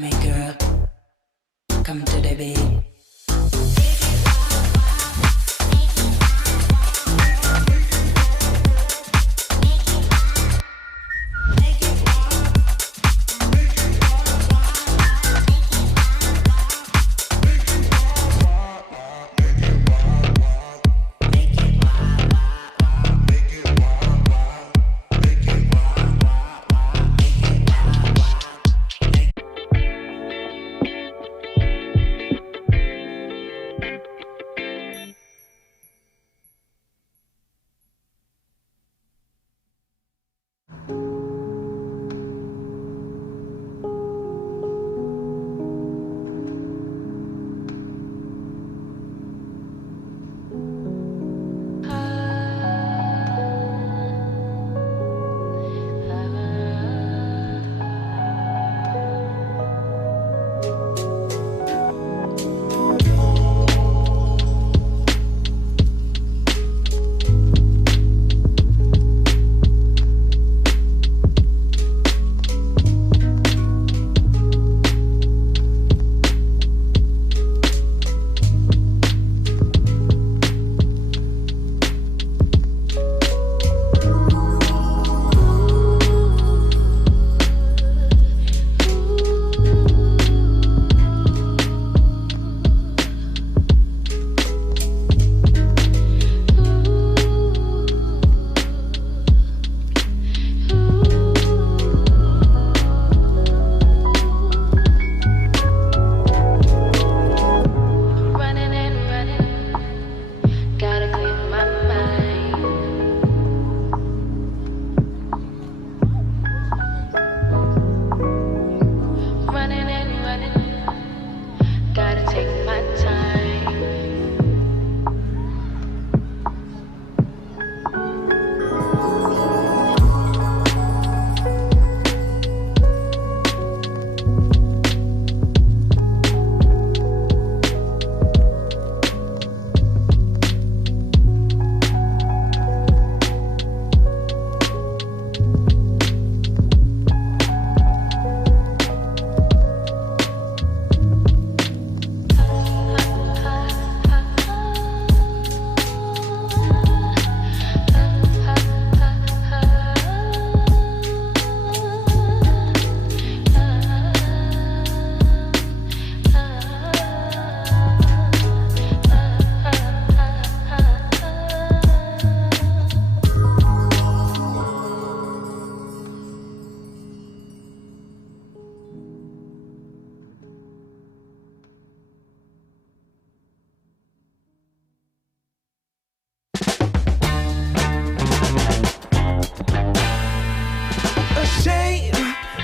Come here, girl. Come to the beat.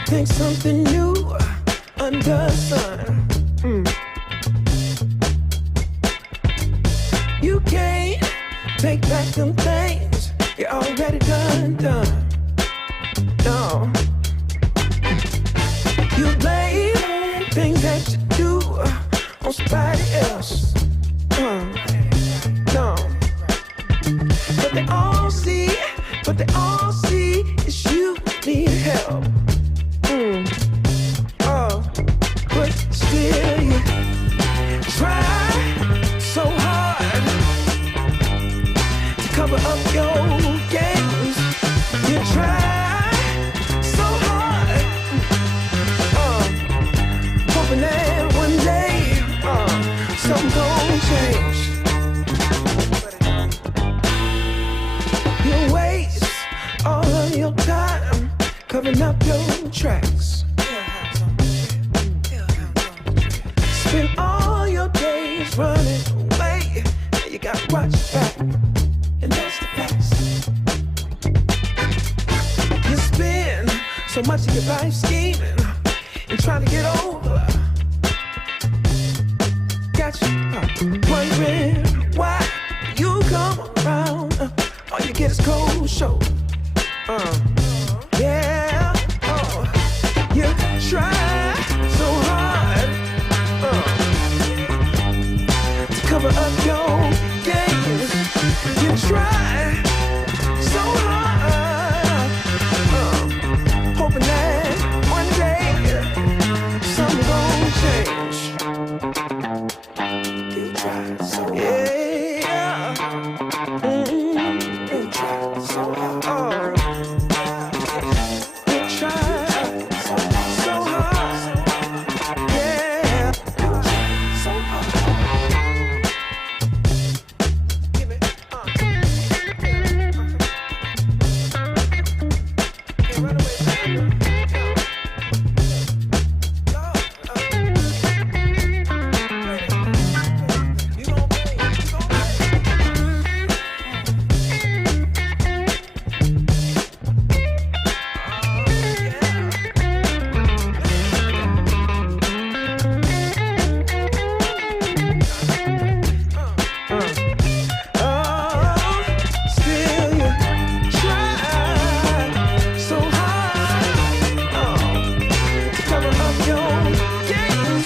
Think something new under the sun. You can't take back them things you already done. No. You blame things that you do on somebody else. No. But they all see is you need help. But still you try so hard to cover up your games. You try so hard, hoping that one day something gon' change. You waste all of your time covering up your tracks. Spend all your days running away. You gotta watch back, and that's the facts. You spend so much of your life scheming and trying to get over. Got you wondering why you come around. All you get is cold shoulder. Yeah, you try so hard to cover up your games. You try so hard, hoping that one day something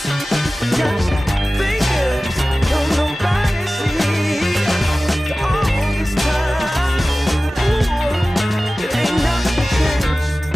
Just fingers, don't nobody see. All this time, ooh, it ain't nothing changed.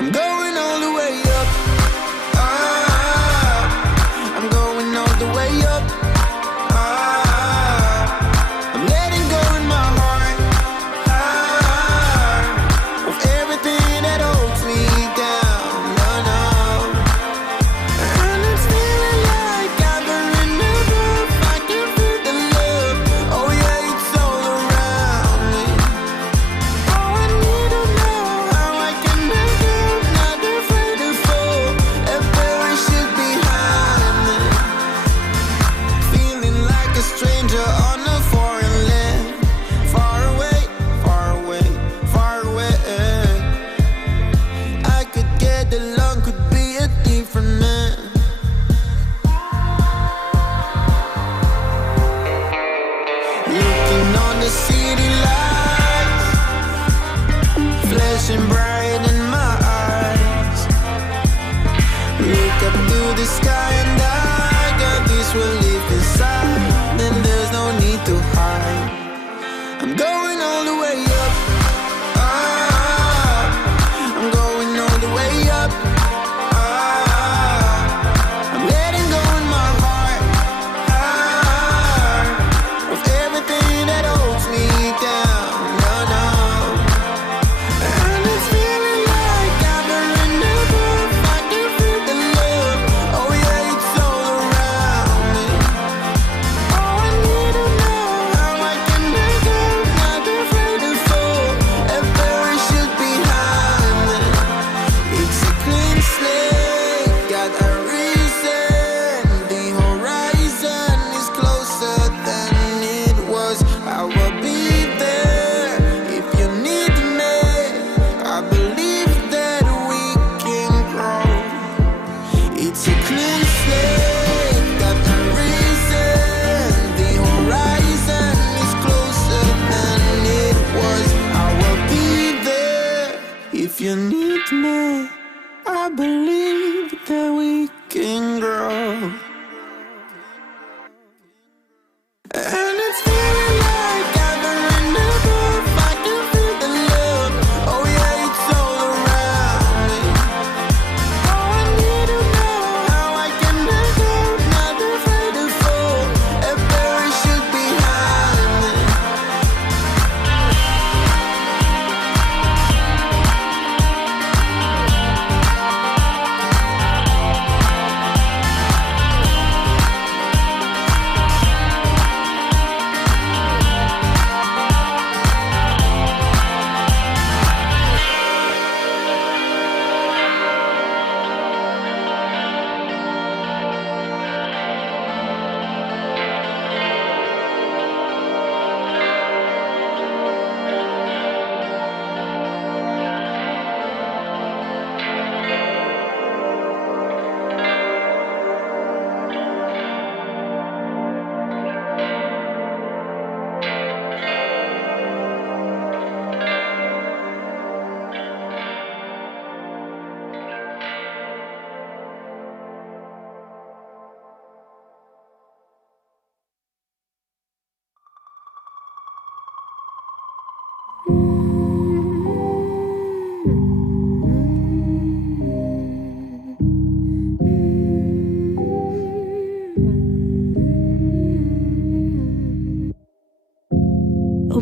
I'm going all the way up.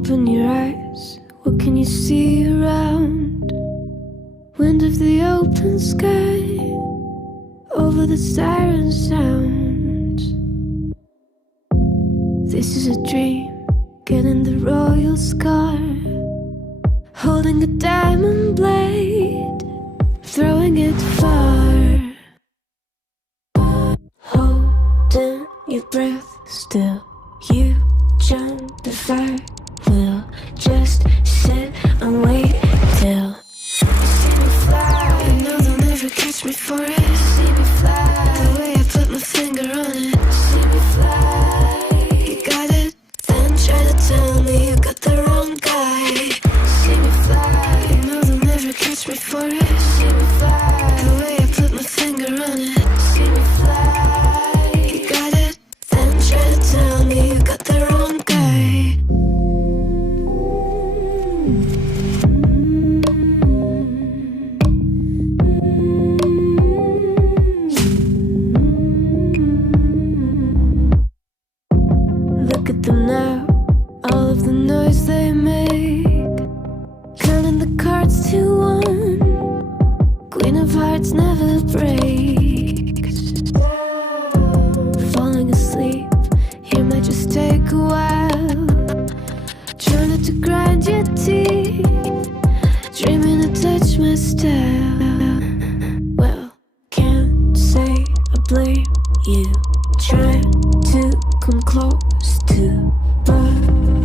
Open your eyes, what can you see around? Wind of the open sky, over the siren sound. This is a dream, getting the royal scar, holding a diamond blade, throwing it far. Holding your breath still, you jump the fire. We'll just sit and wait till you see me fly. I know they'll never catch me for it. See me fly, the way I put my finger on it. See me fly, you got it. Then try to tell me you got the wrong guy. See me fly, I know they'll never catch me for it. See me fly, the way I put my finger on it. See me fly, you got it. Then try to tell me you got the wrong guy. Look at them now, all of the noise they make, counting the cards to one. Queen of hearts never breaks. Falling asleep, here might just take a while. Trying not to grind your teeth, dreaming to touch my style. Well, can't say I blame you. Try to come close to, but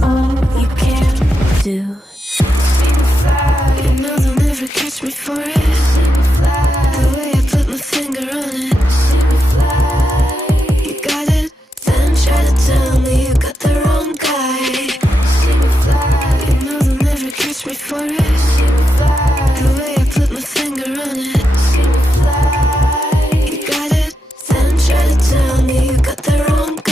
all you can do. See me fly, I know they'll never catch me for it. See me fly, the way I put my finger on it. See me fly, you got it. Then try to tell me you got the wrong guy. See me fly, I know they'll never catch me for it. See me fly, the way I put my finger on it. See me fly, you got it. Then try to tell me you got the wrong guy.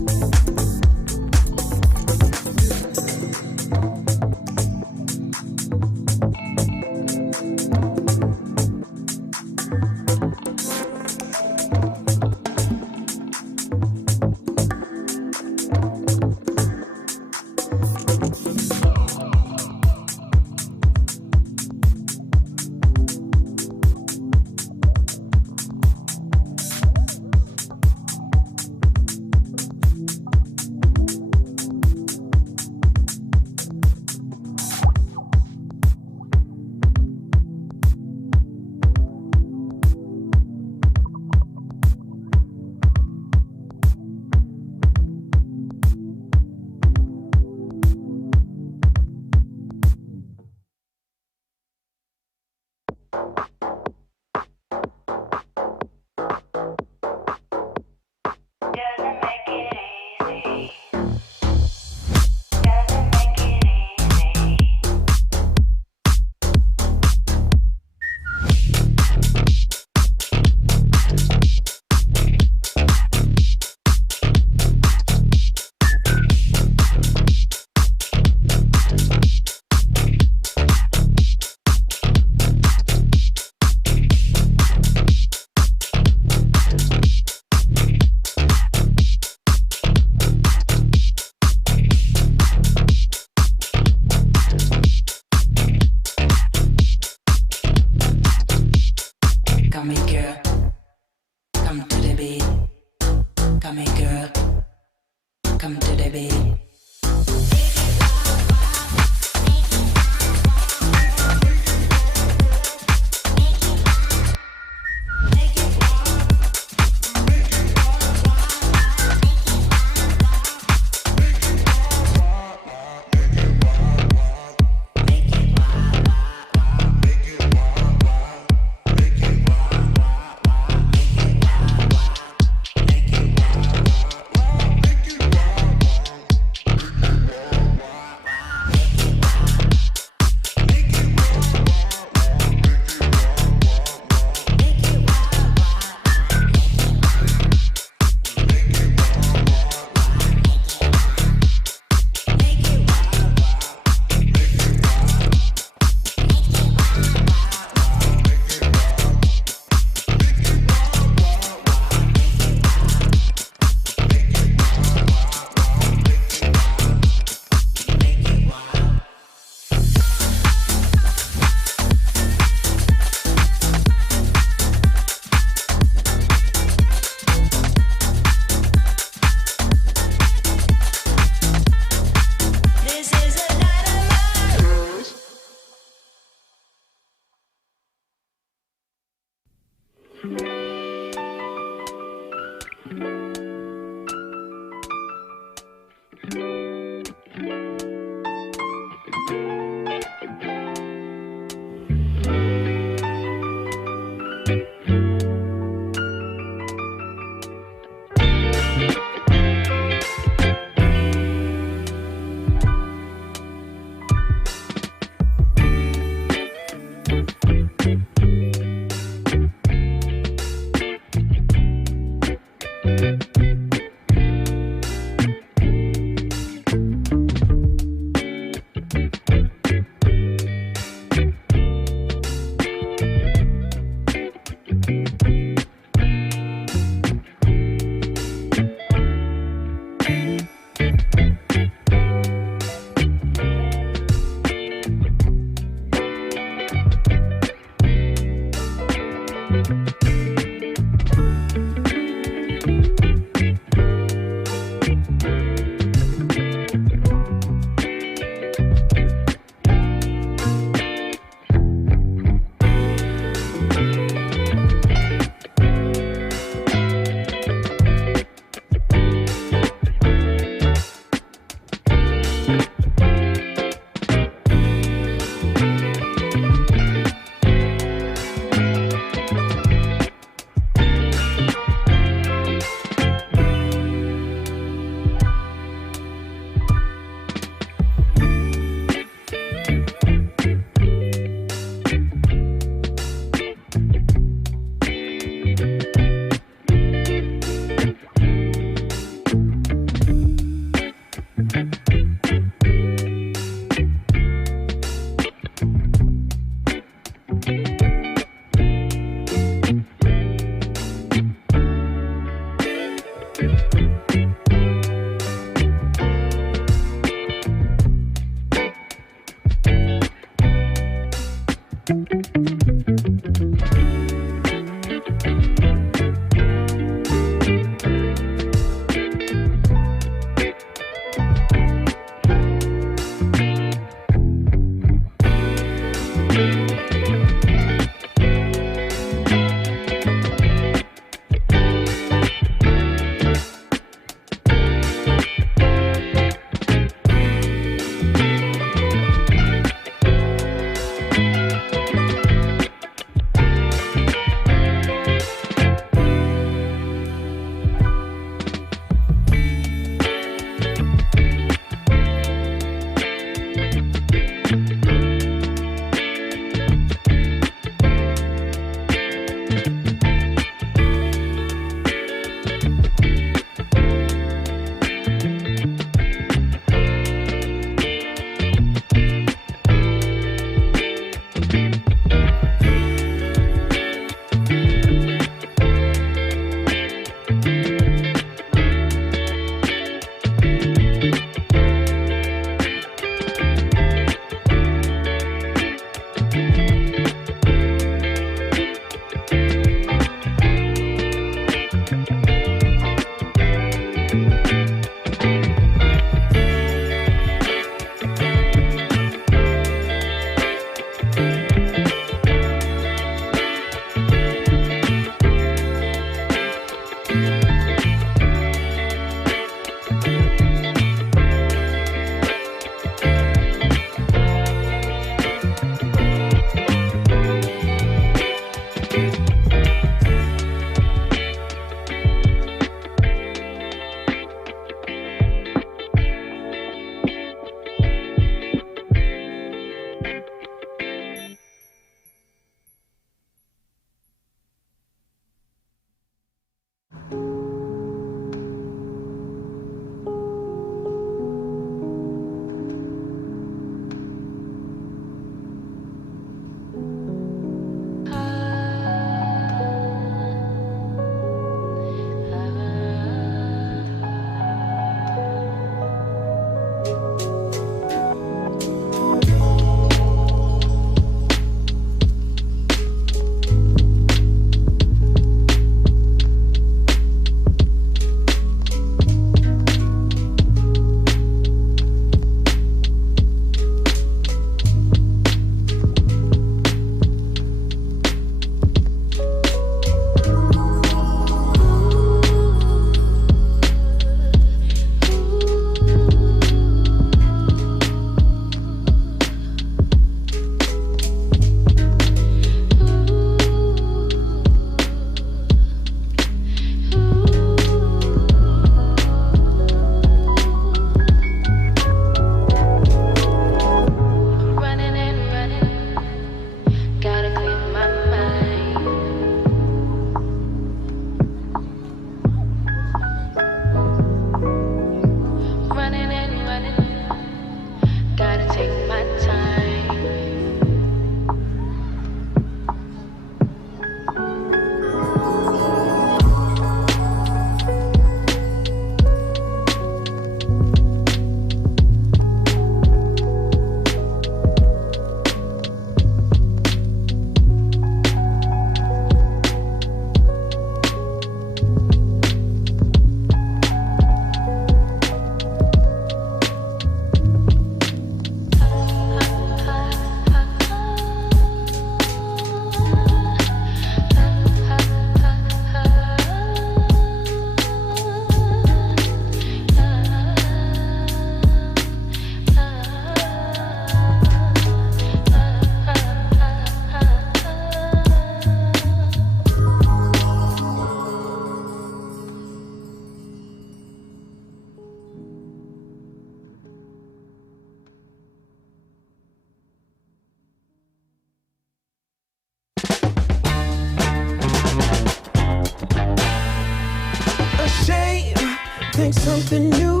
think something new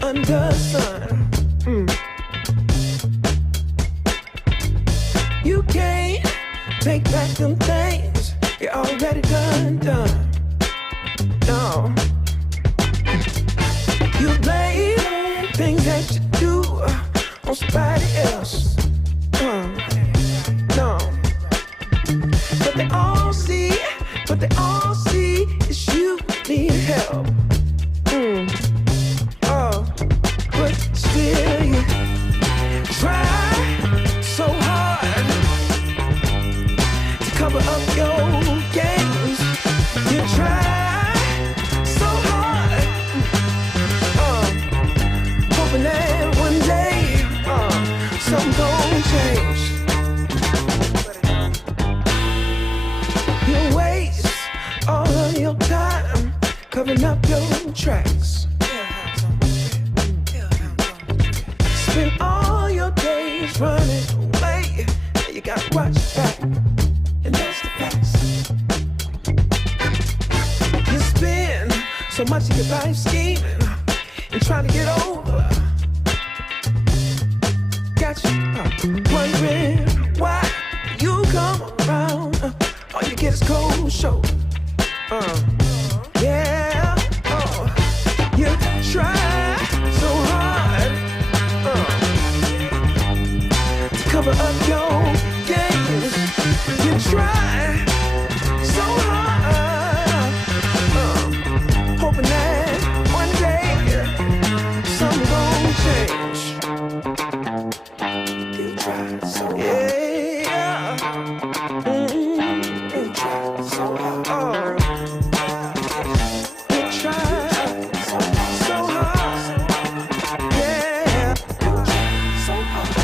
under the sun. You can't take back them things you already done. No. You blame things that you do on somebody else. No. something gon' change. You waste all of your time covering up your tracks. Spend all your days running away. You gotta watch your back, and that's the facts. You spend so much of your life scheming and trying to get over. Got you wondering why you come around. All you get is cold shoulder. Yeah, you try so hard to cover up your games. You try so hard, hoping that one day something gon' change. You try so hard, yeah. You try so hard. You try so hard, yeah. You try so hard.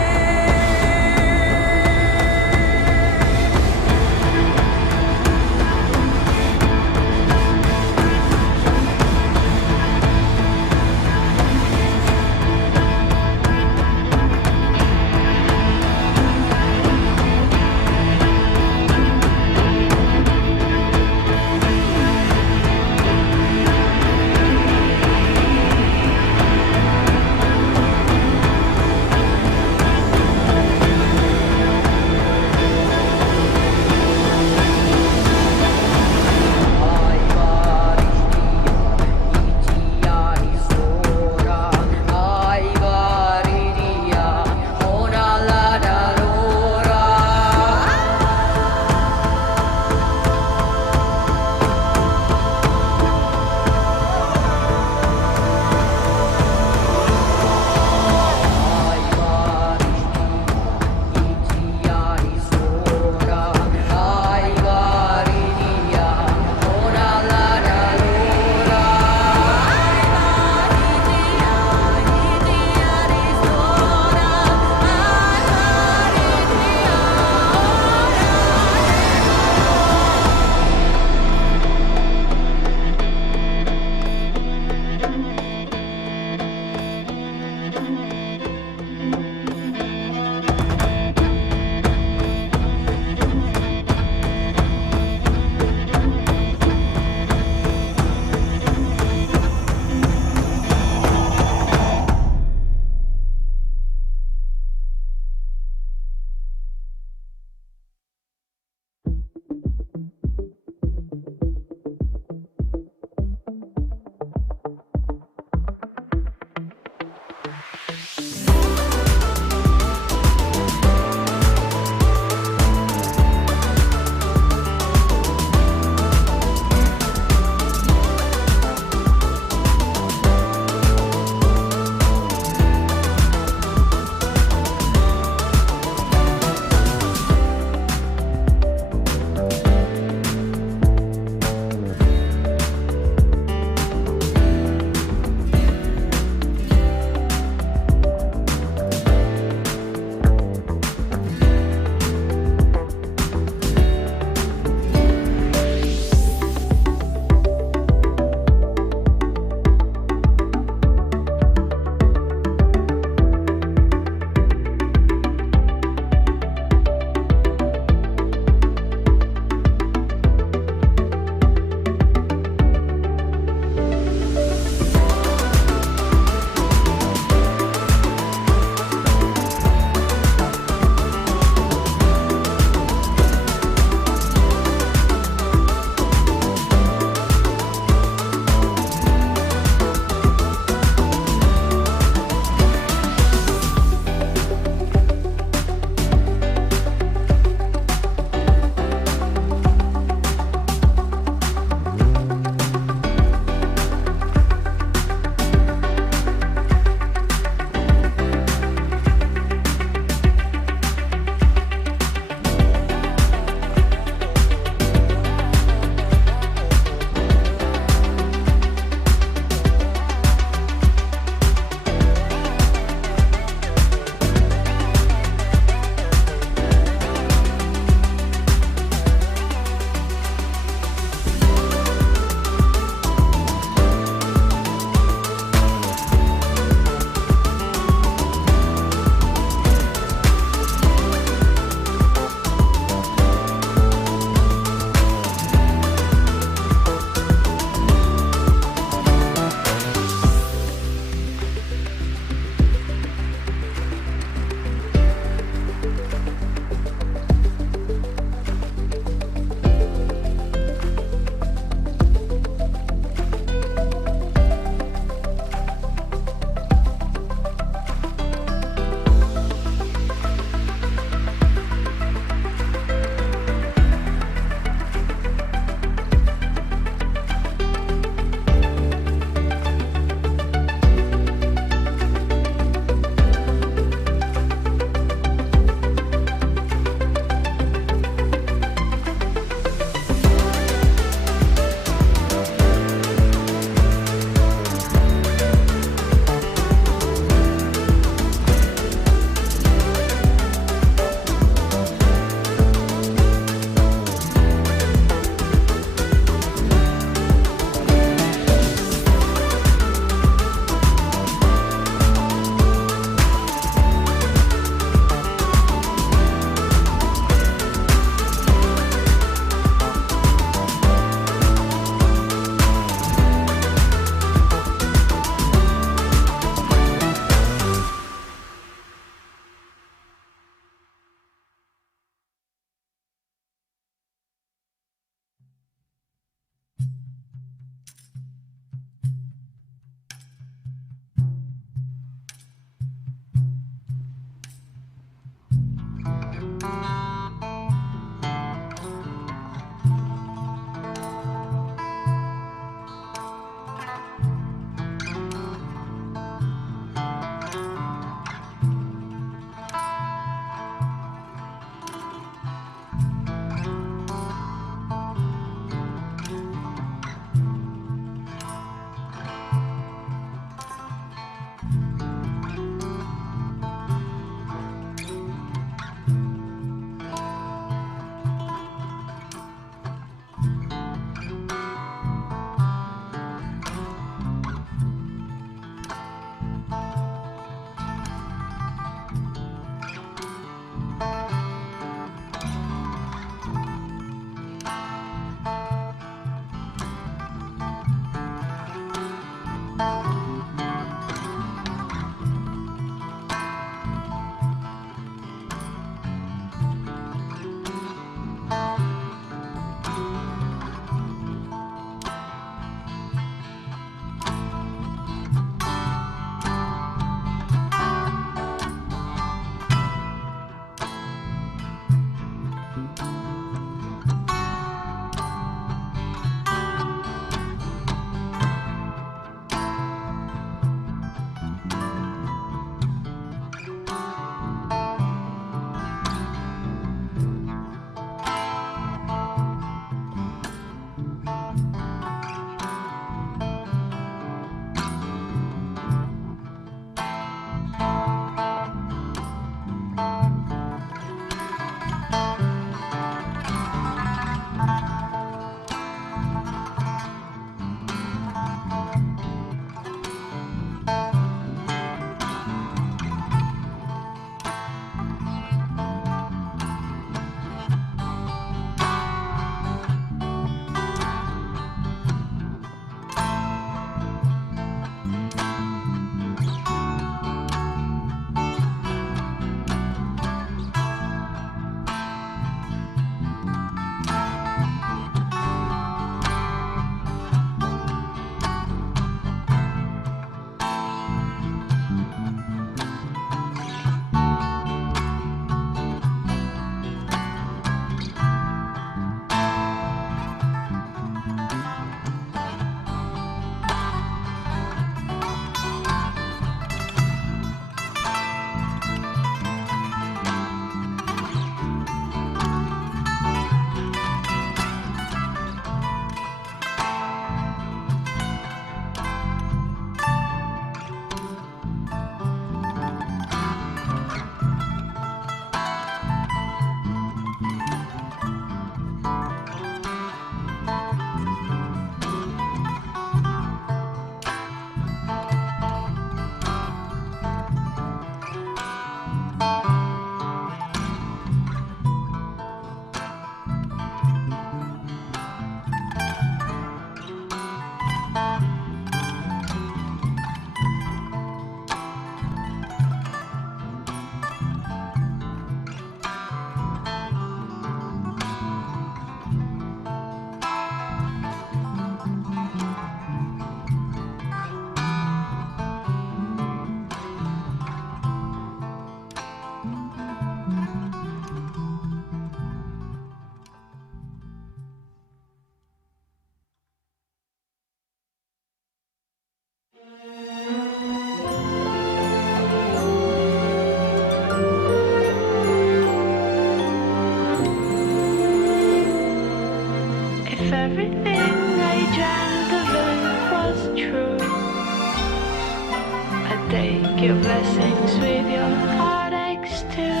take your blessings with your heartaches too.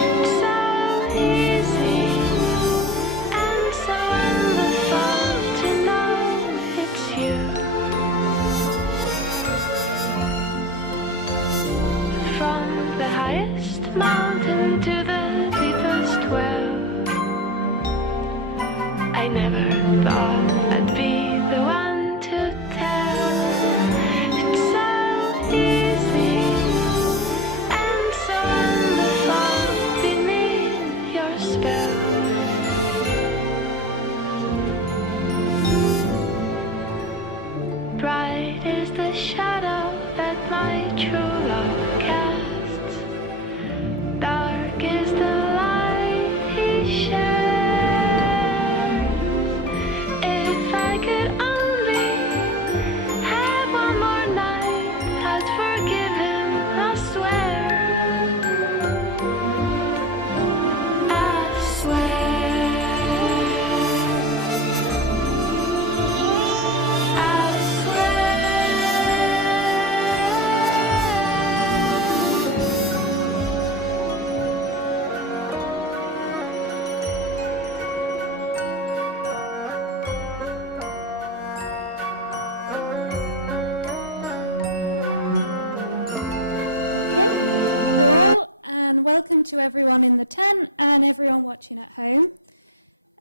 It's so easy and so wonderful to know it's you. From the highest mountain to the deepest well, I never thought I'd be the one to tell. It's so easy and so wonderful beneath your spell. Bright is the shadow that my true love casts. Dark is the light he shares. If I could only have one more night, I'd forgive him, I swear. I swear. I swear. Hello and welcome to everyone in the tent and everyone watching at home.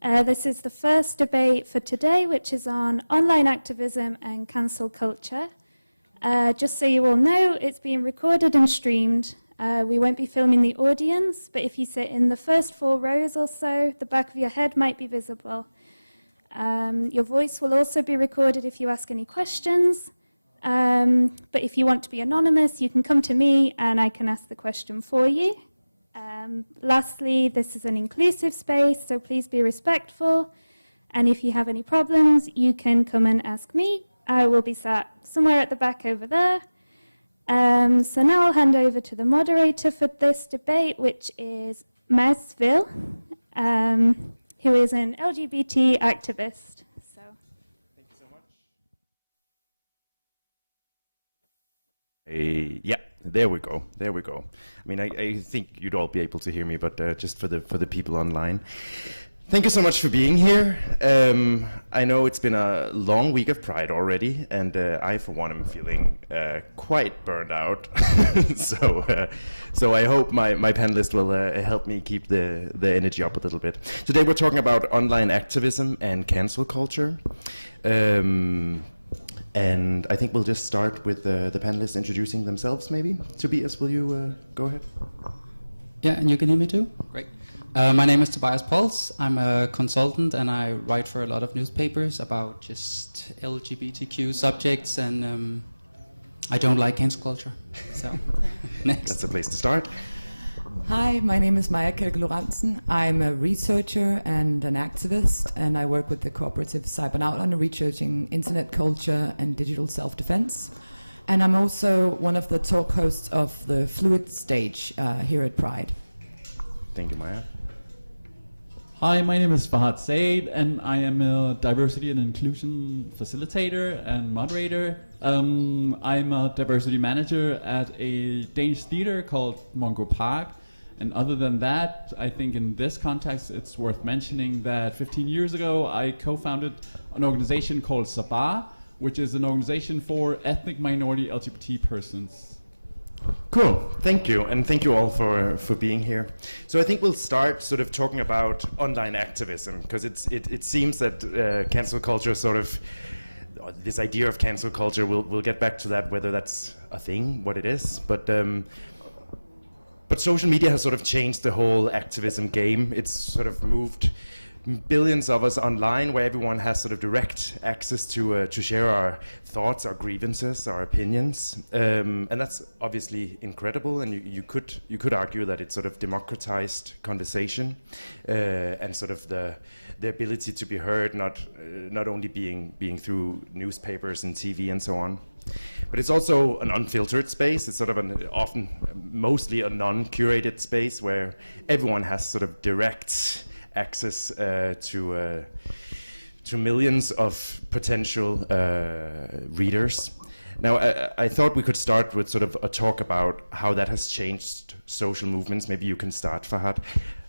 This is the first debate for today, which is on online activism and cancel culture. Just so you all know, it's being recorded and streamed. We won't be filming the audience, but if you sit in the first 4 rows or so, the back of your head might be visible. Your voice will also be recorded if you ask any questions. But if you want to be anonymous, you can come to me and I can ask the question for you. Lastly, this is an inclusive space, so please be respectful. And if you have any problems, you can come and ask me. I will be sat somewhere at the back over there. So now I'll hand over to the moderator for this debate, which is Masville, who is an LGBT activist. Thank you so much. Yeah, there we go. There we go. I mean, I think you'd all be able to hear me, but just for the people online, thank you so much for being here. I know it's been a long week of Pride already, and I, for one, am feeling quite burned out. So I hope my panelist will help me keep the energy up a little bit. Today we're talking about online activism and cancel culture. And I think we'll just start with the panelists introducing themselves, maybe. Tobias, will you go ahead? Yeah, and you can hear me too? Great. My name is Tobias Puls. I'm a consultant and I write for a lot of newspapers about just LGBTQ subjects, and I don't like cancel culture. So, next. That's a place to start. Hi, my name is Maja Kjelke-Lorentzen. I'm a researcher and an activist, and I work with the cooperative Cybernauterne researching internet culture and digital self-defense. And I'm also one of the talk hosts of the Fluid stage here at Pride. Thank you, Maja. Hi, my name is Fahad Said, and I am a diversity and inclusion facilitator and moderator. I'm a diversity manager at a Danish theater called Mongo Park. And other than that, I think in this context, it's worth mentioning that 15 years ago, I co-founded an organization called Sabah, which is an organization for ethnic minority LGBT persons. Cool, thank you, and thank you all for being here. So I think we'll start sort of talking about online activism, because it seems that cancel culture sort of, this idea of cancel culture, we'll get back to that, whether that's a thing, what it is, but social media has sort of changed the whole activism game. It's sort of moved billions of us online, where everyone has sort of direct access to share our thoughts, our grievances, our opinions, and that's obviously incredible. And you could argue that it's sort of democratized conversation and sort of the ability to be heard, not only being through newspapers and TV and so on. But it's also an unfiltered space. It's sort of mostly a non-curated space where everyone has sort of direct access to millions of potential readers. Now, I thought we could start with sort of a talk about how that has changed social movements. Maybe you can start, Fahad.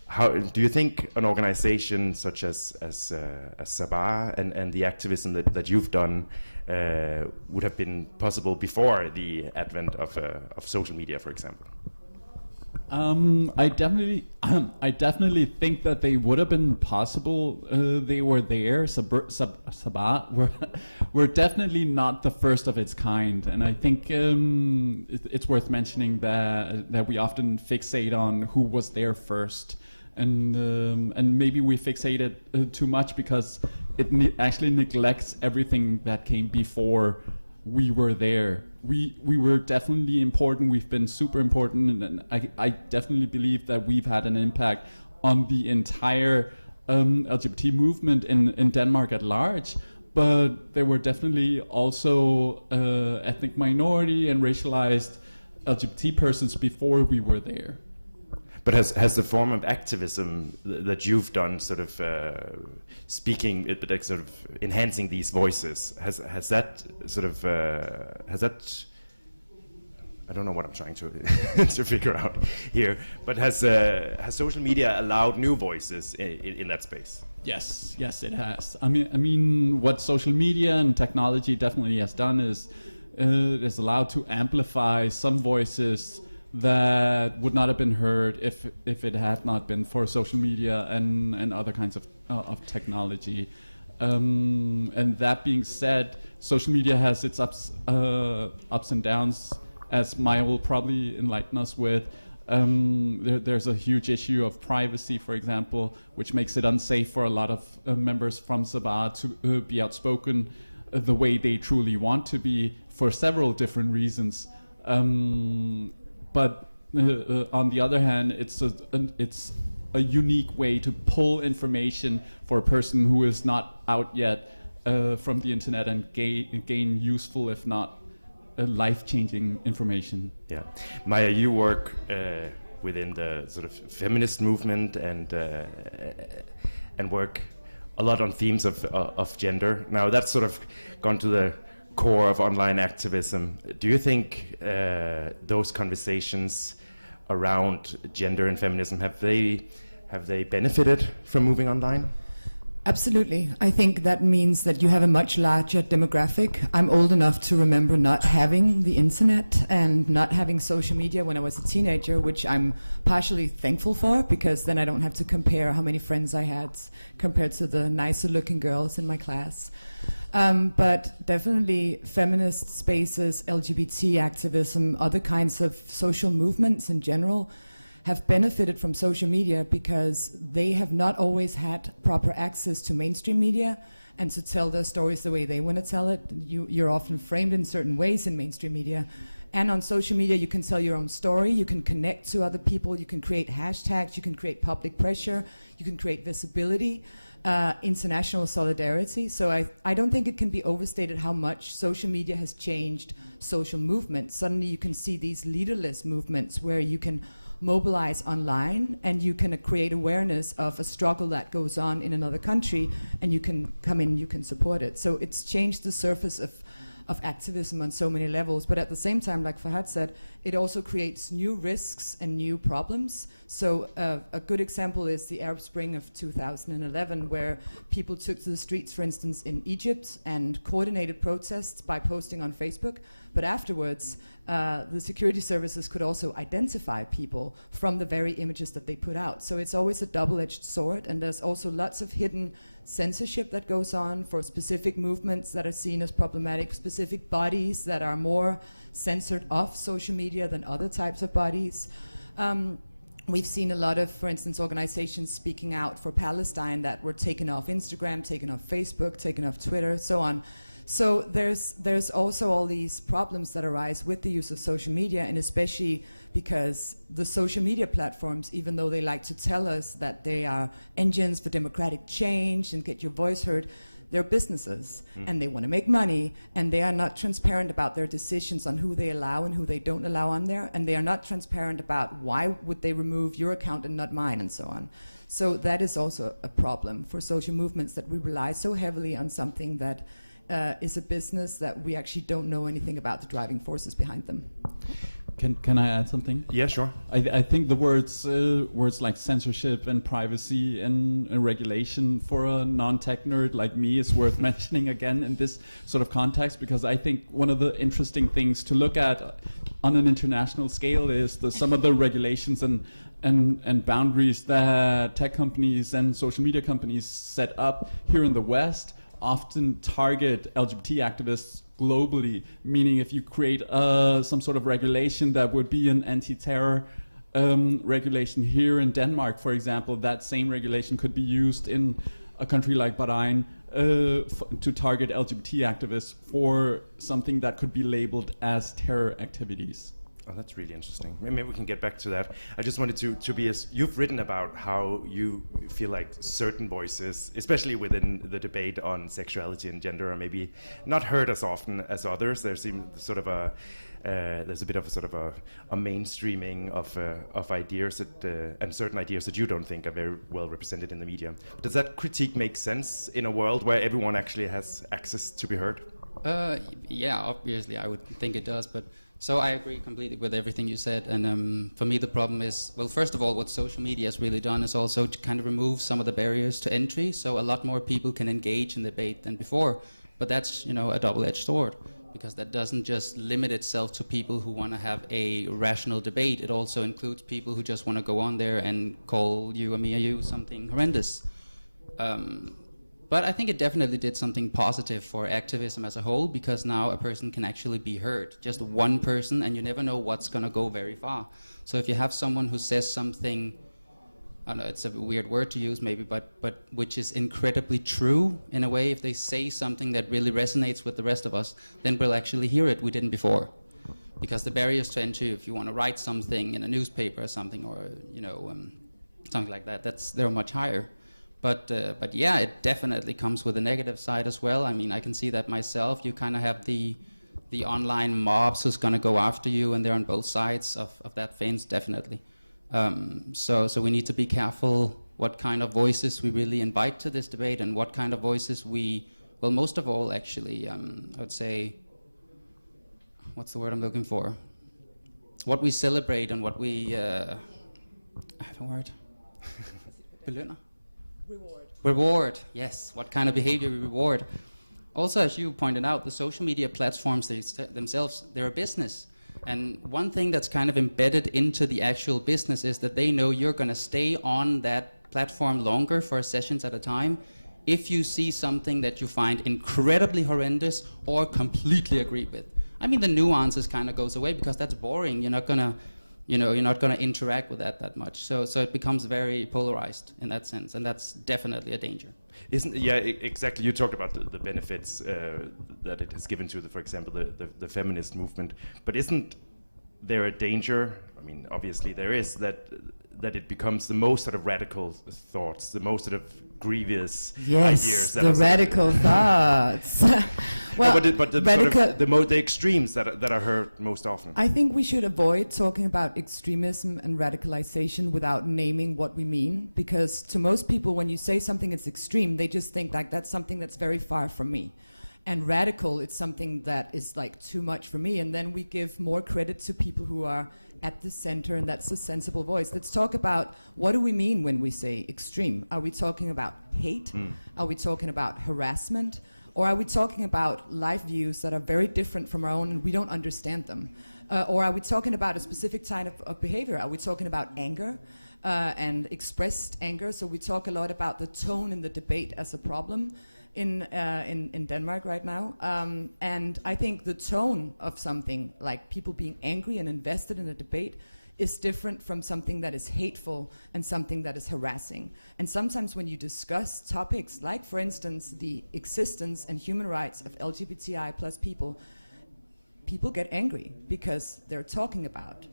How do you think an organization such as Sabah and the activism that you've done would have been possible before the advent of social media, for example? I definitely think that they would have been possible. They were there. Sabah were definitely not the first of its kind, and I think it's worth mentioning that we often fixate on who was there first, and maybe we fixated too much because it actually neglects everything that came before we were there. We were definitely important. We've been super important, and I definitely believe that we've had an impact on the entire LGBT movement in Denmark at large. But there were definitely also ethnic minority and racialized LGBT persons before we were there. But has the form of activism that you've done, sort of speaking, but like sort of enhancing these voices, has that sort of I don't know what I'm trying to to figure out here, but has social media allowed new voices in that space? Yes, it has. I mean, what social media and technology definitely has done is it has allowed to amplify some voices that would not have been heard if it had not been for social media and other kinds of technology. And that being said, social media has its ups and downs, as Maya will probably enlighten us with. There's a huge issue of privacy, for example, which makes it unsafe for a lot of members from Sabah to be outspoken the way they truly want to be for several different reasons. But on the other hand, it's a unique way to pull information for a person who is not out yet from the internet and gain useful, if not life-changing information. Yeah, Maya, you work within the sort of feminist movement and work a lot on themes of gender. Now that's sort of gone to the core of online activism. Do you think those conversations around gender and feminism have they benefited from moving online? Absolutely. I think that means that you have a much larger demographic. I'm old enough to remember not having the internet and not having social media when I was a teenager, which I'm partially thankful for, because then I don't have to compare how many friends I had compared to the nicer looking girls in my class. But definitely feminist spaces, LGBT activism, other kinds of social movements in general have benefited from social media because they have not always had proper access to mainstream media and to tell their stories the way they want to tell it. You're often framed in certain ways in mainstream media. And on social media, you can tell your own story, you can connect to other people, you can create hashtags, you can create public pressure, you can create visibility, international solidarity. So I don't think it can be overstated how much social media has changed social movements. Suddenly you can see these leaderless movements where you can mobilize online and you can create awareness of a struggle that goes on in another country, and you can come in, you can support it. So it's changed the surface of activism on so many levels, but at the same time, like Fahad said, it also creates new risks and new problems. So a good example is the Arab Spring of 2011, where people took to the streets, for instance, in Egypt and coordinated protests by posting on Facebook. But afterwards, the security services could also identify people from the very images that they put out. So it's always a double-edged sword, and there's also lots of hidden censorship that goes on for specific movements that are seen as problematic, specific bodies that are more censored off social media than other types of bodies. We've seen a lot of, for instance, organizations speaking out for Palestine that were taken off Instagram, taken off Facebook, taken off Twitter, so on. So there's also all these problems that arise with the use of social media, and especially because the social media platforms, even though they like to tell us that they are engines for democratic change and get your voice heard, they're businesses and they want to make money, and they are not transparent about their decisions on who they allow and who they don't allow on there, and they are not transparent about why would they remove your account and not mine, and so on. So that is also a problem for social movements, that we rely so heavily on something that is a business that we actually don't know anything about the driving forces behind them. Can I add something? Yeah, sure. I think the words like censorship and privacy and regulation for a non-tech nerd like me is worth mentioning again in this sort of context, because I think one of the interesting things to look at on an international scale is some of the regulations and boundaries that tech companies and social media companies set up here in the West often target LGBT activists globally, meaning if you create some sort of regulation that would be an anti-terror regulation here in Denmark, for example, that same regulation could be used in a country like Bahrain to target LGBT activists for something that could be labeled as terror activities. Oh, that's really interesting. Maybe we can get back to that. I just wanted to Tobias, you've written about how you feel like certain voices, especially within the debate on sexuality and gender, are maybe not heard as often as others. There seems sort of there's a bit of a sort of a mainstreaming of ideas and certain ideas that you don't think are very well represented in the media. Does that critique make sense in a world where everyone actually has access to be heard? Yeah, obviously I would think it does, but so I agree completely with everything you said, and for me the problem is, well, first of all, what social media has really done is also to kind of remove some of the barriers to entry, so a lot more people can engage in the debate than before, but that's, a double-edged sword, because that doesn't just limit itself to people who want to have a rational debate, it also includes people who just want to go on there and call you or me or you something horrendous. But I think it definitely did something positive for activism as a whole, because now a person can actually be heard. Just one person, and you never know what's going to go very far. So if you have someone who says something, I don't know, it's a weird word to use maybe, but which is incredibly true in a way, if they say something that really resonates with the rest of us, then we'll actually hear it. We didn't before. Because the barriers to entry, if you want to write something in a newspaper or something, or something like that, they're much higher. But yeah, it definitely comes with a negative side as well. I mean, I can see that myself. You kind of have the online mobs who's going to go after you, and they're on both sides of that fence, definitely. So we need to be careful what kind of voices we really invite to this debate, and what kind of voices well, most of all, actually, I would say, what's the word I'm looking for? What we celebrate and what we, I have a word. Belønner? Reward, yes. What kind of behavior we reward. Also, as you pointed out, the social media platforms themselves, they're a business. And one thing that's kind of embedded into the actual business is that they know you're going to stay on that platform longer for sessions at a time if you see something that you find incredibly horrendous or completely agree with. I mean, the nuances kind of goes away because that's boring. You're not going to you're not going to interact with that much. So it becomes very polarized in that sense, and that's definitely a danger. Exactly. You talked about the benefits that it has given to, for example, the feminist movement. But isn't there a danger? I mean, obviously there is, that it becomes the most sort of radical thoughts, the most sort of grievous ideas. Yes, the radical thoughts. Well, but the extremes that are heard most often. I think we should avoid talking about extremism and radicalization without naming what we mean, because to most people, when you say something is extreme, they just think like that's something that's very far from me. And radical, it's something that is like too much for me. And then we give more credit to people who are at the center, and that's a sensible voice. Let's talk about, what do we mean when we say extreme? Are we talking about hate? Are we talking about harassment? Or are we talking about life views that are very different from our own and we don't understand them? Or are we talking about a specific type of behavior? Are we talking about anger and expressed anger? So we talk a lot about the tone in the debate as a problem in Denmark right now. And I think the tone of something like people being angry and invested in a debate is different from something that is hateful and something that is harassing. And sometimes when you discuss topics like, for instance, the existence and human rights of LGBTI plus people get angry because they're talking about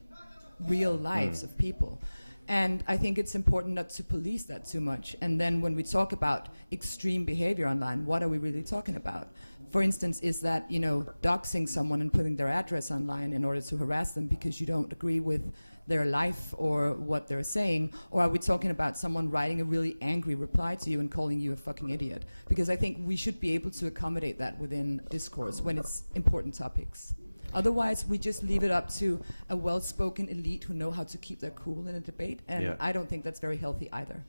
real lives of people. And I think it's important not to police that too much. And then when we talk about extreme behavior online, what are we really talking about? for instance, is that, you know, doxing someone and putting their address online in order to harass them because you don't agree with their life or what they're saying? Or are we talking about someone writing a really angry reply to you and calling you a fucking idiot? Because I think we should be able to accommodate that within discourse when it's important topics. Otherwise, we just leave it up to a well-spoken elite who know how to keep their cool in a debate, and I don't think that's very healthy either.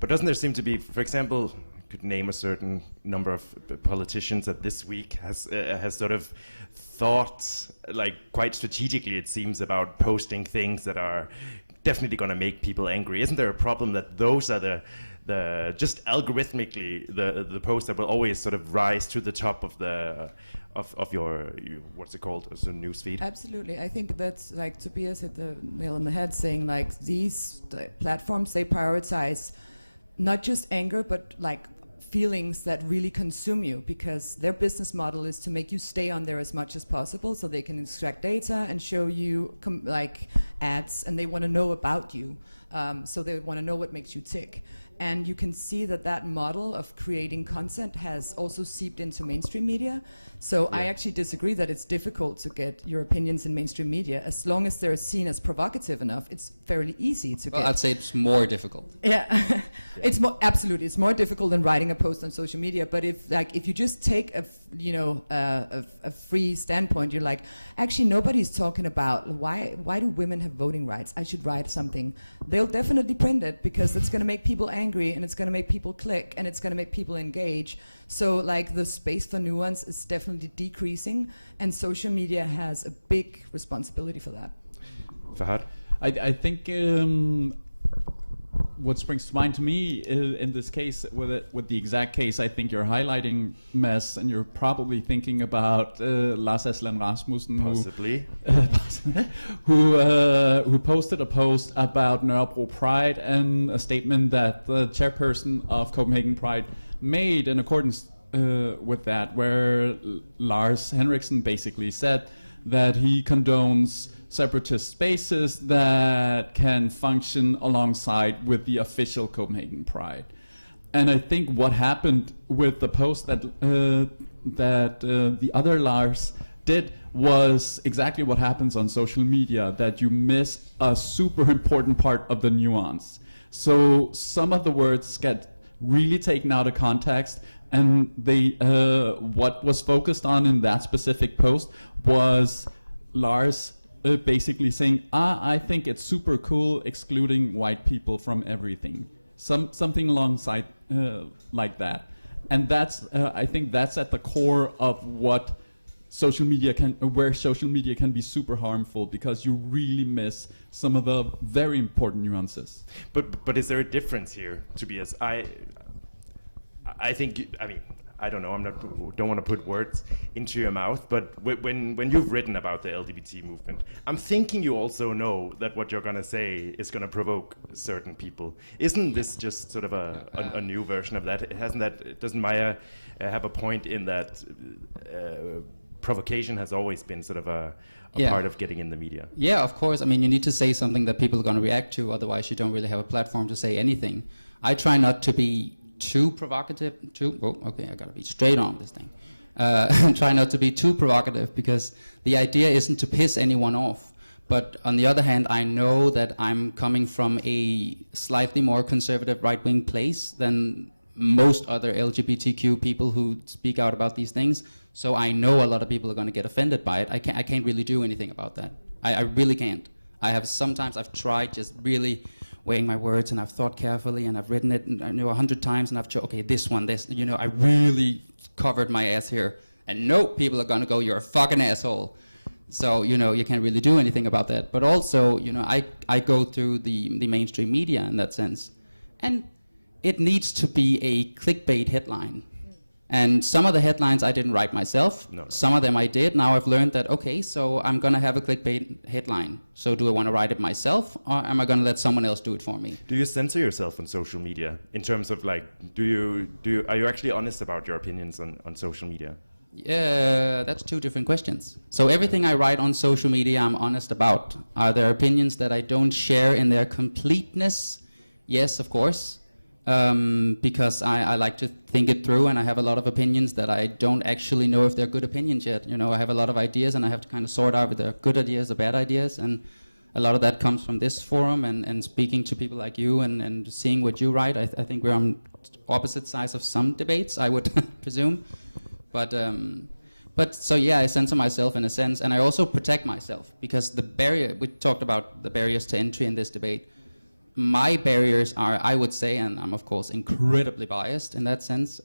But doesn't there seem to be, for example, you could name a certain number of politicians that this week has sort of thought, like quite strategically it seems, about posting things that are definitely going to make people angry. Isn't there a problem that those are the just algorithmically the posts that will always sort of rise to the top of the of your what's it called, as a news feed? Absolutely. I think that's, like Tobias hit the nail on the head, saying like these platforms, they prioritize not just anger but like feelings that really consume you, because their business model is to make you stay on there as much as possible so they can extract data and show you like ads, and they want to know about you, so they want to know what makes you tick. And you can see that that model of creating content has also seeped into mainstream media. So I actually disagree that it's difficult to get your opinions in mainstream media. As long as they're seen as provocative enough, it's fairly easy to get. I'd say it's more difficult. Yeah, it's more, absolutely, it's more difficult than writing a post on social media. But if you just take a free standpoint, you're like, actually nobody's talking about why do women have voting rights? I should write something. They'll definitely print it because it's going to make people angry, and it's going to make people click, and it's going to make people engage. So like the space for nuance is definitely decreasing, and social media has a big responsibility for that. Fahad? I think what springs to mind to me in this case, with the exact case I think you're highlighting, Mads, and you're probably thinking about Lars Aslan Rasmussen, Possibly. who posted a post about Nørrebro Pride and a statement that the chairperson of Copenhagen Pride made in accordance with that, where Lars Henriksen basically said that he condones separatist spaces that can function alongside with the official Copenhagen Pride. And I think what happened with the post that the other Lars did was exactly what happens on social media, that you miss a super important part of the nuance. So some of the words get really taken out of context, and they what was focused on in that specific post was Lars basically saying, I think it's super cool excluding white people from everything. Something alongside like that. And that's I think that's at the core of what social media where social media can be super harmful, because you really miss some of the very important nuances. But is there a difference here, Tobias? I think, I mean, I don't know, don't want to put words into your mouth, but when you've written about the LGBT movement, I'm thinking you also know that what you're going to say is going to provoke certain people. Isn't this just sort of a new version of that? Doesn't Maya have a point in that provocation has always been sort of a part of getting in the media? Yeah, of course. I mean, you need to say something that people are going to react to, otherwise you don't really have a platform to say anything. I try not to be too provocative, I gotta be straight on this thing. Try not to be too provocative, because the idea isn't to piss anyone off. But on the other hand, I know that I'm coming from a slightly more conservative right-wing place than most other LGBTQ people who speak out about these things. So I know a lot of people are gonna get offended by it. I can't really do anything about that. I really can't. I've tried just really weighing my words, and I've thought carefully, and I've written it 100 times, and I've this, I really covered my ass here. And no, people are gonna go, you're a fucking asshole. So, you can't really do anything about that. But also, I go through the mainstream media in that sense. And it needs to be a clickbait headline. And some of the headlines I didn't write myself. No. Some of them I did. Now I've learned that, okay, so I'm going to have a clickbait headline. So do I want to write it myself, or am I going to let someone else do it for me? Do you censor yourself on social media in terms of are you actually honest about your opinions on social media? Yeah, that's two different questions. So everything I write on social media, I'm honest about. Are there opinions that I don't share in their completeness? Yes, of course. because I like to think it through, and I have a lot of opinions that I don't actually know if they're good opinions yet. You know, I have a lot of ideas, and I have to kind of sort out if they're good ideas or bad ideas, and a lot of that comes from this forum and speaking to people like you and seeing what you write. I think we're on opposite sides of some debates, I would presume. But so yeah, I censor myself in a sense, and I also protect myself, because the barrier, we talked about the barriers to entry in this debate. My barriers are, I would say, and I'm of course incredibly biased in that sense,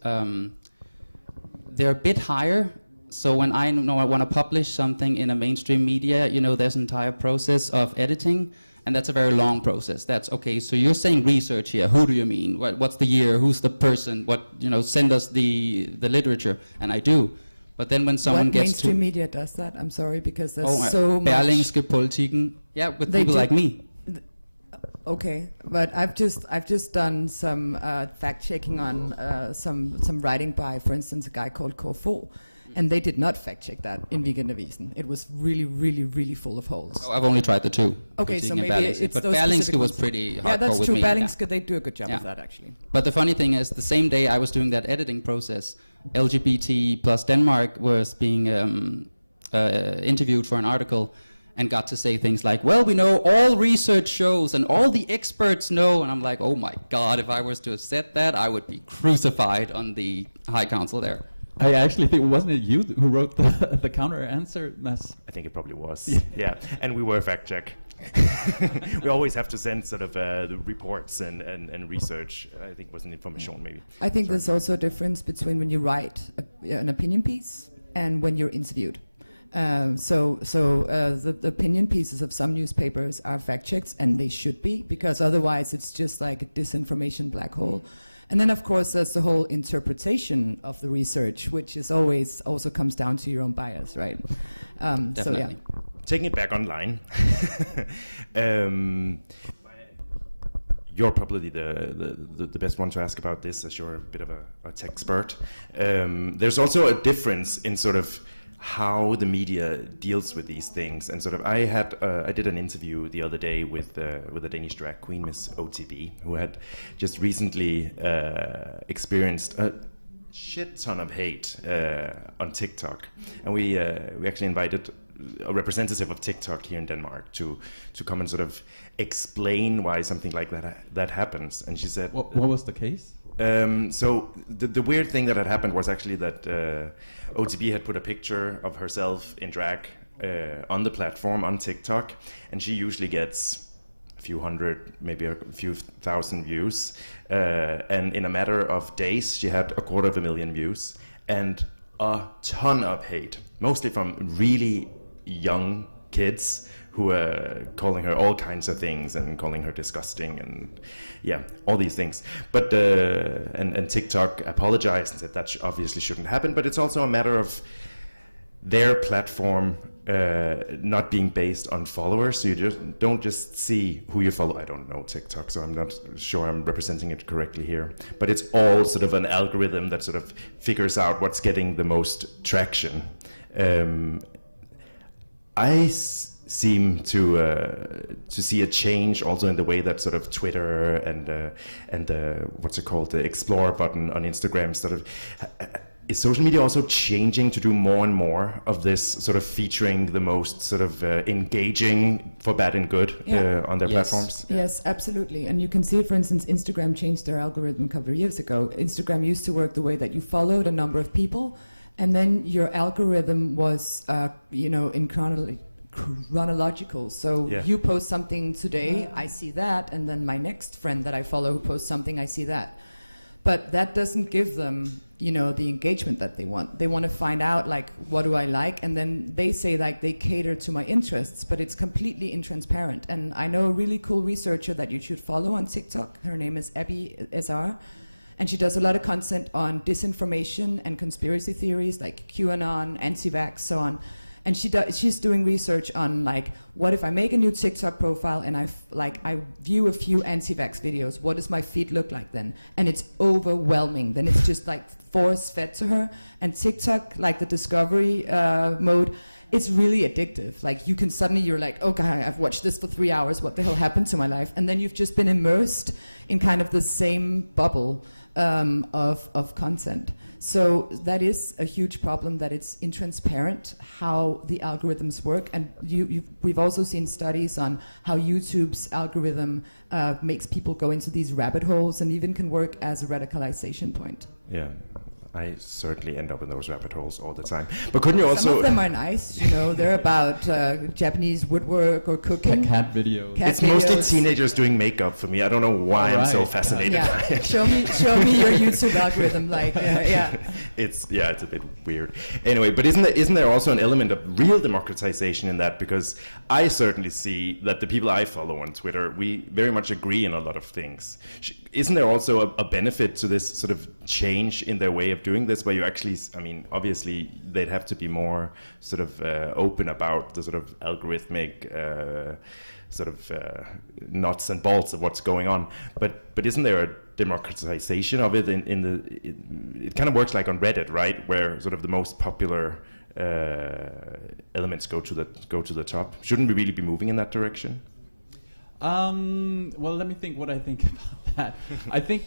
they're a bit higher. So when I know I want to publish something in a mainstream media, you know, there's an entire process of editing, and that's a very long process. That's okay, so you're saying research here, who do you mean? What's the year, who's the person, what, you know, send us the literature, and I do. But then when someone gets mainstream media does that? I'm sorry, because there's so much. Berlingske Politiken, yeah, with people like me. Okay, but I've just done some fact checking on some writing by, for instance, a guy called Corfo, and they did not fact check that in Weekendavisen. It was really, really, really full of holes. Oh, I've only tried the two. Okay, so maybe it's but those Berlingske was pretty hardcore. Yeah, that's with true. me. Berlingske, they do a good job of that, actually. But the funny thing is, the same day I was doing that editing process, LGBT plus Denmark was being interviewed for an article, and got to say things like, well, we know all research shows and all the experts know. And I'm like, oh my God, if I was to have said that, I would be crucified on the High Council there. I actually think, wasn't it you who wrote the counter answer, Mads? I think it probably was. Yeah, and we were fact check. We always have to send sort of the reports and research. I think it was an information maybe. I think there's also a difference between when you write an opinion piece and when you're interviewed. The opinion pieces of some newspapers are fact-checked, and they should be, because otherwise it's just like a disinformation black hole. And then, of course, there's the whole interpretation of the research, which is always also comes down to your own bias, right? Definitely. So, yeah. Taking it back online, you're probably the best one to ask about this, as you're a bit of a tech expert. There's also a difference in sort of how the media deals with these things, and sort of I did an interview the other day with a Danish drag queen, Miss OTB, who had just recently experienced a shit ton of hate on TikTok, and we actually invited a representative of TikTok here in Denmark to come and sort of explain why something like that happens. And she said, what was the case? So the weird thing that had happened was actually that OTB had put a picture of herself in drag on the platform on TikTok, and she usually gets a few hundred, maybe a few thousand views, and in a matter of days she had 250,000 views and a ton of hate, mostly from really young kids who were calling her all kinds of things and calling her disgusting and yeah, all these things. But and TikTok apologized and said that obviously shouldn't happen, but it's also a matter of their platform not being based on followers, so you don't just see who you follow. I don't know TikTok, so I'm not sure I'm representing it correctly here, but it's all sort of an algorithm that sort of figures out what's getting the most traction. I seem to see a change also in the way that sort of Twitter and what's it called, the Explore button on Instagram sort of is social media also changing to do more and more of this sort of featuring the most sort of engaging for bad and good on their platforms? Yes, absolutely. And you can see, for instance, Instagram changed their algorithm a couple of years ago. Instagram used to work the way that you followed a number of people, and then your algorithm was, in chronological. So you post something today, I see that, and then my next friend that I follow who posts something, I see that. But that doesn't give them, the engagement that they want. They want to find out, like, what do I like? And then they say, like, they cater to my interests, but it's completely intransparent. And I know a really cool researcher that you should follow on TikTok. Her name is Abby SR. And she does a lot of content on disinformation and conspiracy theories, like QAnon, anti-vax, so on. And she's doing research on, like, what if I make a new TikTok profile and I view a few anti-vax videos, what does my feed look like then? And it's overwhelming. Then it's just like force fed to her. And TikTok, like the discovery mode, it's really addictive. Like you can suddenly, you're like, okay, I've watched this for 3 hours, what the hell happened to my life? And then you've just been immersed in kind of the same bubble of content. So that is a huge problem, that it's intransparent how the algorithms work. And we've also seen studies on how YouTube's algorithm makes people go into these rabbit holes and even can work as a radicalization point. Yeah. I certainly end up in those rabbit holes all the time. But couldn't you also... Some of them are nice, you know, they're about Japanese woodwork or cooking. Cat videos. It's mostly teenagers doing makeup for me. I don't know why I'm so fascinated by it. Show me your YouTube algorithm, like, It's a bit weird. Anyway, but isn't there also an element of real democratization in that? Because I certainly see that the people I follow on Twitter, we very much agree on a lot of things. Isn't there also a benefit to this sort of change in their way of doing this, where you actually, I mean, obviously they'd have to be more sort of open about the sort of algorithmic nuts and bolts of what's going on, but isn't there a democratization of it it kind of works like on Reddit, right, where sort of the most popular elements go to the top? Shouldn't we really be moving in that direction? Well, let me think what I think about that. I think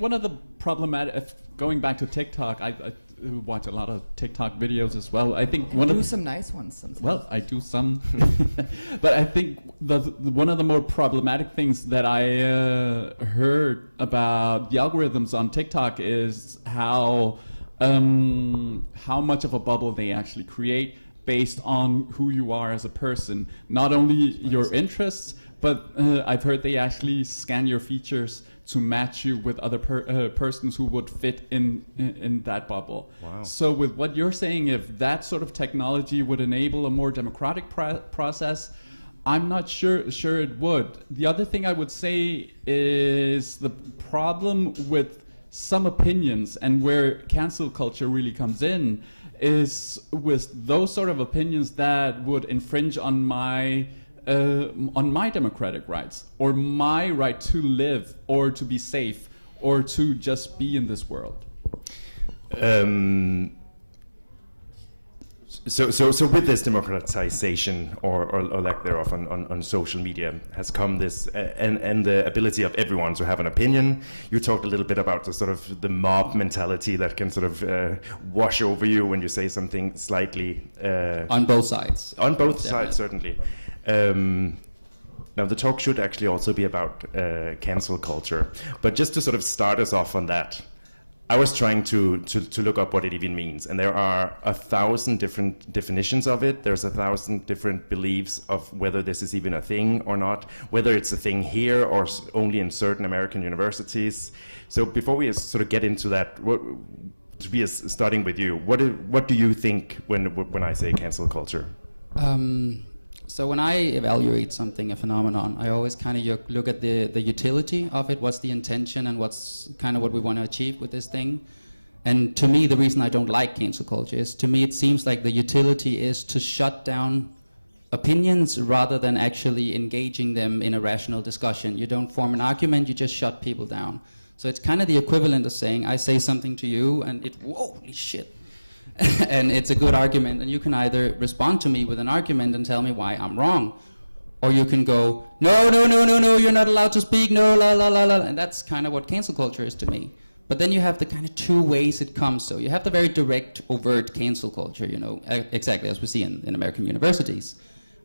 one of the problematic, going back to TikTok, I watch a lot of TikTok videos as well. I think some nice ones sometimes. Well, I do some, but I think one of the more problematic things that I heard about the algorithms on TikTok is how much of a bubble they actually create based on who you are as a person. Not only your interests, but I've heard they actually scan your features to match you with other persons who would fit in that bubble. Wow. So with what you're saying, if that sort of technology would enable a more democratic process, I'm not sure it would. The other thing I would say is the problem with some opinions, and where cancel culture really comes in, is with those sort of opinions that would infringe on my democratic rights, or my right to live, or to be safe, or to just be in this world. So with this democratization or lack thereof on social media has come this and the ability of everyone to have an opinion. You talked a little bit about the sort of the mob mentality that can sort of wash over you when you say something slightly on both sides. On both sides, certainly. Now the talk should actually also be about cancel culture, but just to sort of start us off on that, I was trying to look up what it even means, and there are 1,000 different definitions of it. There's 1,000 different beliefs of whether this is even a thing or not, whether it's a thing here or only in certain American universities. So before we sort of get into that, starting with you, what do you think when I say cancel culture? So when I evaluate something, a phenomenon, I always kind of look at the utility of it, what's the intention, and what's kind of what we want to achieve with this thing. And to me, the reason I don't like cancel culture is, to me, it seems like the utility is to shut down opinions rather than actually engaging them in a rational discussion. You don't form an argument, you just shut people down. So it's kind of the equivalent of saying, I say something to you and holy shit. And it's a good argument, and you can either respond to me with an argument and tell me why I'm wrong, or you can go, no, you're not allowed to speak, no, la, la, la, la. And that's kind of what cancel culture is to me. But then you have the kind of two ways it comes. So you have the very direct, overt cancel culture, you know, exactly as we see in American universities.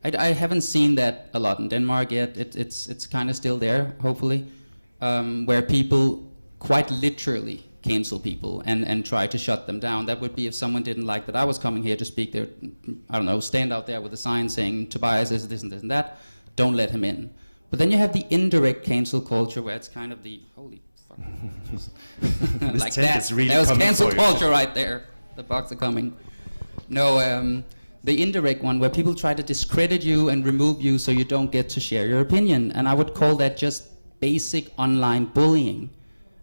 I haven't seen that a lot in Denmark yet. It's kind of still there, hopefully, where people quite literally cancel people and try to shut them down. That would be if someone didn't like that I was coming here to speak there, I don't know, stand out there with a sign saying Tobias is this and this and that, don't let him in. But then you have the indirect cancel culture where it's kind of the, holy fuck. Like that. Really that was cancel culture right there. The bugs are coming. No, the indirect one where people try to discredit you and remove you so you don't get to share your opinion. And I would call that just basic online bullying.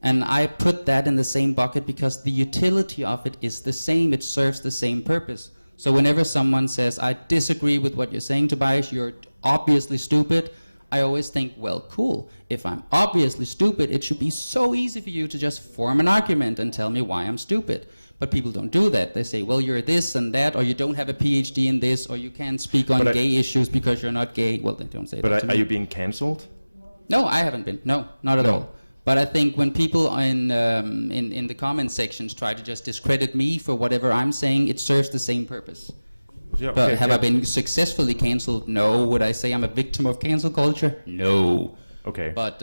And I put that in the same bucket because the utility of it is the same. It serves the same purpose. So whenever someone says, I disagree with what you're saying, Tobias, you're obviously stupid, I always think, well, cool. If I'm obviously stupid, it should be so easy for you to just form an argument and tell me why I'm stupid. But people don't do that. They say, well, you're this and that, or you don't have a PhD in this, or you can't speak on gay issues because you're not gay. Well, they don't say that to me. But are you being cancelled? No, I haven't been. No, not at all. But I think when people in the comment sections try to just discredit me for whatever I'm saying, it serves the same purpose. Yeah, but okay, have I been successfully cancelled? No. Would I say I'm a victim of cancel culture? No. Okay. But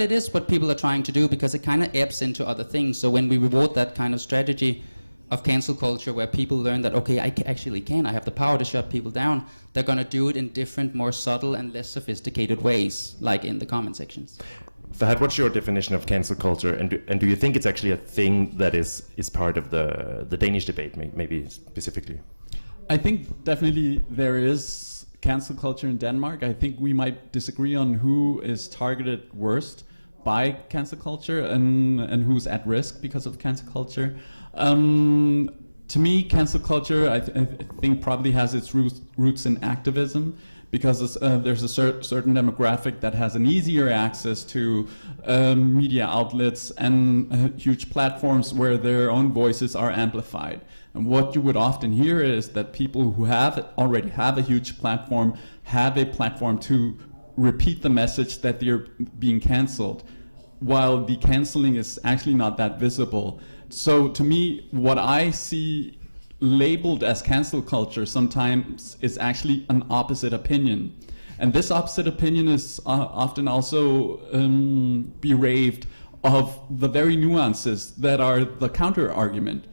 it is what people are trying to do, because it kind of ebbs into other things. So when we reward that kind of strategy of cancel culture, where people learn that, okay, I have the power to shut people down, they're going to do it in different, more subtle and less sophisticated ways, like in the comment sections. Fahad, what's your definition of cancel culture, and do you think it's actually a thing that is part of the Danish debate, maybe specifically? I think definitely there is cancel culture in Denmark. I think we might disagree on who is targeted worst by cancel culture and who's at risk because of cancel culture. To me, cancel culture, I think probably has its roots in activism, because there's a certain demographic that has an easier access to media outlets and huge platforms where their own voices are amplified. And what you would often hear is that people who already have a huge platform have a platform to repeat the message that they're being cancelled, while the cancelling is actually not that visible. So to me, what I see labeled as cancel culture sometimes is actually an opposite opinion. And this opposite opinion is often also bereaved of the very nuances that are the counter argument,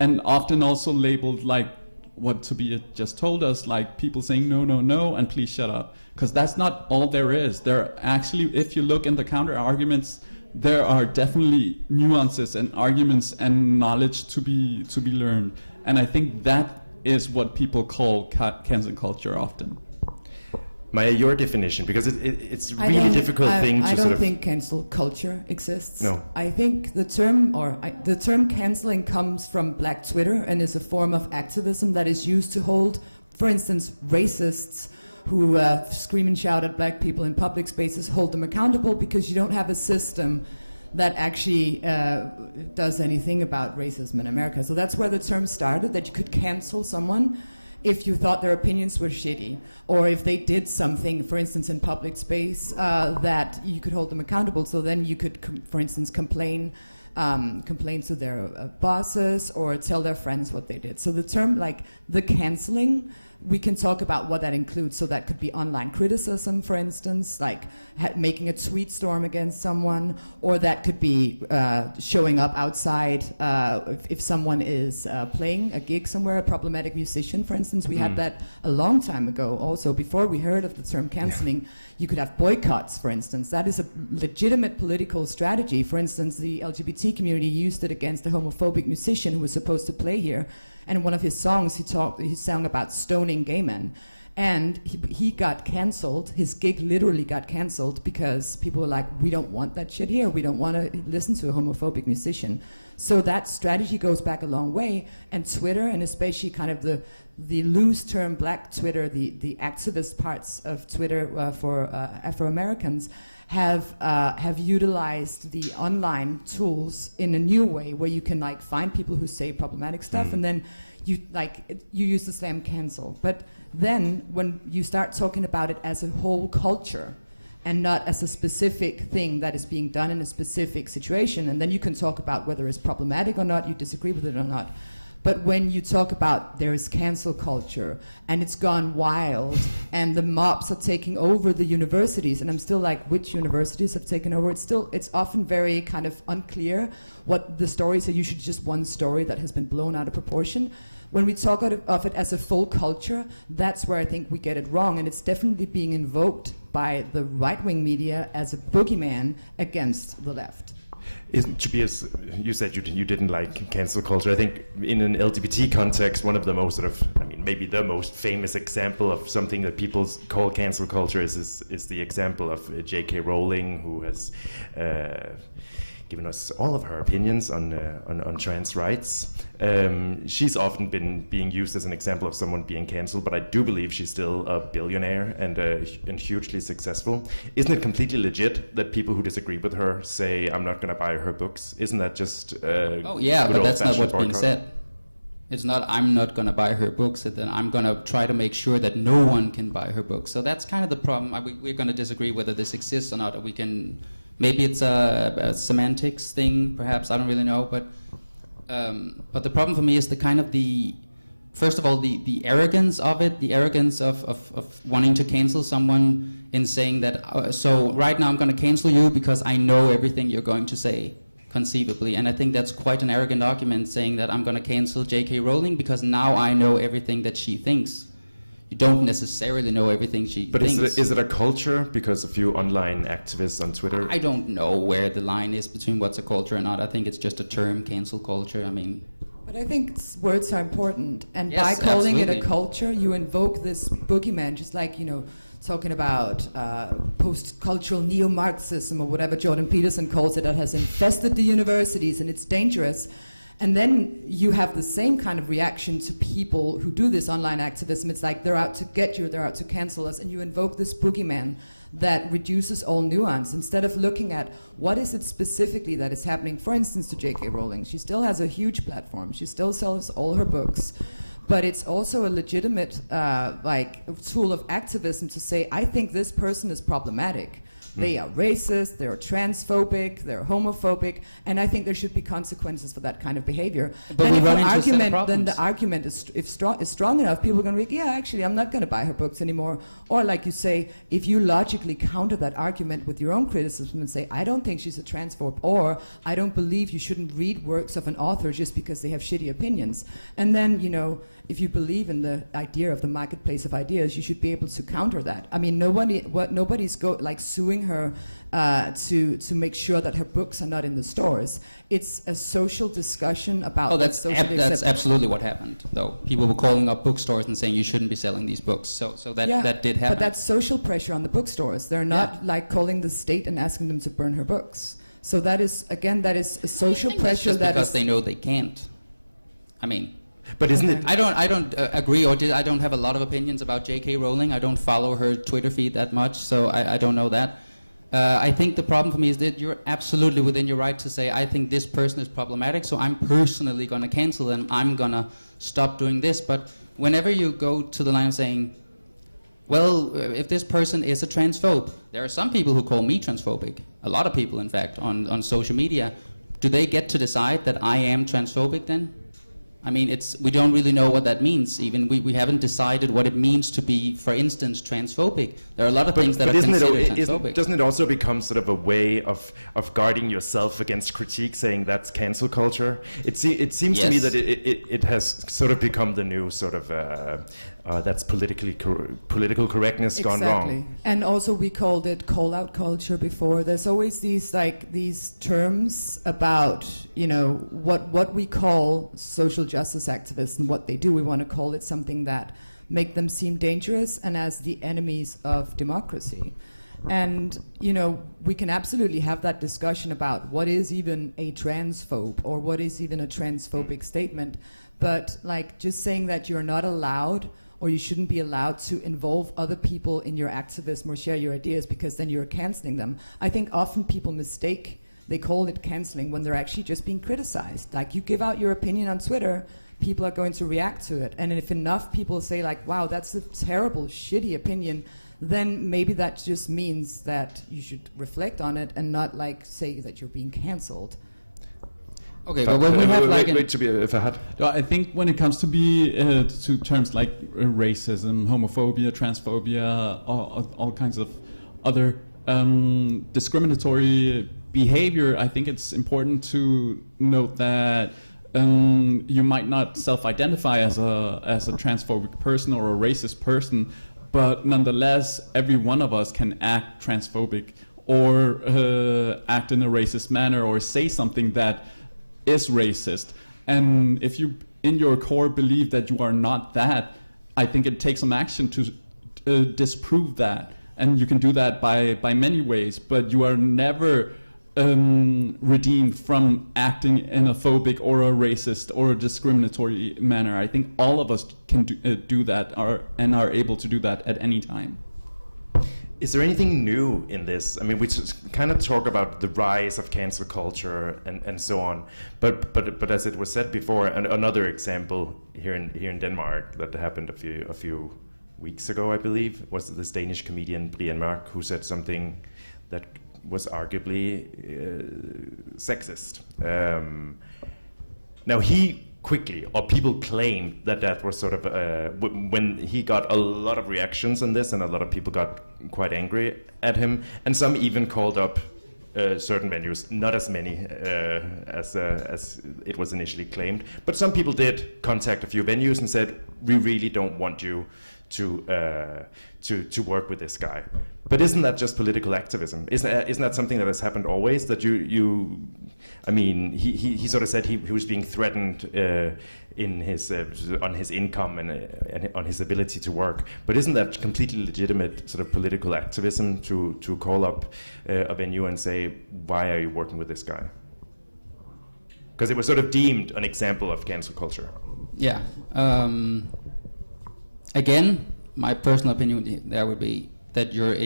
and often also labeled like what Tobias just told us, like people saying no, no, no, and please shut up. Because that's not all there is. There are actually, if you look in the counter arguments, there are definitely nuances and arguments and knowledge to be learned. And I think that is what people call cancel culture often. Maya, your definition, because it's a really difficult thing to I don't think cancel culture exists. No. I think the term canceling comes from Black Twitter and is a form of activism that is used to hold, for instance, racists who scream and shout at black people in public spaces, hold them accountable, because you don't have a system that actually does anything about racism in America. So that's where the term started, that you could cancel someone if you thought their opinions were shitty, or if they did something, for instance, in public space, that you could hold them accountable. So then you could, for instance, complain to their bosses or tell their friends what they did. So the term, like the canceling, we can talk about what that includes. So that could be online criticism, for instance, like making a tweet storm against someone, or that could be showing up outside if someone is playing a gig somewhere, a problematic musician, for instance. We had that a long time ago also, before we heard of the term canceling. Yeah. You could have boycotts, for instance. That is a legitimate political strategy. For instance, the LGBT community used it against a homophobic musician who was supposed to play here. And in one of his songs, he sang about stoning gay men. And he got cancelled. His gig literally got cancelled because people were like, we don't want that shit here. We don't want to listen to a homophobic musician. So that strategy goes back a long way. And Twitter, and especially kind of the loose term Black Twitter, the activist parts of Twitter for Afro-Americans, have utilized the online tools in a new way, where you can like find people who say problematic stuff, and then you use the slam cancel. But then when you start talking about it as a whole culture and not as a specific thing that is being done in a specific situation, and then you can talk about whether it's problematic or not, you disagree with it or not. But when you talk about there is cancel culture and it's gone wild and the mobs are taking over the universities, and I'm still like, which universities have taken over? It's often very kind of unclear what the stories are. Usually just one story that has been blown out of proportion. When we talk of it as a full culture, that's where I think we get it wrong, and it's definitely being invoked by the right-wing media as a boogeyman against the left. Tobias, you said you didn't like cancel culture. I think in an LGBT context, one of the most maybe the most famous example of something that people call cancel culture is the example of J.K. Rowling, who has given us all of her opinions on trans rights. She's often been being used as an example of someone being cancelled, but I do believe she's still a billionaire and hugely successful. Isn't it completely legit that people who disagree with her say, I'm not going to buy her books? Isn't that just oh yeah, but that's not what's being said. It's not, I'm not going to buy her books, and then I'm going to try to make sure that no one can buy her books. So that's kind of the problem. We're going to disagree whether this exists or not. Or we can, maybe it's a semantics thing, perhaps, I don't really know. But the problem for me is the kind of first of all, the arrogance of it, the arrogance of wanting to cancel someone in saying that, so right now I'm going to cancel you because I know everything you're going to say. Conceivably, and I think that's quite an arrogant argument, saying that I'm going to cancel J.K. Rowling because now I know everything that she thinks. You don't necessarily know everything she thinks. But is it a culture? Because a few online activists on Twitter... I don't know where the line is between what's a culture or not. I think it's just a term, cancel culture. I mean... But I think words are important, and yes, by calling absolutely. it a culture, you invoke this boogeyman, just like, talking about post-cultural neo-Marxism or whatever Jordan Peterson calls it, that has infested the universities and it's dangerous. And then you have the same kind of reaction to people who do this online activism. It's like they're out to get you, they're out to cancel us, and you invoke this boogeyman that reduces all nuance instead of looking at what is it specifically that is happening. For instance, to J.K. Rowling, she still has a huge platform, she still sells all her books. But it's also a legitimate tool of activism to say, I think this person is problematic. They are racist, they're transphobic, they're homophobic, and I think there should be consequences for that kind of behavior. But then we if run the into argument, then the argument is strong enough, people are going to be, yeah, actually, I'm not going to buy her books anymore. Or like you say, if you logically counter that argument with your own criticism and say, I don't think she's a transphobe, or I don't believe you shouldn't read works of an author just because they have shitty opinions. And then, if you believe in the idea of the marketplace of ideas, you should be able to counter that. I mean, nobody's suing her to make sure that her books are not in the stores. It's a social discussion about. Oh, that's absolutely what happened, though. People were calling up bookstores and saying you shouldn't be selling these books. So that did happen. But that's social pressure on the bookstores. They're not calling the state and asking them to burn her books. So that is a social pressure just because they know they can't. I mean. But isn't it? I don't agree, or I don't have a lot of opinions about J.K. Rowling. I don't follow her Twitter feed that much, so I don't know that. I think the problem for me is that you're absolutely within your right to say, I think this person is problematic, so I'm personally going to cancel them. I'm going to stop doing this. But whenever you go to the line of saying, well, if this person is a transphobe, there are some people who call me transphobic. A lot of people, in fact, on social media. Do they get to decide that I am transphobic then? I mean, we don't really know what that means. Even we haven't decided what it means to be, for instance, transphobic. There are a lot of things that are considered transphobic. Doesn't it also become sort of a way of guarding yourself against critique, saying that's cancel culture? It seems to me that it has sort of become the new sort of that's political correctness gone wrong. And also we called it call-out culture before. There's always these terms about what we call social justice activists and what they do. We want to call it something that make them seem dangerous and as the enemies of democracy. And we can absolutely have that discussion about what is even a transphobe or what is even a transphobic statement. But just saying that you're not allowed or you shouldn't be allowed to involve other people in your activism or share your ideas because then you're canceling them. I think often people mistake, they call it canceling when they're actually just being criticized. Like you give out your opinion on Twitter, people are going to react to it. And if enough people say wow, that's a terrible, shitty opinion, then maybe that just means that you should reflect on it and not say that you're being canceled. Okay, but when we have I think when it comes to terms like racism, homophobia, transphobia, all kinds of other discriminatory behavior, I think it's important to note that you might not self-identify as a transphobic person or a racist person, but nonetheless, every one of us can act transphobic or act in a racist manner or say something that is racist. And if you in your core believe that you are not that, I think it takes some action to disprove that. And you can do that by many ways, but you are never redeemed from acting in a phobic or a racist or a discriminatory manner. I think all of us can do that and are able to do that at any time. Is there anything new in this? I mean, we kind of talk about the rise of cancel culture and so on, but as it was said before, another example here in Denmark that happened a few weeks ago, I believe, was this Danish comedian Brian Mørk, who said something that was arguably sexist. Now he quickly, or people claimed that was sort of when he got a lot of reactions on this, and a lot of people got quite angry at him, and some even called up certain venues, not as many as it was initially claimed, but some people did contact a few venues and said, we really don't want you to work with this guy. But isn't that just political activism? Isn't that something that has happened always? That I mean, he sort of said he was being threatened in his on his income and on his ability to work. But isn't that completely legitimate sort of political activism to call up a venue and say, why are you working with this guy? Because it was sort of deemed an example of cancel culture. Yeah. Again, my personal opinion there would be that you're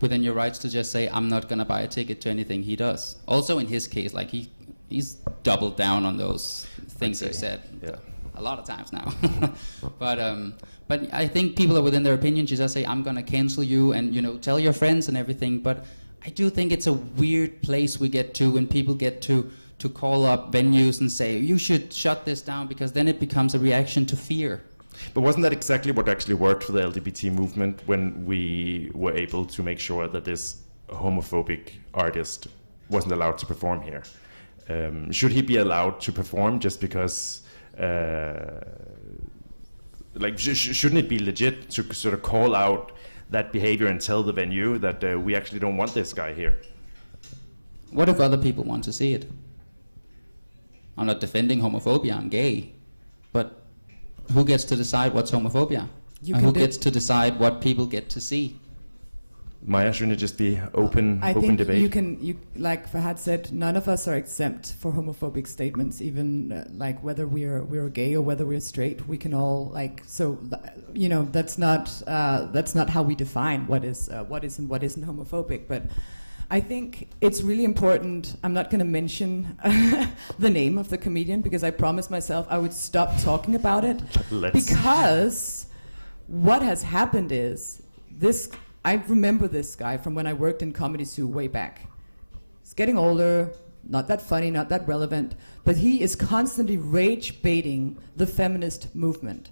within your rights to just say, I'm not gonna buy a ticket to anything he does. Also in his case, like he's doubled down on those things he said a lot of times now. But I think people are within their opinion to just say, I'm gonna cancel you, and tell your friends and everything. But I do think it's a weird place we get to when people get to call up venues and say, you should shut this down, because then it becomes a reaction to fear. But wasn't that exactly what actually worked for the LGBT movement when we were able to make sure that this homophobic artist wasn't allowed to perform here? Should he be allowed to perform just because, shouldn't it be legit to sort of call out that behavior and tell the venue that we actually don't want this guy here? What if other people want to see it? I'm not defending homophobia, I'm gay, but who gets to decide what's homophobia? And who gets to decide what people get to see? Maya, shouldn't it just be open debate? I think you like Fahad said, none of us are exempt for homophobic statements, even like whether we're gay or whether we're straight. We can all that's not how we define what is and what isn't homophobic. But I think it's really important. I'm not going to mention the name of the comedian, because I promised myself I would stop talking about it. Because what has happened is this. I remember this guy from when I worked in Comedy Zoo way back. He's getting older, not that funny, not that relevant, but he is constantly rage baiting the feminist movement,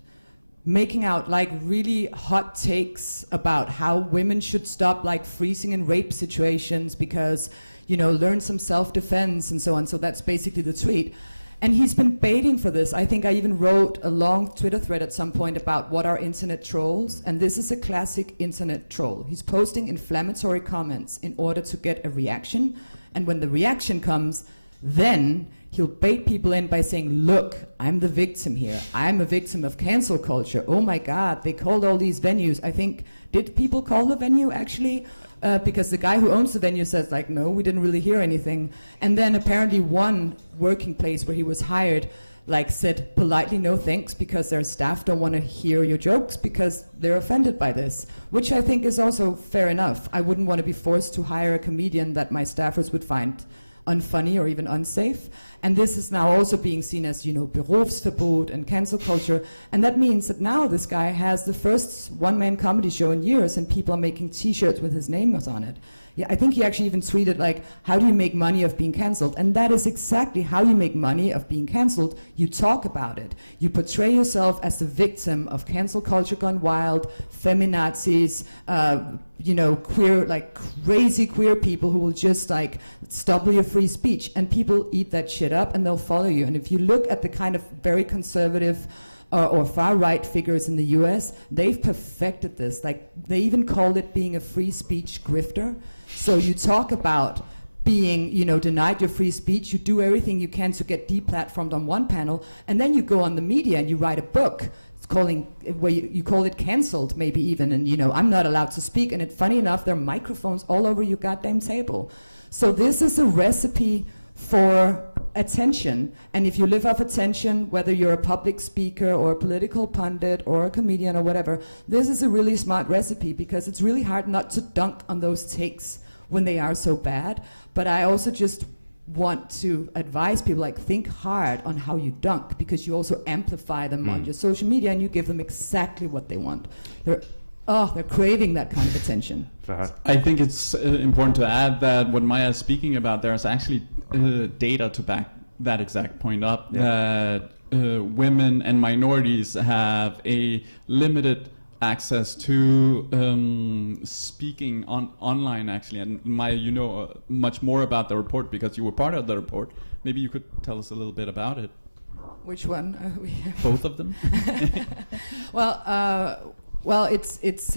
making out like really hot takes about how women should stop like freezing in rape situations because, learn some self-defense and so on. So that's basically the tweet. And he's been baiting for this. I think I even wrote a long Twitter thread at some point about what are internet trolls, and this is a classic internet troll. He's posting inflammatory comments in order to get a reaction, and when the reaction comes, then he'll bait people in by saying, look, I'm the victim here. I'm a victim of cancel culture. Oh my God, they called all these venues. I think, did people call the venue actually? Because the guy who owns the venue says like, no, we didn't really hear anything. And then apparently one working place where he was hired like said politely no thanks, because their staff don't want to hear your jokes because they're offended by this, which I think is also fair enough. I wouldn't want to be forced to hire a comedian that my staffers would find unfunny or even unsafe. And this is now also being seen as, Berufsverbot and cancel culture. And that means that now this guy has the first one-man comedy show in years, and people are making t-shirts with his name on it. Yeah, I think he actually even tweeted like, how do you make money of being cancelled? And that is exactly how you make money of being cancelled. You talk about it. You portray yourself as the victim of cancel culture gone wild, feminazis, queer, like crazy queer people who will just like stop your free speech. And people eat that shit up and they'll follow you. And if you look at the kind of very conservative or far-right figures in the US, they've perfected this. Like, they even called it being a free speech grifter. So you talk about being, denied your free speech, you do everything you can to get deplatformed on one panel, and then you go on the media and you write a book calling where you call it cancelled, maybe even, and I'm not allowed to speak. And funny enough, there are microphones all over your goddamn table. So this is a recipe for attention, and if you live off attention, whether you're a public speaker or a political pundit or a comedian or whatever, this is a really smart recipe, because it's really hard not to dunk on those takes when they are so bad. But I also just want to advise people, like, think hard on how you dunk, because you also amplify them on your social media, and you give them exactly what they want. They're craving that kind of attention. I think it's important to add that what Maya is speaking about, there's actually data to back that exact point up, that women and minorities have a limited access to speaking online, actually. And Maya, you know much more about the report because you were part of the report. Maybe you could tell us a little bit about it. Which one? Both of them. Well, it's.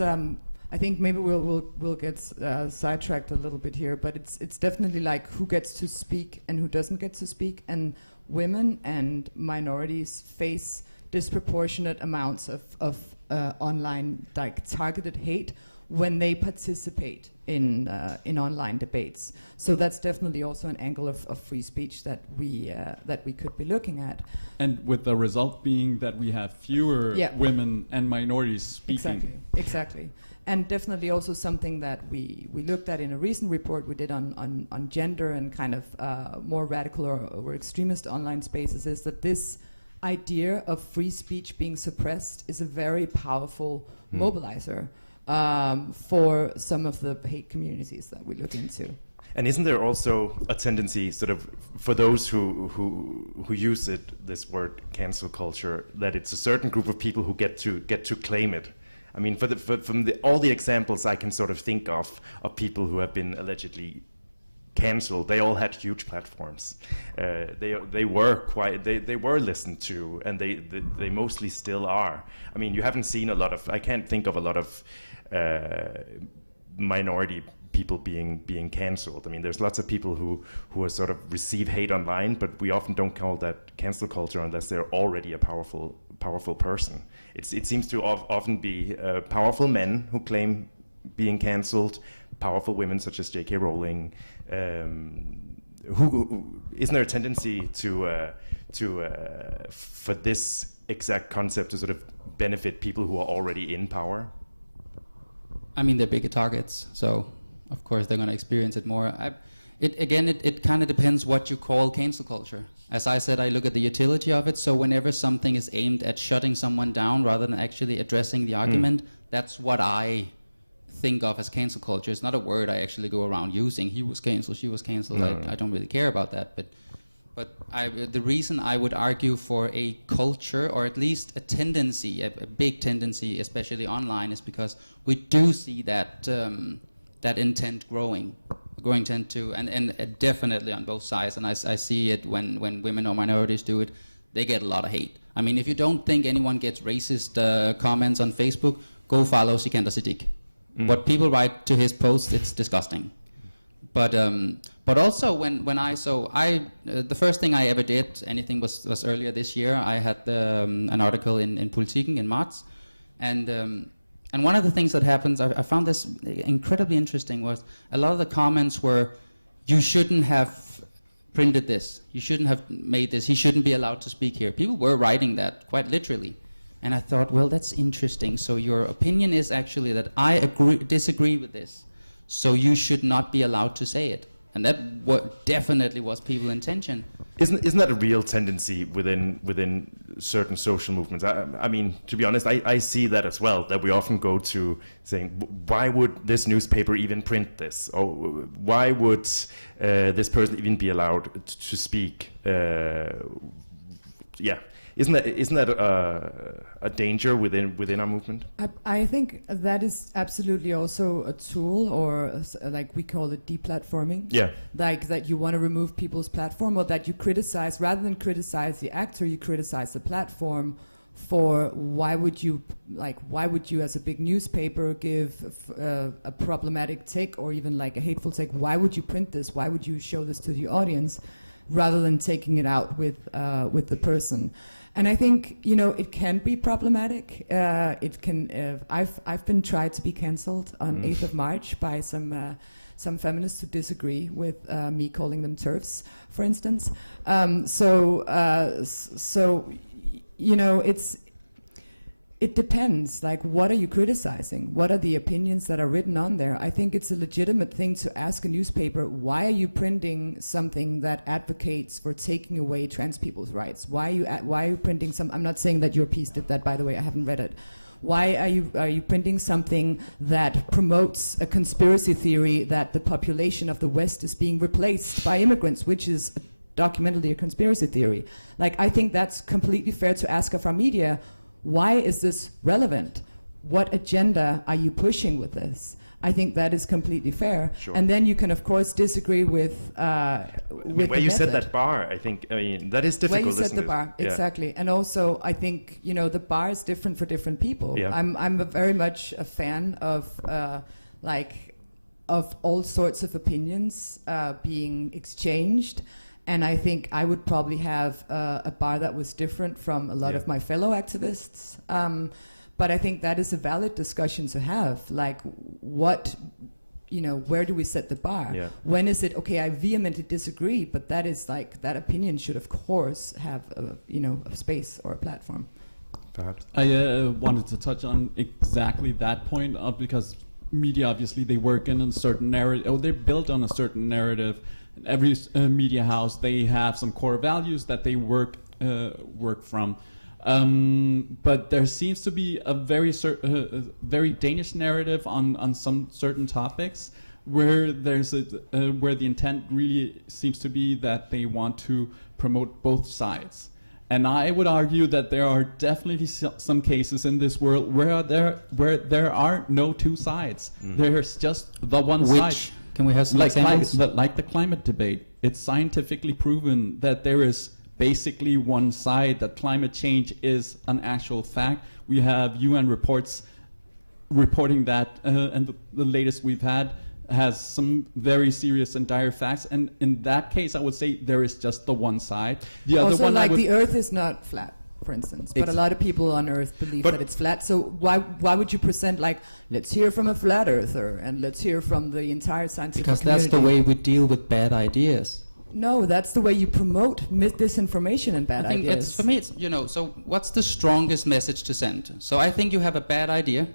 I think maybe we'll get sidetracked a little bit here, but it's definitely like who gets to speak and who doesn't get to speak, and women and minorities face disproportionate amounts of online, like, targeted hate when they participate in online debates. So that's definitely also an angle of free speech that we could be looking at. And with the result being that we have fewer women and minorities speaking. Exactly. And definitely also something that we looked at in a recent report we did on gender and kind of more radical or extremist online spaces, is that this idea of free speech being suppressed is a very powerful mobilizer for some of the hate communities that we look into. And isn't there also a tendency, sort of, for those who use this word cancel culture, that it's a certain group of people who get to claim it? I mean, from all the examples I can sort of think of people who have been allegedly cancelled, they all had huge platforms. They were listened to, and they mostly still are. I mean, you haven't seen a lot of. I can't think of a lot of minority people being cancelled. I mean, there's lots of people who are sort of receive hate online, but we often don't call that cancel culture unless they're already a powerful person. It seems to often be powerful men who claim being cancelled, powerful women such as J.K. Rowling. Who isn't there a tendency for this exact concept to sort of benefit people who are already in power? I mean, they're bigger targets, so of course they're going to experience it more. It kind of depends what you call cancel culture. As I said, I look at the utility of it. So whenever something is aimed at shutting someone down rather than actually addressing the argument, that's what I think of as cancel culture. It's not a word I actually go around using. He was cancelled, she was cancelled. I don't really care about that. But the reason I would argue for a culture, or at least a tendency, a big tendency, especially online, is because we do see that that intent growing intent to, and definitely on both sides. And I see it when women or minorities do it, they get a lot of hate. I mean, if you don't think anyone gets racist comments on Facebook, go follow Sikander Siddiq. What people write to his post, it's disgusting. But also when the first thing I ever did, anything was earlier this year. I had an article in Politiken in March, and one of the things that happens, I found this incredibly interesting, was a lot of the comments were, you shouldn't have printed this, you shouldn't have made this, he shouldn't be allowed to speak here. People were writing that quite literally. And I thought, well, that's interesting. So your opinion is actually that I disagree with this, so you should not be allowed to say it. And that definitely was people's intention. Isn't that a real tendency within certain social movements? I mean, to be honest, I see that as well, that we often go to saying, why would this newspaper even print this? Or why would this person even be allowed to speak? Isn't that a danger within our movement? I think that is absolutely also a tool, or like we call it deplatforming. Yeah. Like that you want to remove people's platform, or that you criticize, rather than criticize the actor, you criticize the platform for why would you as a big newspaper give a problematic take, or even like a hateful take? Why would you print this? Why would you show this to the audience? rather than taking it out with the person. And I think, you know, it can be problematic. It can. I've been tried to be cancelled on 8th of March by some feminists who disagree with me calling them TERFs, for instance. So you know, it depends. Like, what are you criticizing? What are the opinions that are written on there? I think it's a legitimate thing to ask a newspaper, why are you printing something that advocates for taking away trans people's rights? Why are you printing some? I'm not saying that your piece did that, by the way. I haven't read it. Why are you printing something that promotes a conspiracy theory that the population of the West is being replaced by immigrants, which is documentally a conspiracy theory? Like, I think that's completely fair to ask of our media. Why is this relevant? What agenda are you pushing with this? I think that is completely fair. Sure. And then you can, of course, disagree with where you set that bar. I mean, that is difficult. Where you set isn't the it? bar, Yeah. exactly. And also, I think, you know, the bar is different for different people. Yeah. I'm very much a fan of of all sorts of opinions being exchanged. And I think I would probably have a bar that was different from a lot of my fellow activists. But I think that is a valid discussion to have. Like, what, you know, where do we set the bar? Yeah. When is it, okay, I vehemently disagree, but that is like, that opinion should, of course, have a space or a platform. Perhaps. I wanted to touch on exactly that point because media, obviously, they work in a certain narrative, or they're built on a certain narrative. Every media house, they have some core values that they work from. But there seems to be a very Danish narrative on some certain topics where there's where the intent really seems to be that they want to promote both sides. And I would argue that there are definitely some cases in this world where there are no two sides. There's just the one side. Can we have some examples? Like the climate debate, it's scientifically proven that there is basically one side, that climate change is an actual fact. We have UN reports reporting that, and the latest we've had has some very serious and dire facts. And in that case, I would say there is just the one side. The other Also, one, like, the Earth is not flat, for instance, but a lot of people on Earth believe that it's flat. So why would you present, like, let's hear from a flat earther and let's hear from the entire scientific Because community? that's the way we deal with bad ideas. No, that's the way you promote disinformation and bad I think ideas. it's, for me, it's, you know, so what's the strongest message to send? So I think you have a bad idea.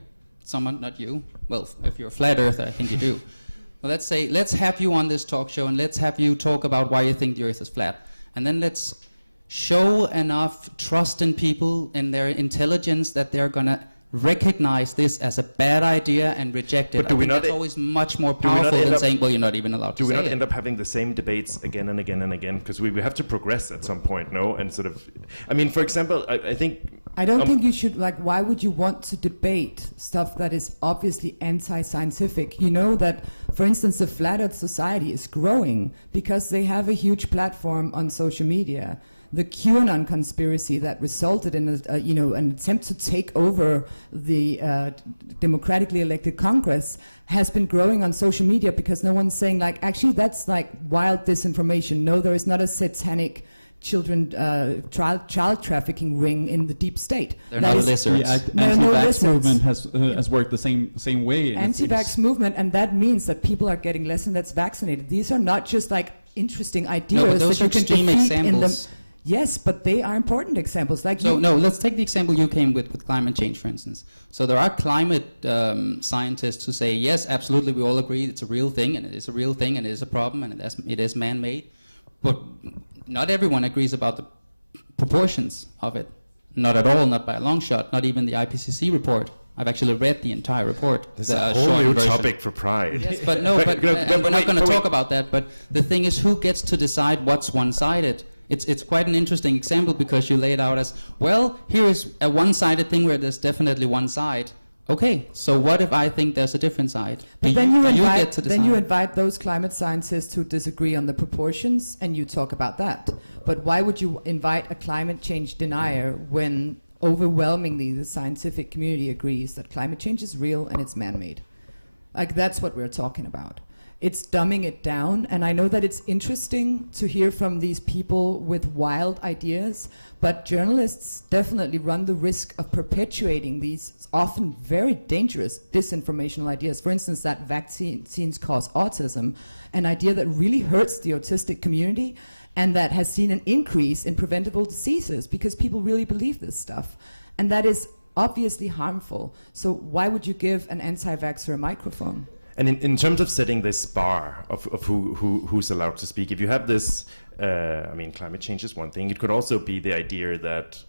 Someone, not you. Well, if you're a flat earther, I think you do. Well, let's say, let's have you on this talk show and let's have you talk about why you think the Earth is flat. And then let's show enough trust in people and their intelligence that they're going to recognize this as a bad idea and reject it. But do we not that's always much more powerful than saying, well, you're not even allowed to say it. Do we not end up having the same debates again and again and again? Because we have to progress at some point, no? And sort of, I mean, for example, I think... I don't think you should, like, why would you want to debate stuff that is obviously anti-scientific? You know that, for instance, the Flat Earth Society is growing because they have a huge platform on social media. The QAnon conspiracy that resulted in an attempt to take over the democratically elected Congress has been growing on social media because no one's saying, like, actually that's like wild disinformation. No, there is not a satanic child trafficking ring in the deep state. They're not lizards. The anti-vax movement has worked the same way. Anti-vax movement, and that means that people are getting less and less vaccinated. These are not just like interesting ideas No, but those that are you can extreme defeat in them. examples. Yes, but they are important examples. Like So no, let's take the example you came with climate change, for instance. So there are climate scientists who say, yes, absolutely, we all agree it's a real thing, and it is a real thing, and it is a problem, and it is man-made. But not everyone agrees about the proportions of it. Not at all, not by a long shot, not even the IPCC report. I've actually read the entire report. This is a whole new topic for Pride. Yes, but no, but we're not going to talk about that. But the thing is, who gets to decide what's one-sided? It's quite an interesting example because you lay it out as, well, here is a one-sided thing where there's definitely one side. Okay, so what if I think there's a different side? But then you invite those climate scientists who disagree on the proportions and you talk about that. But why would you invite a climate change denier when overwhelmingly the scientific community agrees that climate change is real and it's man-made? Like, that's what we're talking about. it's dumbing it down. And I know that it's interesting to hear from these people with wild ideas, but journalists definitely run the risk of perpetuating these often very dangerous disinformational ideas. For instance, that vaccines cause autism, an idea that really hurts the autistic community and that has seen an increase in preventable diseases because people really believe this stuff. And that is obviously harmful. So why would you give an anti-vaxxer a microphone? And in terms of setting this bar of who's allowed to speak, if you have this, I mean, climate change is one thing. It could also be the idea that,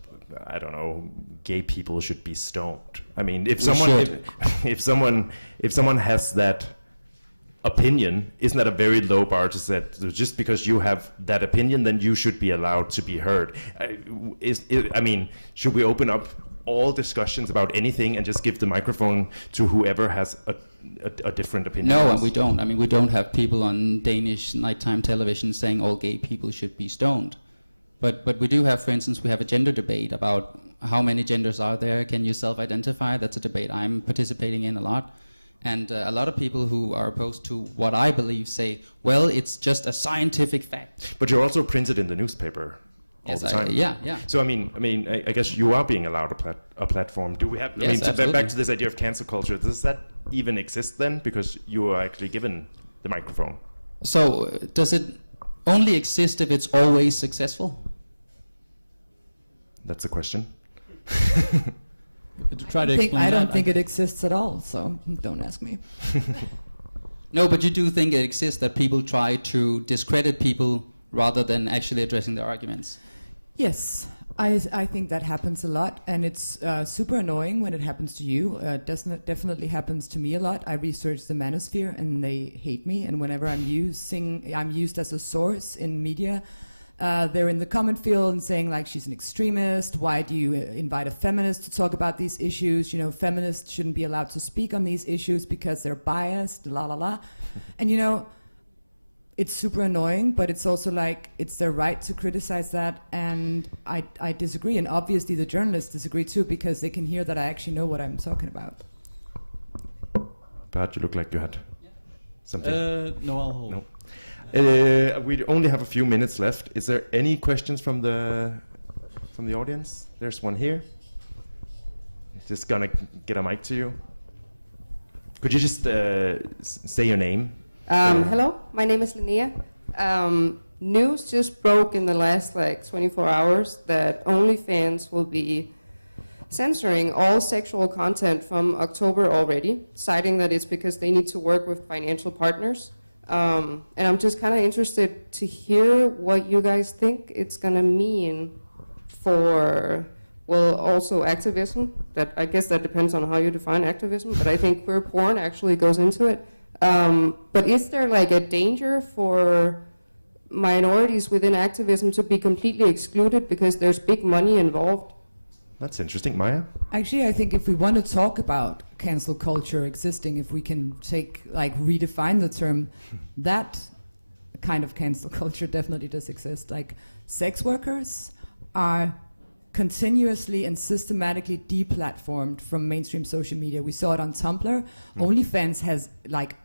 I don't know, gay people should be stoned. I mean, if someone has that opinion, isn't that a very low bar to set? So just because you have that opinion, then you should be allowed to be heard. I mean, should we open up all discussions about anything and just give the microphone to whoever has a different opinion? No, and we don't. I mean, we don't have people on Danish nighttime television saying all gay people should be stoned. But we do have, for instance, we have a gender debate about how many genders are there. Can you self-identify? That's a debate I'm participating in a lot. And a lot of people who are opposed to what I believe say, well, it's just a scientific fact. But you're also printed in the newspaper all the time. Yeah. So I guess you are being allowed a platform. Do we have? Yes, I mean, absolutely. back to this idea of cancel culture. Does that even exist then? Because you are actually given the microphone. So does it only exist if it's always successful? That's a question. To try to explain I that, don't think it exists at all, so don't ask me. No, but you do think it exists that people try to discredit people rather than actually addressing their arguments? Yes, I think that happens a lot, and it's super annoying when it happens to you. Definitely happens to me a lot. I research the manosphere, and they hate me, and whenever I'm used as a source in media. They're in the comment field and saying like she's an extremist. Why do you invite a feminist to talk about these issues? You know, feminists shouldn't be allowed to speak on these issues because they're biased. La la la, and you know, it's super annoying. But it's also like it's their right to criticize that, and I disagree. And obviously the journalists disagree too because they can hear that I actually know what I'm talking about. But you look like you had something. No, I'll hold. No. We only have a few minutes left. Is there any questions from the audience? There's one here. Just gonna get a mic to you. Could you just say your name? Hello, my name is Linnea. News just broke in the last 24 hours that OnlyFans will be censoring all sexual content from October already, citing that it's because they need to work with financial partners. And I'm just kind of interested to hear what you guys think it's going to mean for, well, also activism. That I guess that depends on how you define activism, but I think queer porn actually goes into it. But is there a danger for minorities within activism to be completely excluded because there's big money involved? That's interesting, Maya. Actually, I think if we want to talk about cancel culture existing, if we can redefine the term, that kind of cancel culture definitely does exist. Sex workers are continuously and systematically deplatformed from mainstream social media. We saw it on Tumblr. OnlyFans has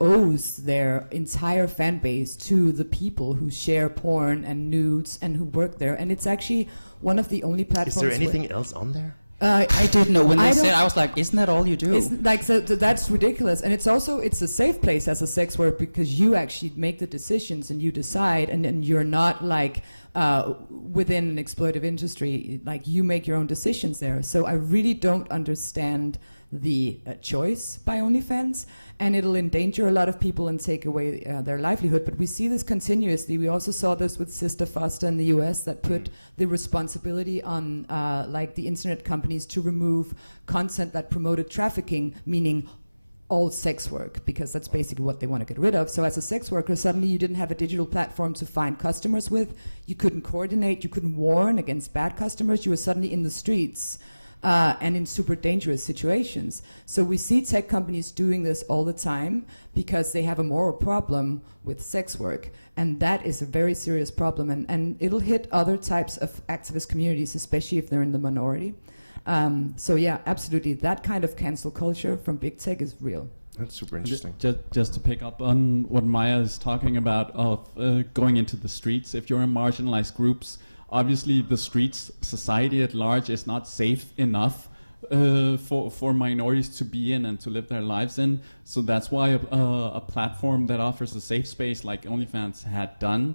owes their entire fan base to the people who share porn and nudes and who work there, and it's actually one of the only platforms. Is there anything else on there? I didn't know when they said. I was like, "Isn't that all you do?" So that's ridiculous, and it's a safe place as a sex worker because you actually make the decisions and you decide, and you're not within an exploitative industry. You make your own decisions there. So I really don't understand the choice by OnlyFans, and it'll endanger a lot of people and take away their livelihood. But we see this continuously. We also saw this with Sister Foster in the US that put the responsibility on the internet companies to remove content that promoted trafficking, meaning all sex work, because that's basically what they want to get rid of. So as a sex worker, suddenly you didn't have a digital platform to find customers with. You couldn't coordinate, you couldn't warn against bad customers. You were suddenly in the streets. And in super dangerous situations. So we see tech companies doing this all the time because they have a moral problem with sex work. And that is a very serious problem. And it'll hit other types of activist communities, especially if they're in the minority. So yeah, absolutely. That kind of cancel culture from big tech is real. That's super interesting. Just to pick up on what Maya is talking about of going into the streets. If you're in marginalized groups, obviously the streets, society at large, is not safe enough for minorities to be in and to live their lives in. So that's why a platform that offers a safe space like OnlyFans had done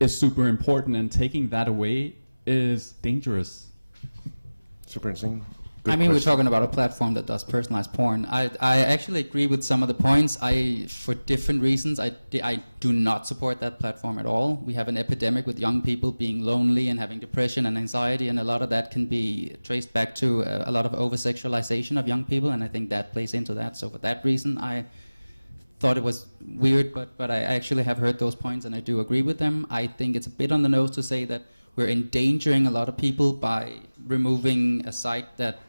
is super important, and taking that away is dangerous. Super interesting. I mean, we're talking about a platform that does personalized porn. I actually agree with some of the points. For different reasons, I do not support that platform at all. We have an epidemic with young people being lonely and having depression and anxiety, and a lot of that can be traced back to a lot of over-sexualization of young people, and I think that plays into that. So for that reason, I thought it was weird, but I actually have heard those points, and I do agree with them. I think it's a bit on the nose to say that we're endangering a lot of people by removing a site that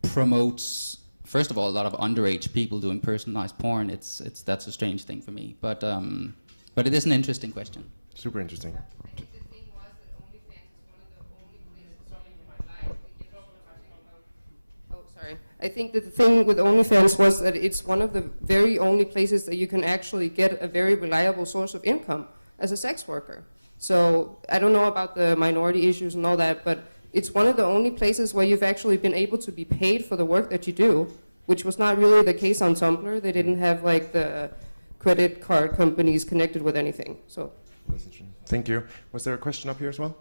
promotes, first of all, a lot of underage people doing personalized porn. That's a strange thing for me, but it is an interesting question. Super interesting. I think that the thing with OnlyFans was that it's one of the very only places that you can actually get a very reliable source of income as a sex worker. So I don't know about the minority issues and all that, but it's one of the only places where you've actually been able to be paid for the work that you do, which was not really the case on Tumblr. They didn't have like the credit card companies connected with anything. So that's interesting. Thank you. Was there a question up here as well?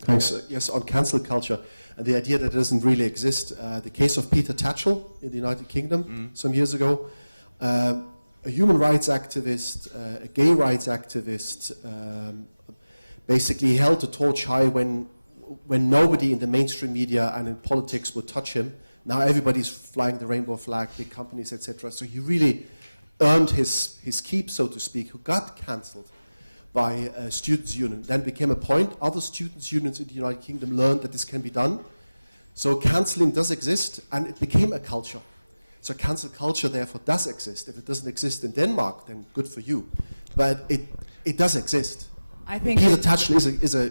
Thanks. Yes, on cancel culture and the idea that it doesn't really exist. The case of Peter Tatchell in the United Kingdom some years ago, a human rights activist, a gay rights activist, basically held the torch high when nobody in the mainstream media and in politics would touch him. Now everybody's flying the rainbow flag, big companies, etc. So he really earned his keep, so to speak, who got cancelled by a students' union. Then became a point. Other students' unions in the United Kingdom learned that this can be done. So cancelling does exist, and it became a culture. So cancel culture, therefore, does exist. If it doesn't exist in Denmark, then good for you. But it does exist. I think Peter Tatchell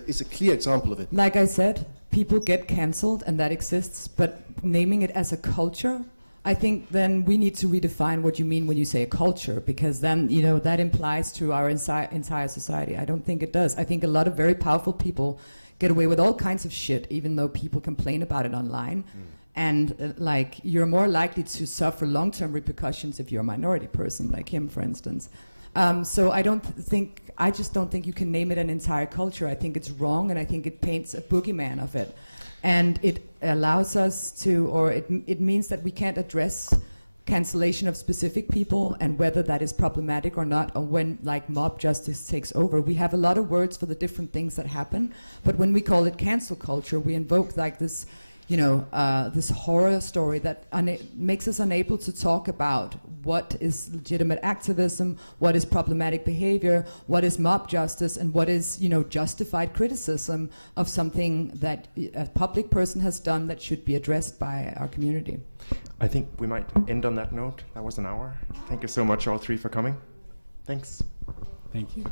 is a clear example of it. Like I said, people get cancelled, and that exists. But naming it as a culture, I think then we need to redefine what you mean when you say a culture, because then, you know, that implies to our entire society. I don't think it does. I think a lot of very powerful people get away with all kinds of shit, even though people complain about it online. And like, you're more likely to suffer long-term repercussions if you're a minority person, like him, for instance. So I just don't think you can name it an entire culture. I think it's wrong, and I think it paints a boogeyman of it. And it allows us to, or it means that we can't address cancellation of specific people and whether that is problematic or not, or when like mob justice takes over. We have a lot of words for the different things that happen, but when we call it cancel culture, we invoke like this, you know, this horror story that makes us unable to talk about what is legitimate activism, what is problematic behavior, what is mob justice, and what is, you know, justified criticism of something that a public person has done that should be addressed by our community. I think we might end on that note. That was an hour. Thank you so much, all three, for coming. Thanks. Thank you.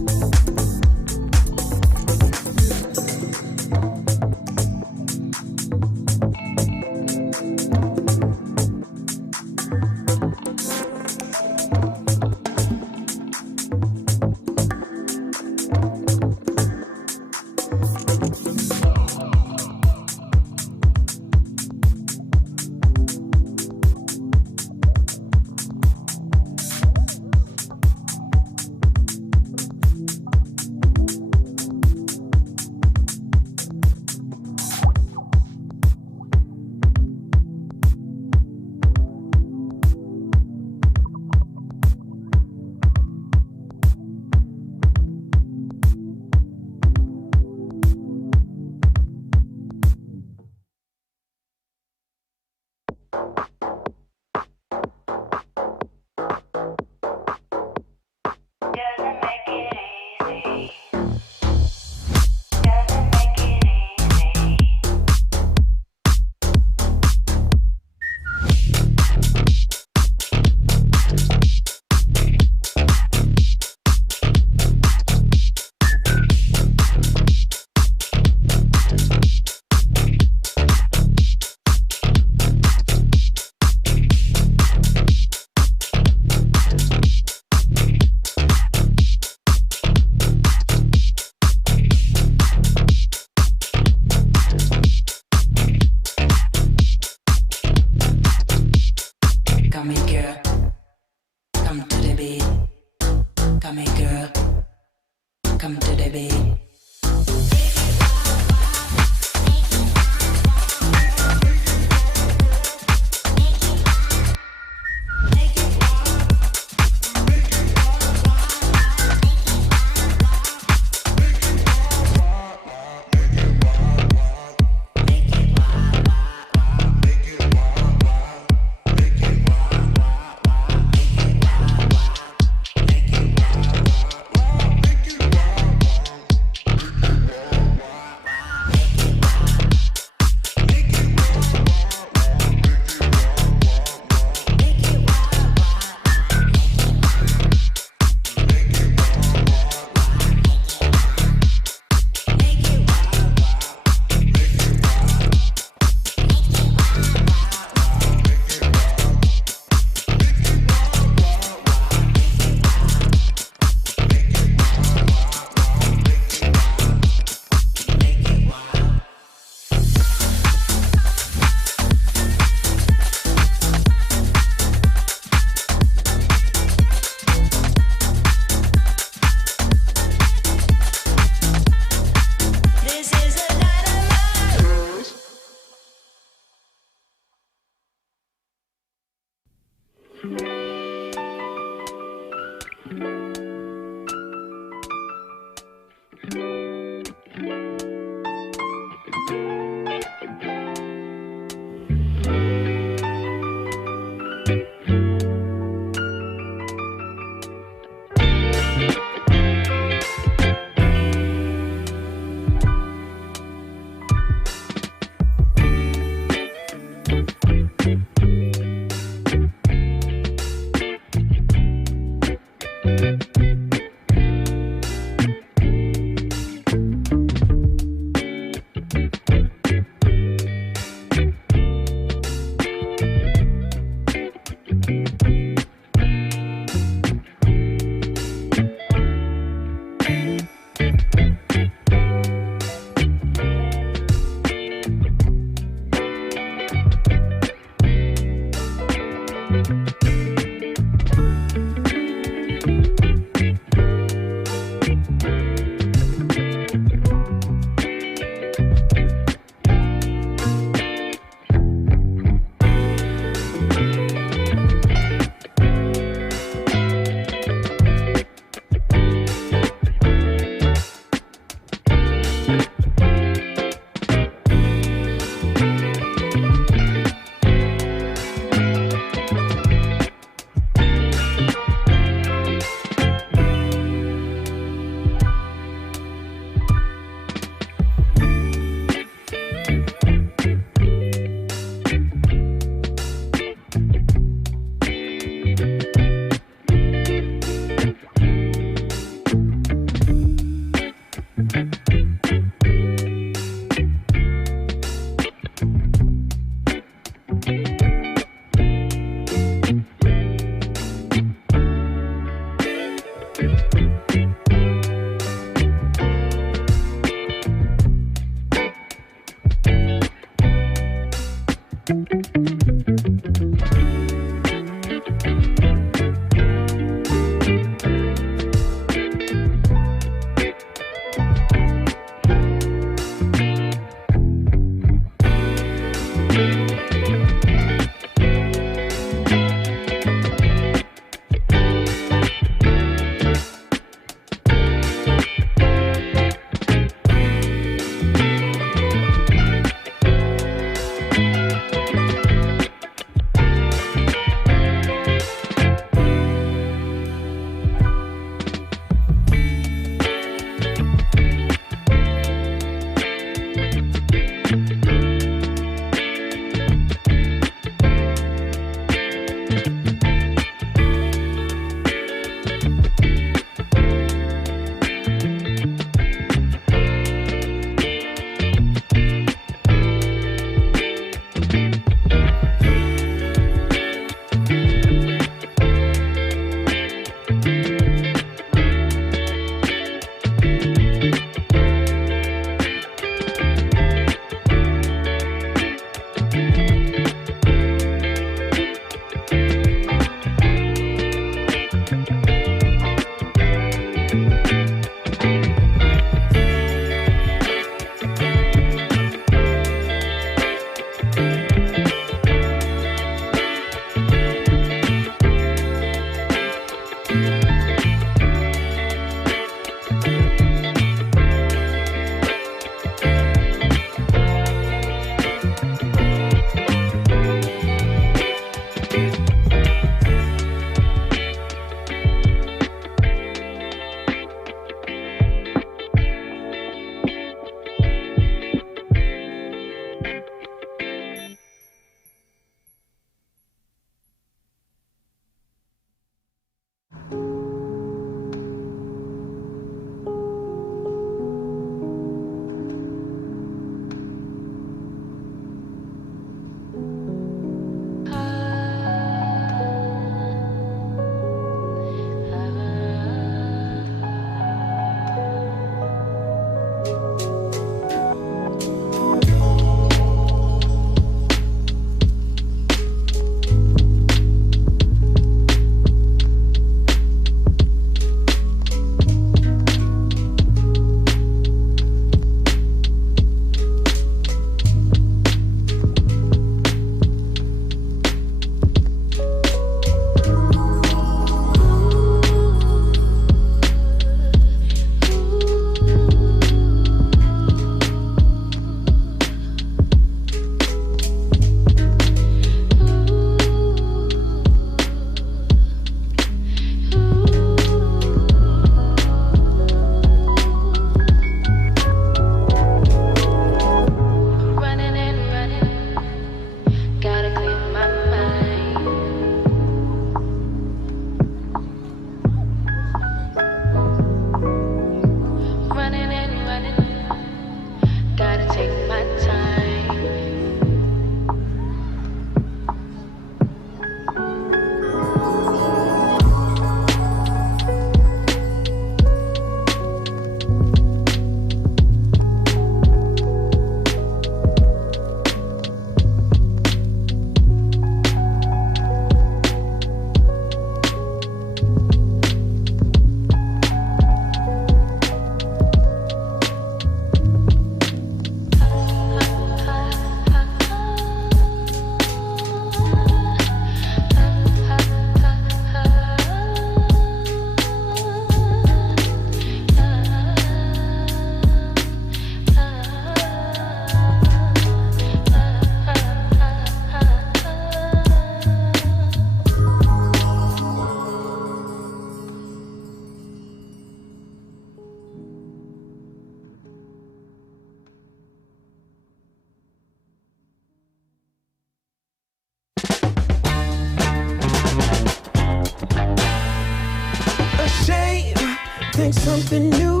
think something new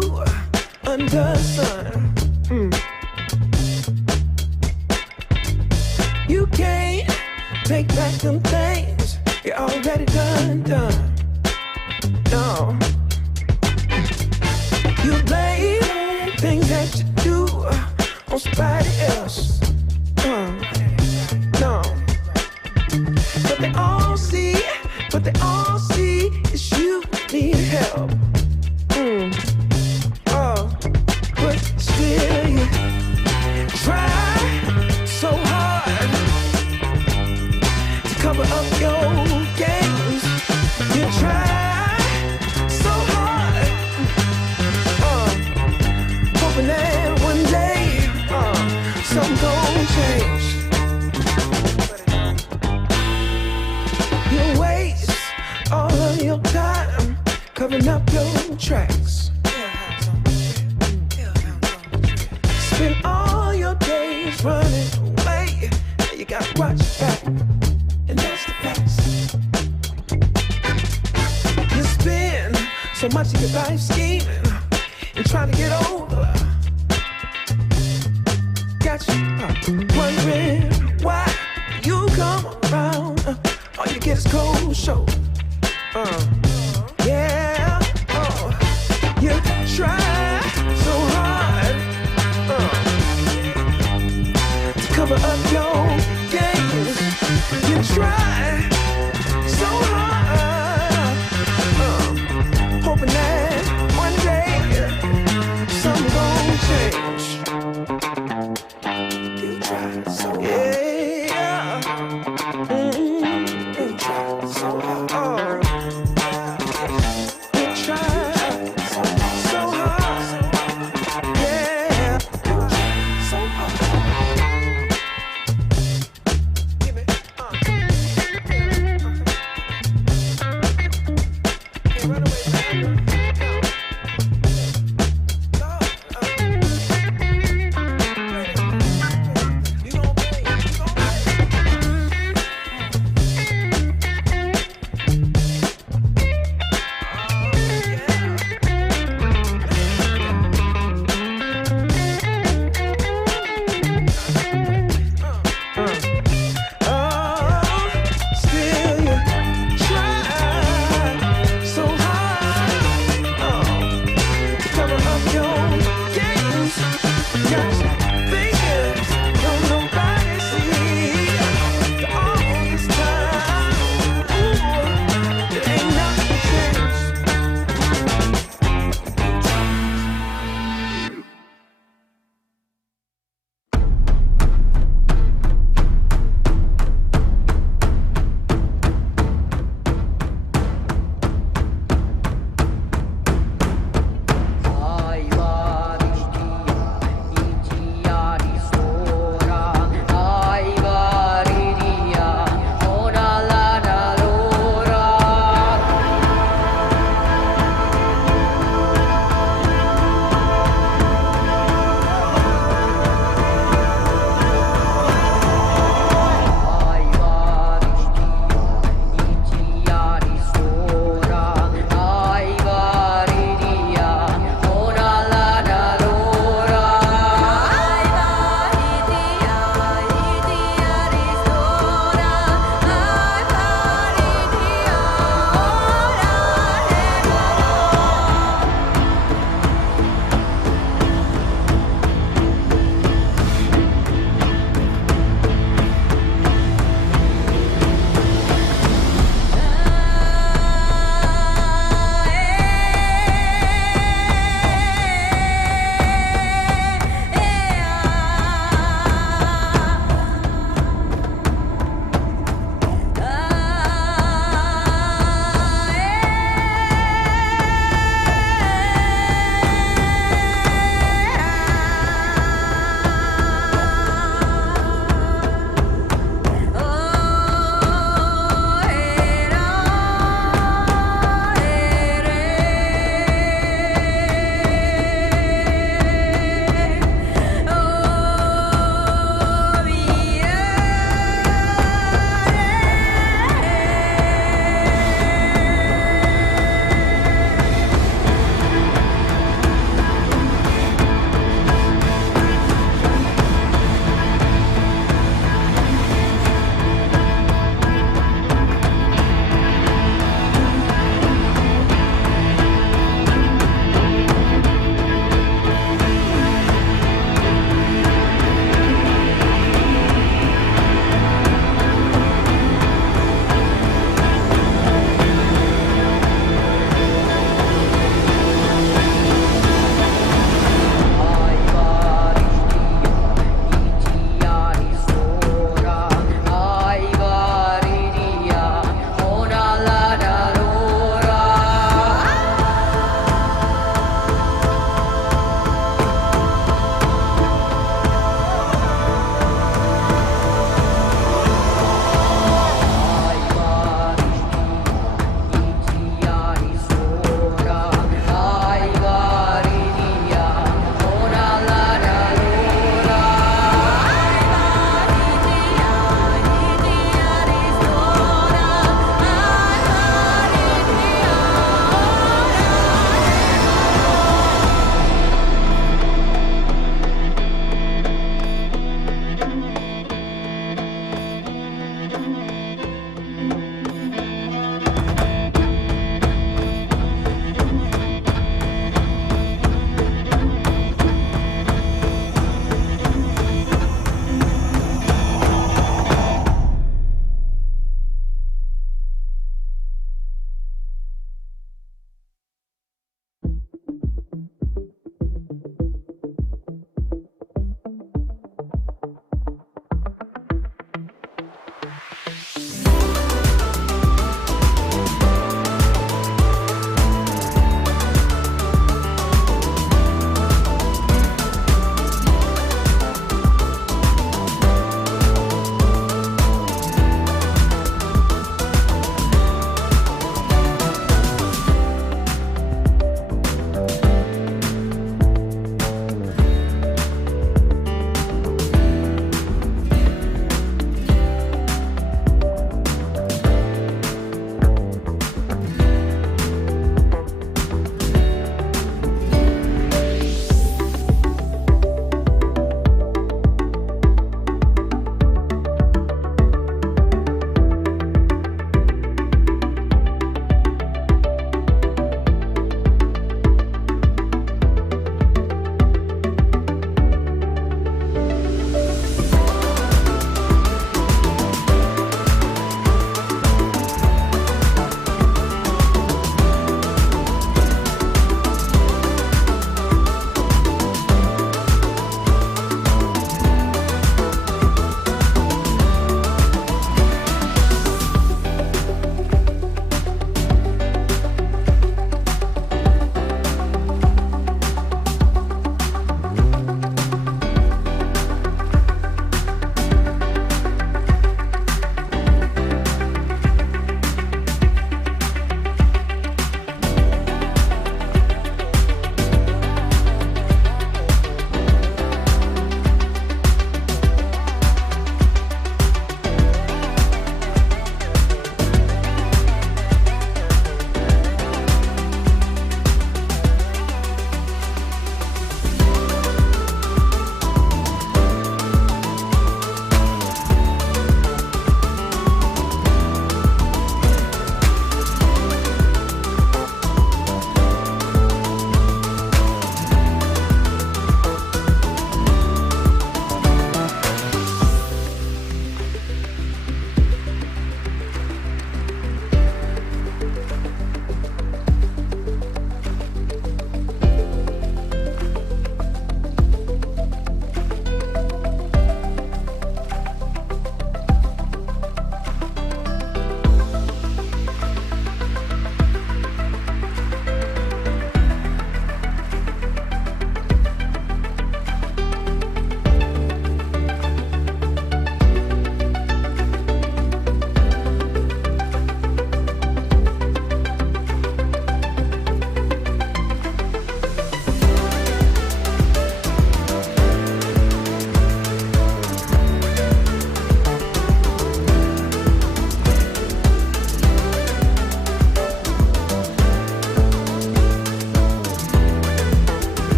under the sun. You can't take back them things you already done. No. You blame things that you do on somebody else. No. But they all see is you need help. But still you try so hard to cover up your games. You try so hard, hoping that one day something gon' change. You waste all of your time covering up your tracks. Spend all your days running away. You gotta watch your back, and that's the facts. You spend so much of your life scheming and trying to get over. Got you wondering why you come around. All you get is cold shoulder. Yeah, you try so hard to cover up your games. You try so hard, hoping that one day something gon' change. You try so hard. Yeah. You try so hard. You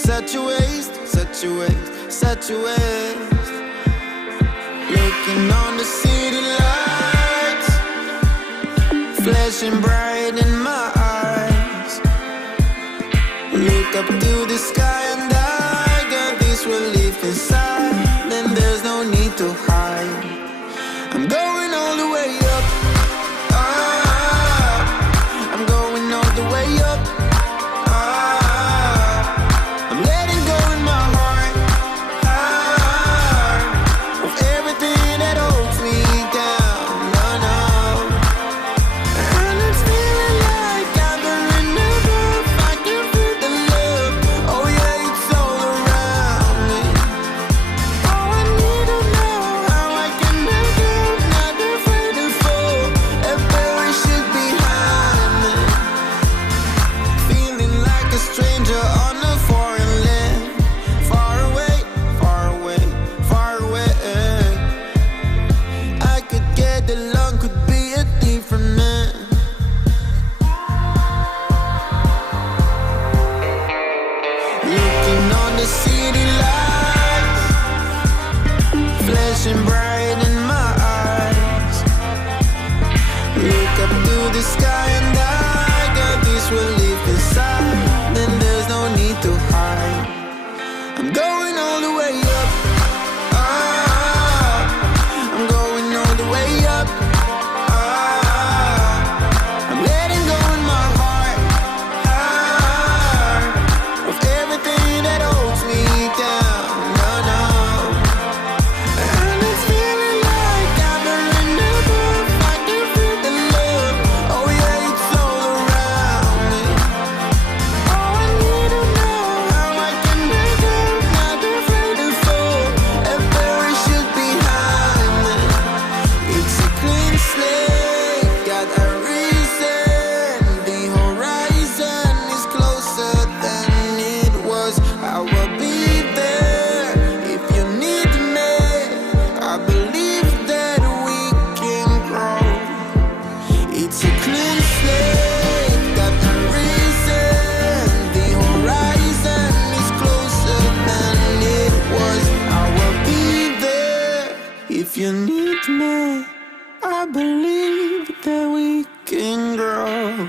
such a waste, such a waste, such a waste. Looking on the city lights, flashing bright in my eyes. Look up to the sky and I got this relief inside. Then there's no need to hide. I'm going all the way up. I'm going all the way up. I'm letting go in my heart of everything that holds me down. No, no. And it's feeling like I'm in the roof. I can feel the love. Oh yeah, it's all around me. Oh, I need to know how I can make it. Not afraid to fall. Everywhere should be behind me. Feeling like a stranger on a foreign land. Far away, far away, far away. I could get along, could be a different man. Looking on the city lights, flashing bright in my eyes. Look up to the sky and I got this relief inside. Then there's no need to hide. I'm going all the way up. I'm going all the way up. I'm letting go in my heart of everything that holds me down. No, no. And it's feeling like I'm in the roof. I can feel the love. Oh yeah, it's all around me. Oh, I need to know how I can make it. Not afraid to fall. Everywhere should be behind me. It's a clean slate, got a reason. The horizon is closer than it was. I will be there if you need me. I believe that we can grow. It's a clean slate, got a reason. The horizon is closer than it was. I will be there if you need me. I believe that we can grow.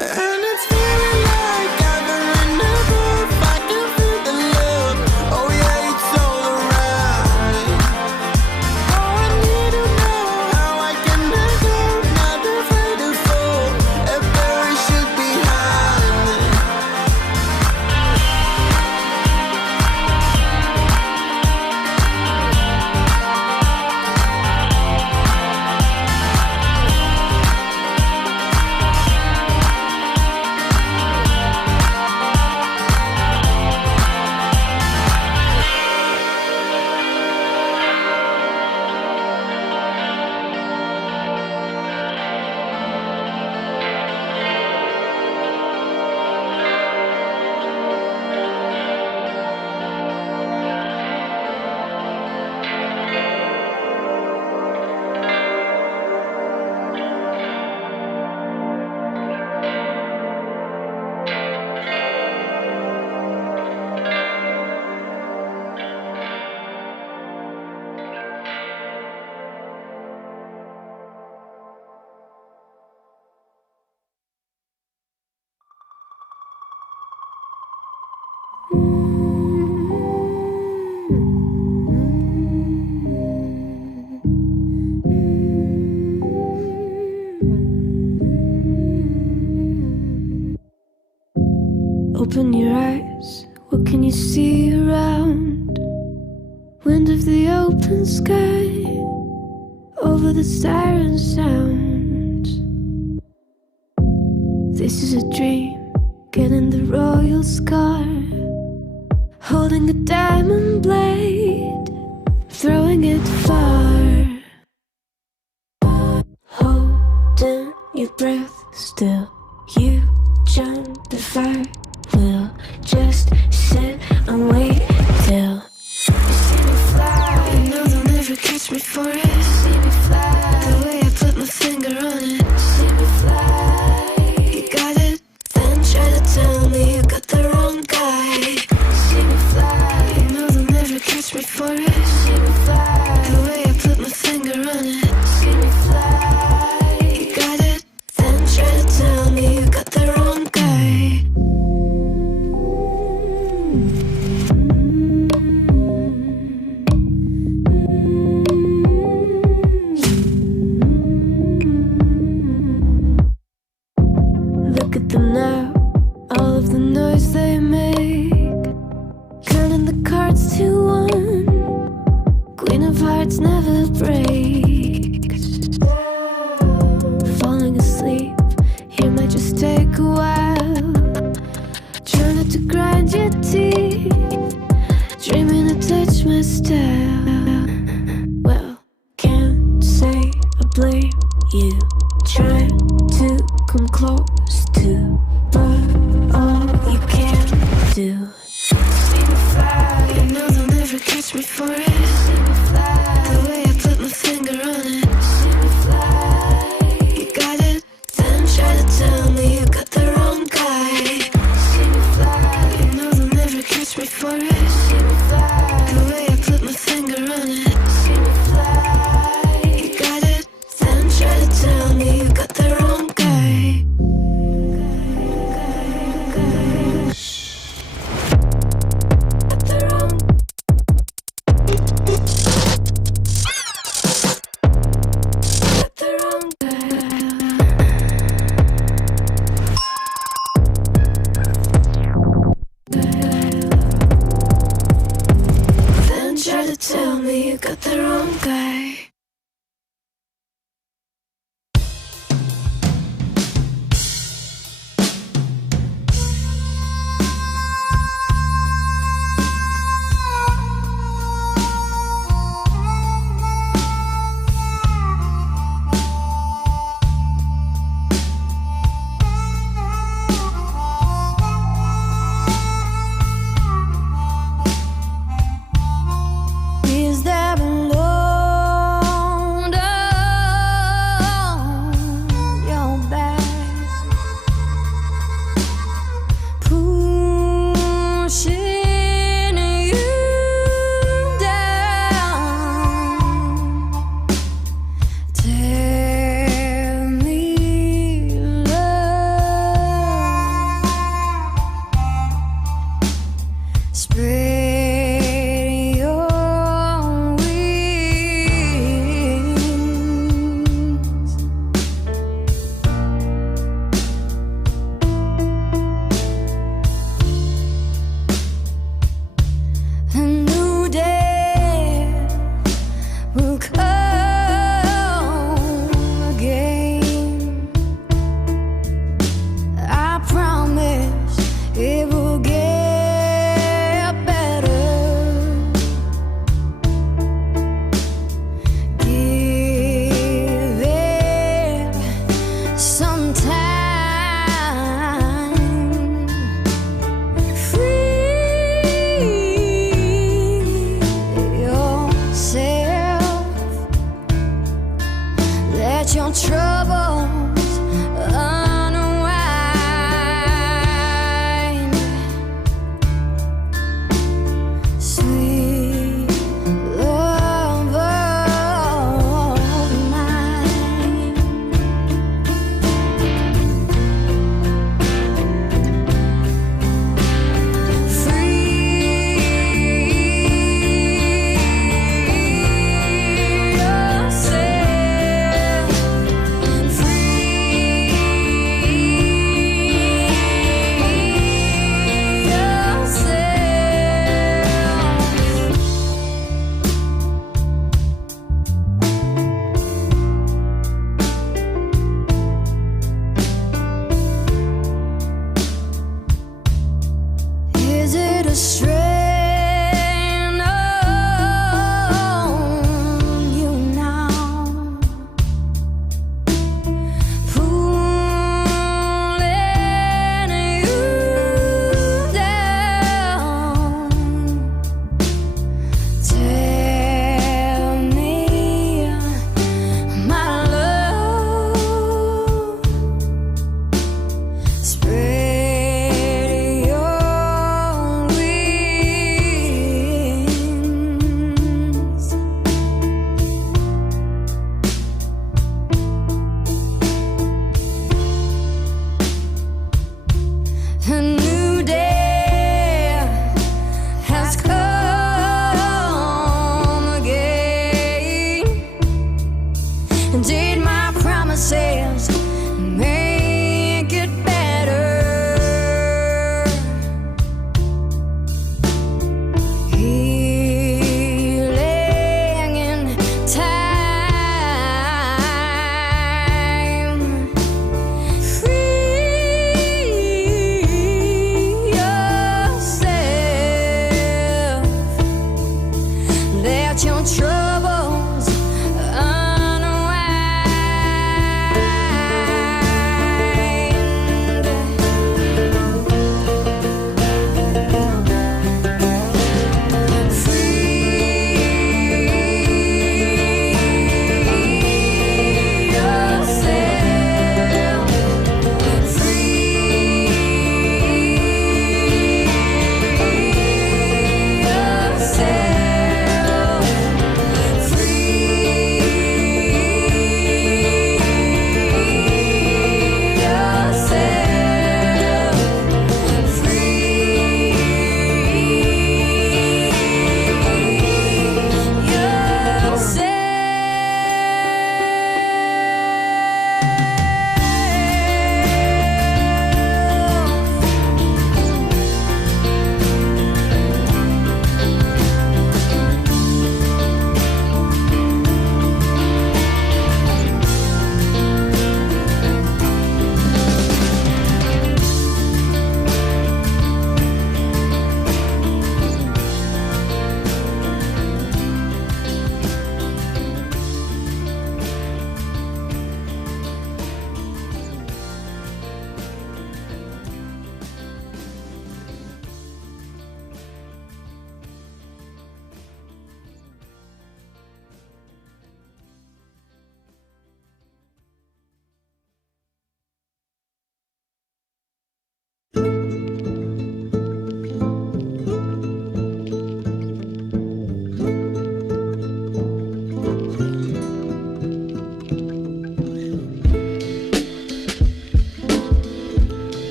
And it's feeling like I'm in the roof. I can feel the love. Oh yeah, it's all around me. Oh, I need to know how I can make it. Not afraid to fall. Everywhere should be behind me. Open your eyes, what can you see around? Wind of the open sky, over the siren sounds. This is a dream, getting the royal scar, holding a diamond blade, throwing it far. Holding your breath still, you join the fire. We'll just sit and wait till you see me fly. No, they'll never catch me for it. See me fly, the way I put my finger on it. See me fly, you got it, then try to turn close to all you can do. See me fly, no, they'll never catch me for it. See me fly, the way I put my finger on it. See me fly, you got it, then try to tell me you got the wrong guy. See me fly, no, they'll never catch me for it. See me fly, the way I put my finger on it. See me fly, you got it, then try to tell me you got the wrong guy.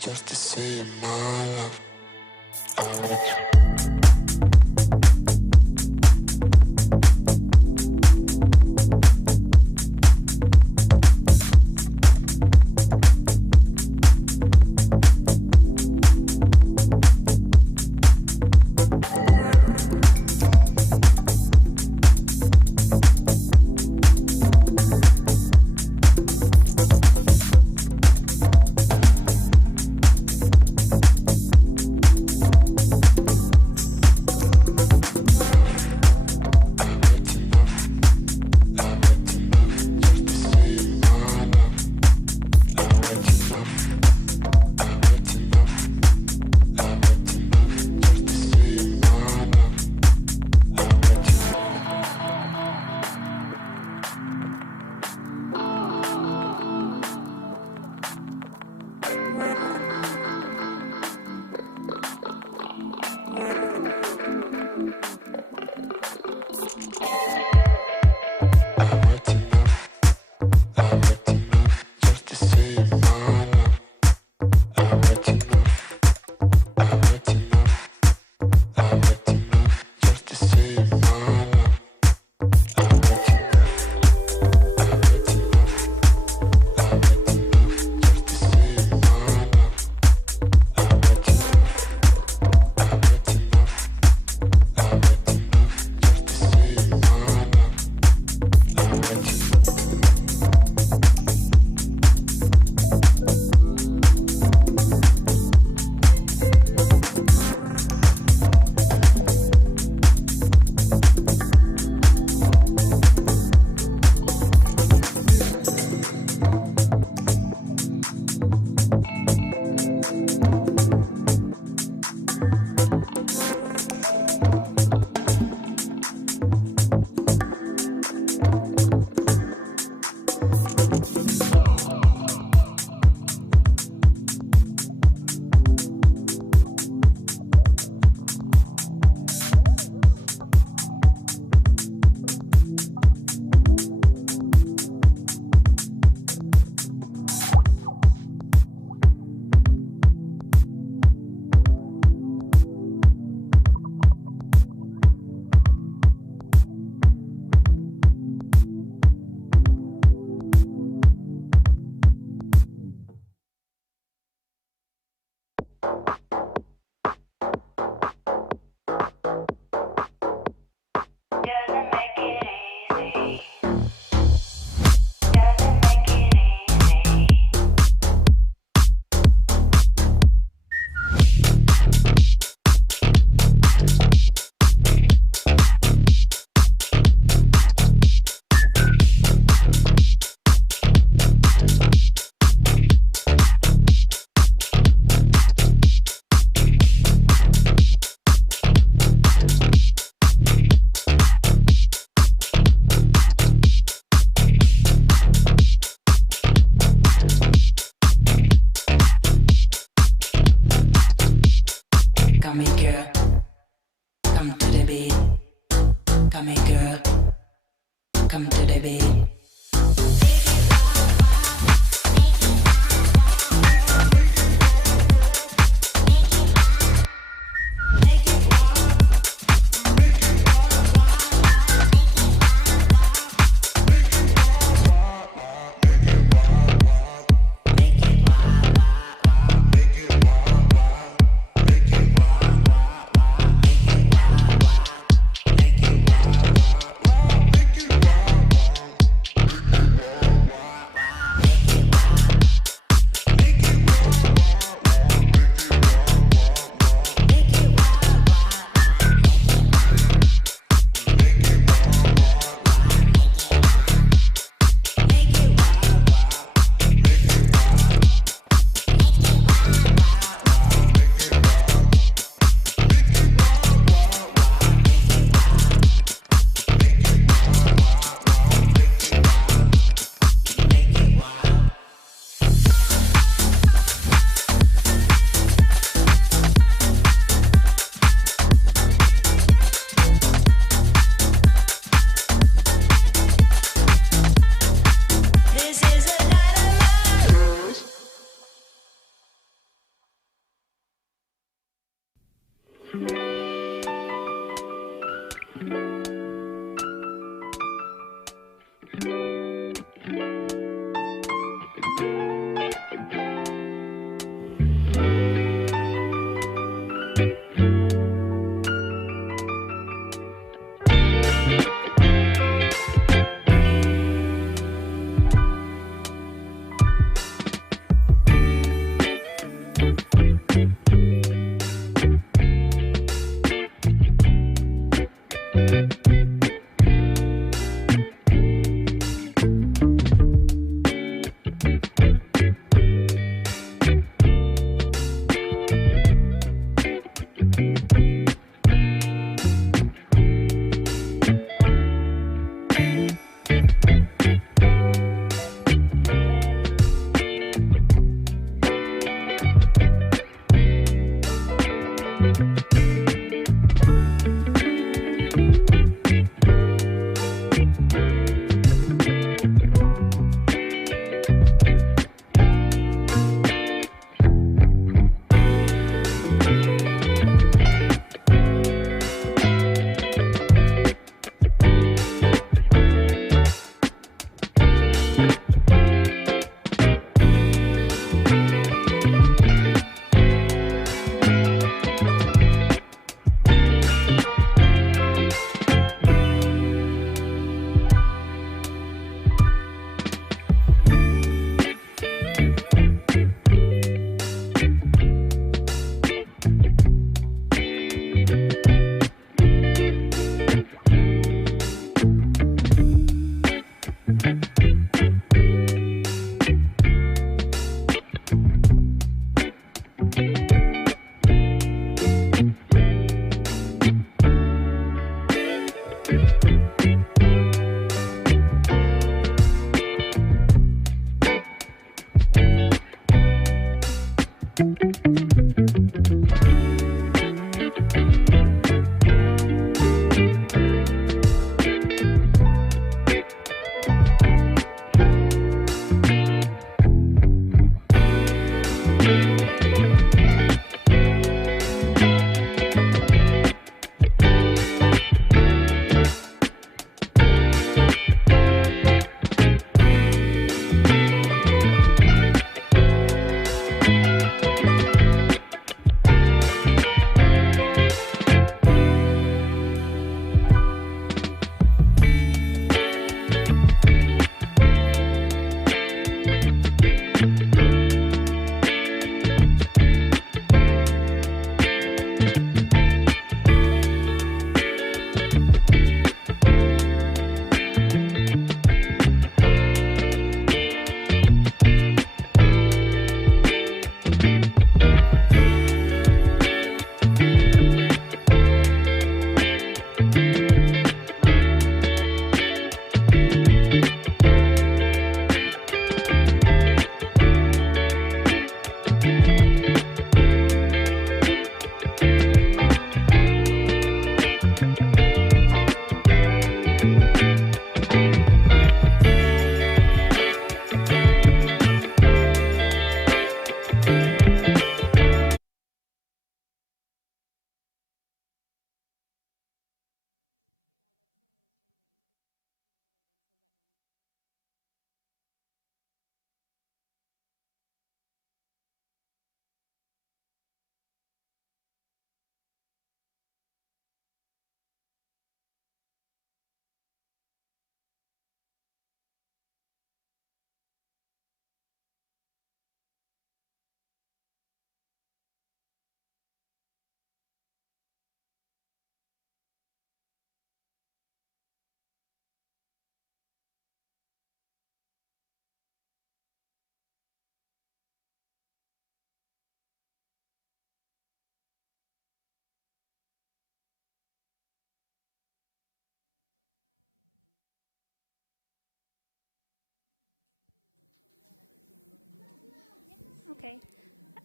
Just to see my love.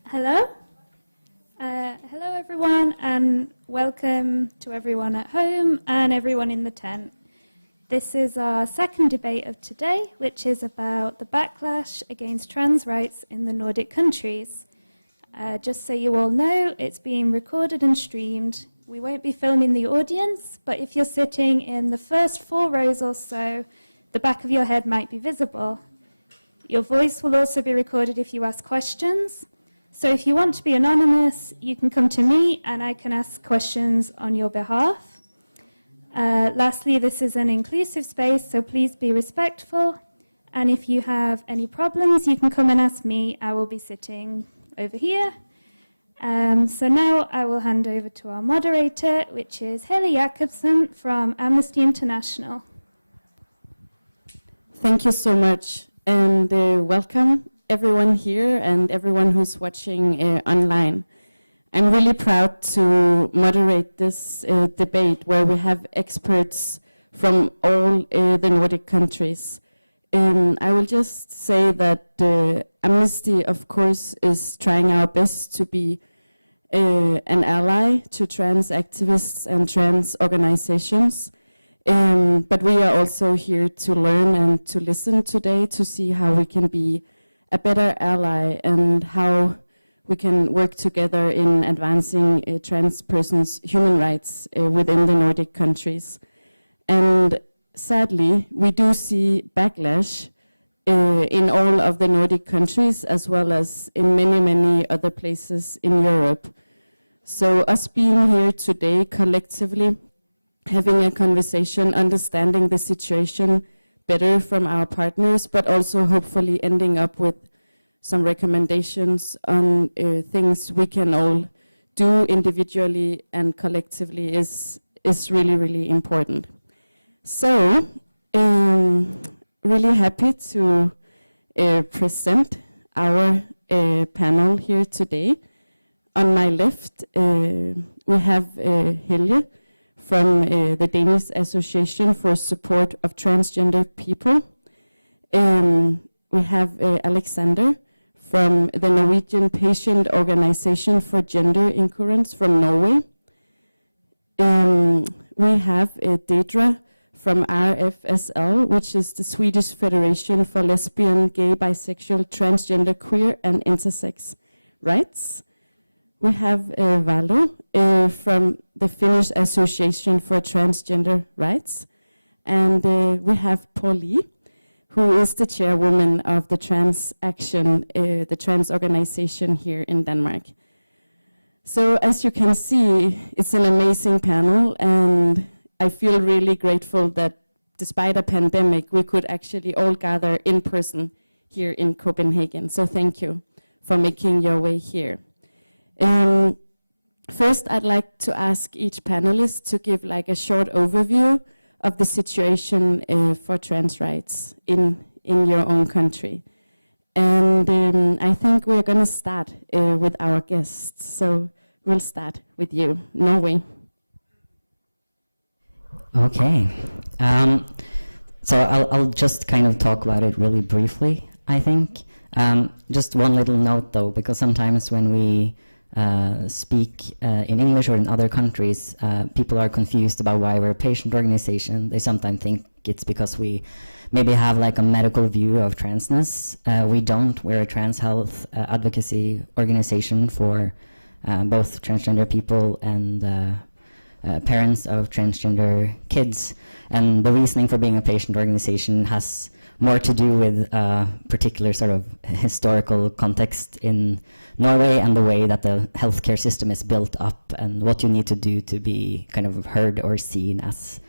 Hello. Hello everyone, and welcome to everyone at home and everyone in the tent. This is our second debate of today, which is about the backlash against trans rights in the Nordic countries. Just so you all know, it's being recorded and streamed. We won't be filming the audience, but if you're sitting in the first 4 rows or so, the back of your head might be visible. Your voice will also be recorded if you ask questions. So if you want to be anonymous, you can come to me and I can ask questions on your behalf. Lastly, this is an inclusive space, so please be respectful. And if you have any problems, you can come and ask me. I will be sitting over here. So now I will hand over to our moderator, which is Helle Jacobsen from Amnesty International. Thank you so much, and welcome everyone here and everyone who's watching online. I'm really proud to moderate this debate where we have experts from all the Nordic countries. I will just say that Amnesty, of course, is trying our best to be an ally to trans activists and trans organizations. But we are also here to learn and to listen today to see how we can be a better ally and how we can work together in advancing trans persons' human rights within the Nordic countries. And sadly, we do see backlash in all of the Nordic countries as well as in many, many other places in Europe. So us being here today collectively, having a conversation, understanding the situation better from our partners, but also hopefully ending up with some recommendations on things we can all do individually and collectively is really, really important. So, really happy to present our panel here today. On my left, we have Helge from the Danish Association for Support of Transgender People. We have Alexander from the Norwegian Patient Organization for Gender Incurrence from Norway. We have Deidre from RFSL, which is the Swedish Federation for Lesbian, Gay, Bisexual, Transgender, Queer and Intersex Rights. We have Valo from the Finnish Association for Transgender Rights. And we have Polly, who is the chairwoman of the Trans Action, the trans organization here in Denmark. So as you can see, it's an amazing panel, and I feel really grateful that despite a pandemic, we could actually all gather in person here in Copenhagen. So thank you for making your way here. First, I'd like to ask each panelist to give like a short overview of the situation for trans rights in your own country. And I think we're going to start with our guests. So we'll start with you, Norway. Okay. So I'll just kind of talk about it really briefly, I think. Just one little note though, because sometimes when we speak in English or in other countries, people are confused about why we're a patient organization. They sometimes think it's because we maybe have like a medical view of transness. We don't. We're a trans health advocacy organization for both transgender people and parents of transgender kids. And the reasoning for being a patient organization has more to do with particular sort of historical context in Norway and the way that the healthcare system is built up and what you need to do to be kind of heard or seen as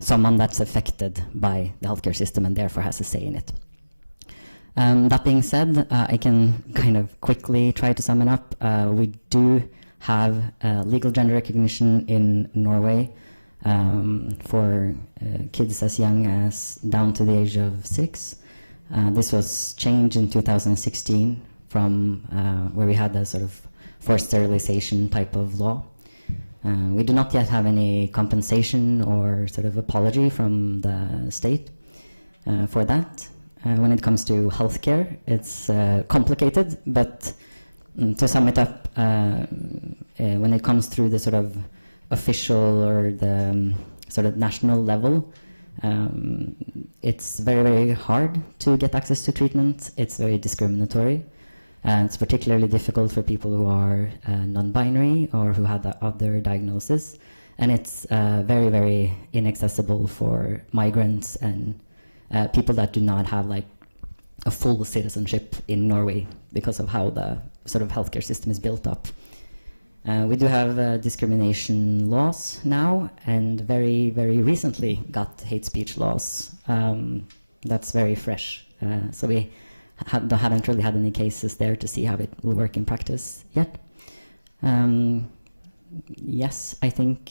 someone that's affected by the healthcare system and therefore has a say in it. That being said, I can kind of quickly try to sum it up. We do have legal gender recognition in Norway for kids as young as down to the age of 6. This was changed in 2016 from where we had a sort of forced sterilization type of law. We do not yet have any compensation or sort of apology from the state for that. when it comes to healthcare, it's complicated, but to sum it up, when it comes through the sort of official or the sort of national level, it's very, very hard to get access to treatment. It's very discriminatory. And it's particularly difficult for people who are non-binary or who have other diagnosis. And it's very, very inaccessible for migrants and people that do not have like a full citizenship in Norway because of how the sort of healthcare system is built up. We do have discrimination laws now, and very, very recently got hate speech laws. That's very fresh. So we haven't really had any cases there to see how it will work in practice yet. Yes, I think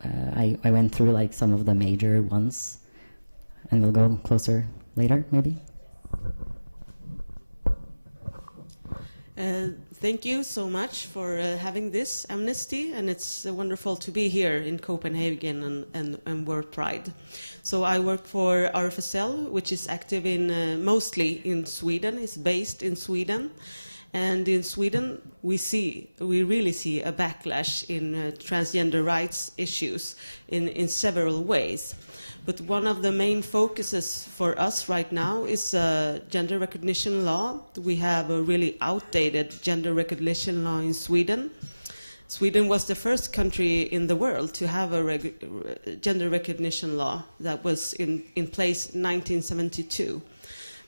I went through like some of the major ones, and we'll go closer later, maybe. Thank you so much for having this amnesty, and it's wonderful to be here in Copenhagen and WorldPride. So I work for RFSL, which is active in mostly in Sweden. It's based in Sweden, and in Sweden we really see a backlash in transgender rights issues in several ways. But one of the main focuses for us right now is gender recognition law. We have a really outdated gender recognition law in Sweden. Sweden was the first country in the world to have a gender recognition law that was in place in 1972.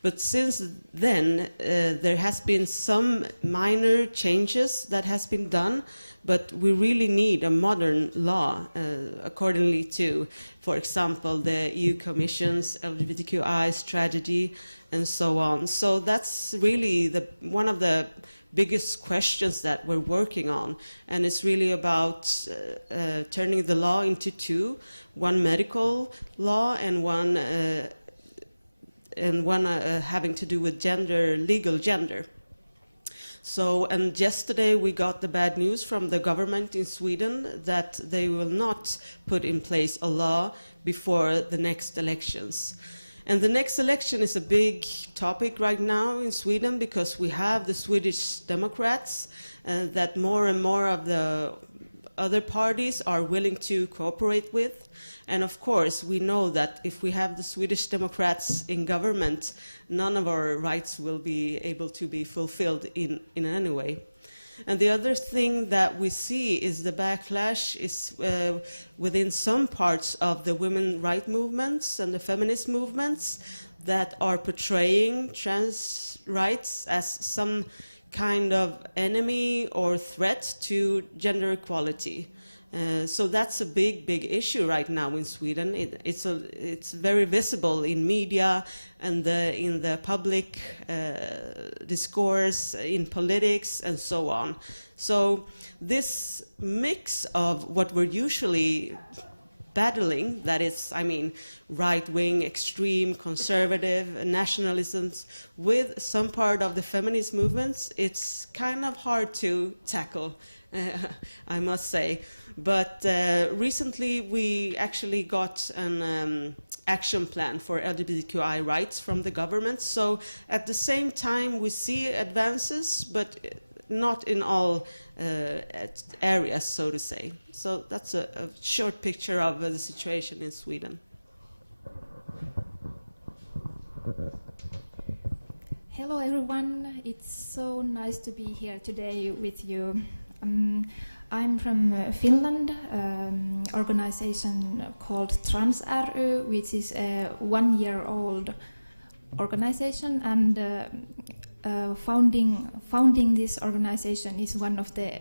But since then, there has been some minor changes that has been done, but we really need a modern law accordingly to, for example, the EU Commission's LGBTQI strategy and so on. So that's really one of the biggest questions that we're working on, and it's really about turning the law into two, one medical law and one having to do with gender, legal gender. So, and yesterday we got the bad news from the government in Sweden that they will not put in place a law before the next elections. And the next election is a big topic right now in Sweden because we have the Swedish Democrats that more and more of the other parties are willing to cooperate with. And of course, we know that if we have the Swedish Democrats in government, none of our rights will be able to be fulfilled in any way. And the other thing that we see is the backlash is within some parts of the women's rights movements and the feminist movements that are portraying trans rights as some kind of enemy or threat to gender equality. So that's a big issue right now in Sweden. It's very visible in media and in the public discourse, in politics, and so on. So this mix of what we're usually battling, that is, I mean, right-wing, extreme, conservative, nationalisms, with some part of the feminist movements, it's kind of hard to tackle, I must say. But recently we actually got an action plan for LGBTQI rights from the government. So at the same time we see advances, but not in all areas, so to say. So that's a short picture of the situation in Sweden. Hello everyone, it's so nice to be here today with you. I'm from Finland, organization called Trans ry, which is a 1-year-old organization, and founding this organization is one of the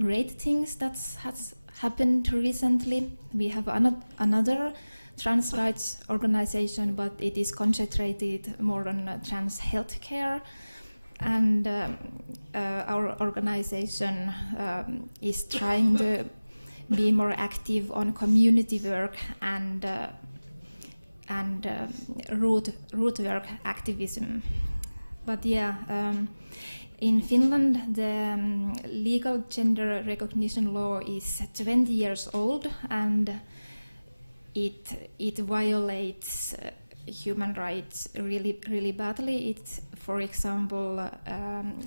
great things that has happened recently. We have another trans rights organization, but it is concentrated more on trans healthcare. And our organization is trying to be more active on community work and root work activism. But yeah, in Finland, the legal gender recognition law is 20 years old, and it violates human rights really badly. It, for example,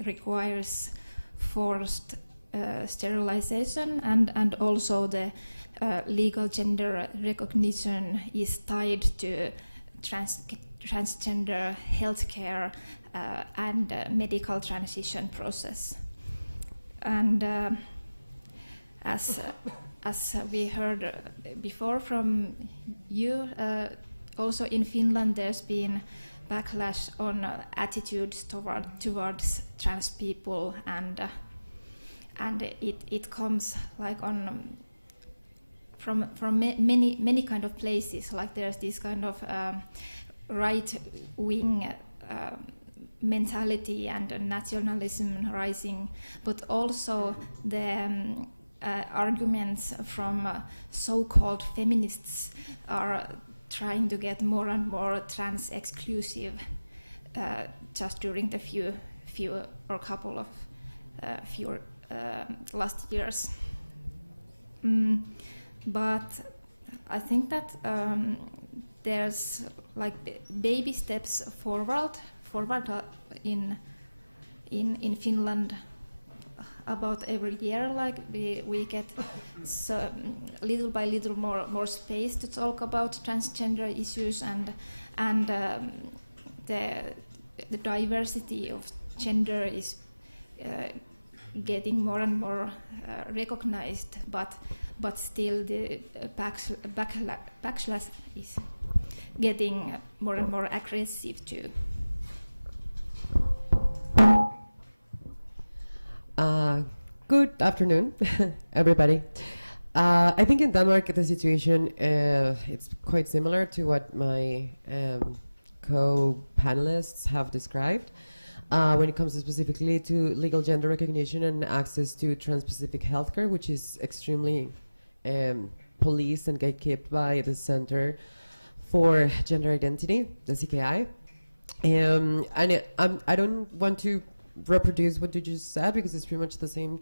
requires forced sterilization, and also the legal gender recognition is tied to transgender healthcare and medical transition process. And as we heard before from you, also in Finland there's been backlash on attitudes towards trans people, and it comes like on from many kind of places. Like there's this kind of right-wing mentality and nationalism rising, but also the arguments from so-called feminists are trying to get more and more trans-exclusive just during the few or couple of last years. But I think that there's like baby steps forward in Finland about every year. Like we get little by little more space to talk about transgender issues, and the diversity of gender is getting more and more recognized, but still the backlash is getting more and more aggressive too. Good afternoon, everybody. I think in Denmark the situation it's quite similar to what my co-panelists have described. When it comes specifically to legal gender recognition and access to trans-specific healthcare, which is extremely policed and gatekept by the Center for Gender Identity, the CKI. And I don't want to reproduce what you just said because it's pretty much the same,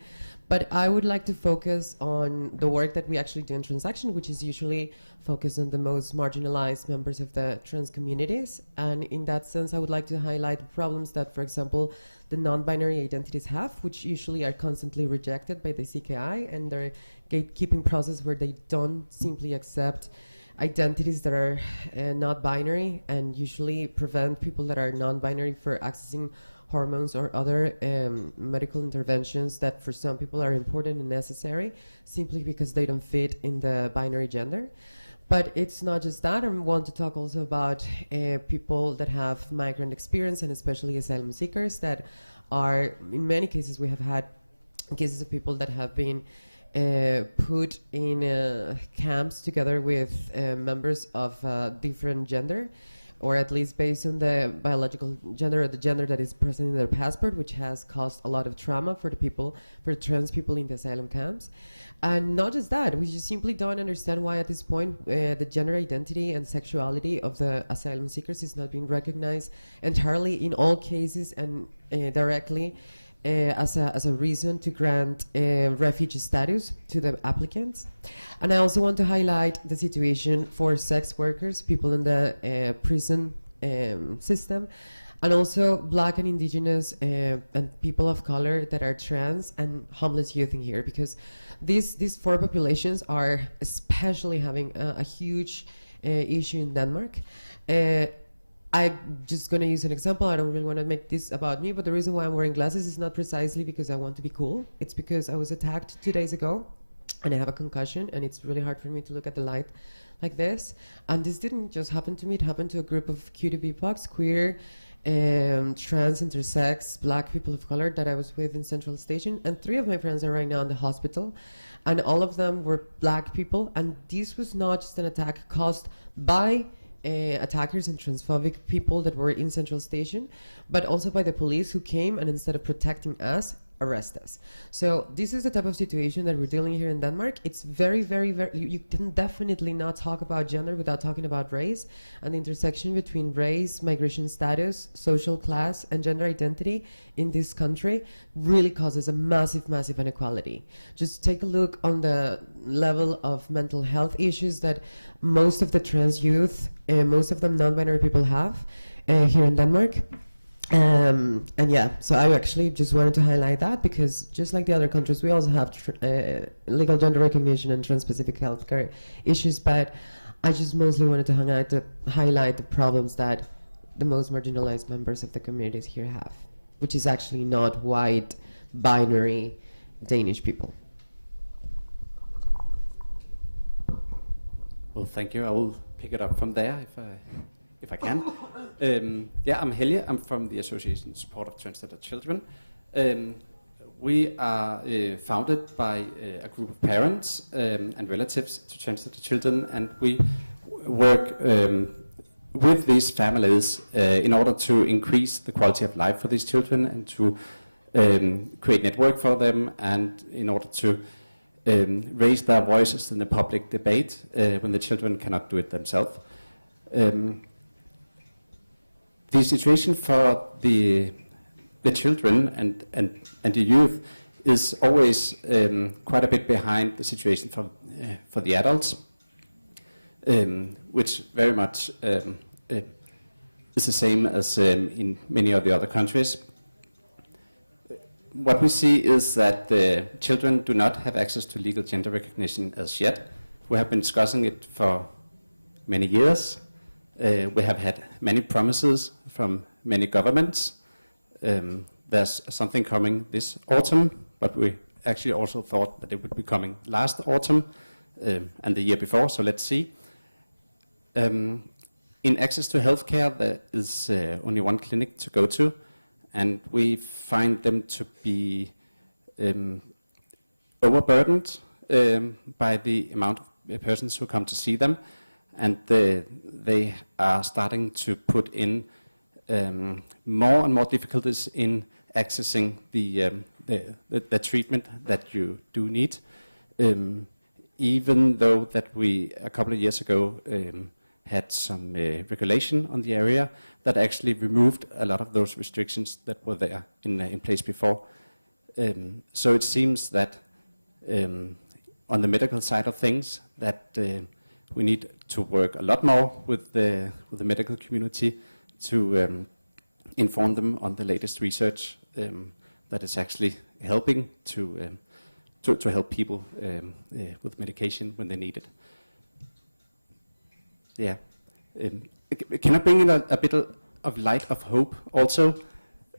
but I would like to focus on the work that we actually do in transaction, which is usually focused on the most marginalized members of the trans communities. And in that sense, I would like to highlight the problems that, for example, the non-binary identities have, which usually are constantly rejected by the CKI and their gatekeeping process, where they don't simply accept identities that are not binary, and usually prevent people that are non-binary for accessing hormones or other medical interventions that for some people are important and necessary, simply because they don't fit in the binary gender. But it's not just that. I want to talk also about people that have migrant experience, and especially asylum seekers that are, in many cases, we have had cases of people that have been put in camps together with members of different gender, or at least based on the biological gender or the gender that is present in their passport, which has caused a lot of trauma for the people, for trans people in the asylum camps. And not just that, we just simply don't understand why at this point the gender identity and sexuality of the asylum seekers is not being recognized entirely in all cases and directly as a reason to grant refugee status to the applicants. And I also want to highlight the situation for sex workers, people in the prison system, and also Black and Indigenous and people of color that are trans, and homeless youth in here, because these four populations are especially having a huge issue in Denmark. I'm just going to use an example. I don't really want to make this about me, but the reason why I'm wearing glasses is not precisely because I want to be cool. It's because I was attacked 2 days ago, and I have a concussion, and it's really hard for me to look at the light like this. And this didn't just happen to me. It happened to a group of QTBPOCs, queer, trans, intersex, Black people of color that I was with in Central Station. And 3 of my friends are right now in the hospital, and all of them were Black people. And this was not just an attack caused by attackers and transphobic people that were in Central Station, but also by the police, who came and instead of protecting us, arrest us. So this is the type of situation that we're dealing here in Denmark. It's very, very, very, you can definitely not talk about gender without talking about race, and the intersection between race, migration status, social class, and gender identity in this country really causes a massive, massive inequality. Just take a look on the level of mental health issues that most of the trans youth, most of them non-binary people have here in Denmark. And yeah, so I actually just wanted to highlight that, because just like the other countries, we also have legal gender recognition and trans-specific healthcare issues, but I just mostly wanted to highlight the problems that the most marginalized members of the communities here have, which is actually not white, binary Danish people. Well, thank you. I will pick it up from there if I can. Yeah, I'm Helge. I'm from the Association in Support of Transgender Children. We are founded by a group of parents and relatives to transgender children, and we work with these families in order to increase the quality of life for these children and to create network for them, and in order to raise their voices in the public debate when the children cannot do it themselves. The situation for the children and the youth is always quite a bit behind the situation for the adults, which very much is the same as in many of the other countries. What we see is that the children do not have access to legal gender recognition as yet. We have been discussing it for many years. We have had many promises from many governments. There's something coming this autumn, but we actually also thought that it would be coming last autumn and the year before, so let's see. In access to healthcare, there is only one clinic to go to, and we find them to be overburdened by the amount of persons who come to see them, and they are starting to put in more and more difficulties in accessing the treatment that you do need, even though that we a couple of years ago had some regulation on the area that actually removed a lot of those restrictions that were there in place before. So it seems that on the medical side of things that we need to work a lot more with the medical community to inform them on the latest research that is actually helping to help people with medication when they need it. Yeah. Can I bring in a bit of light of hope also?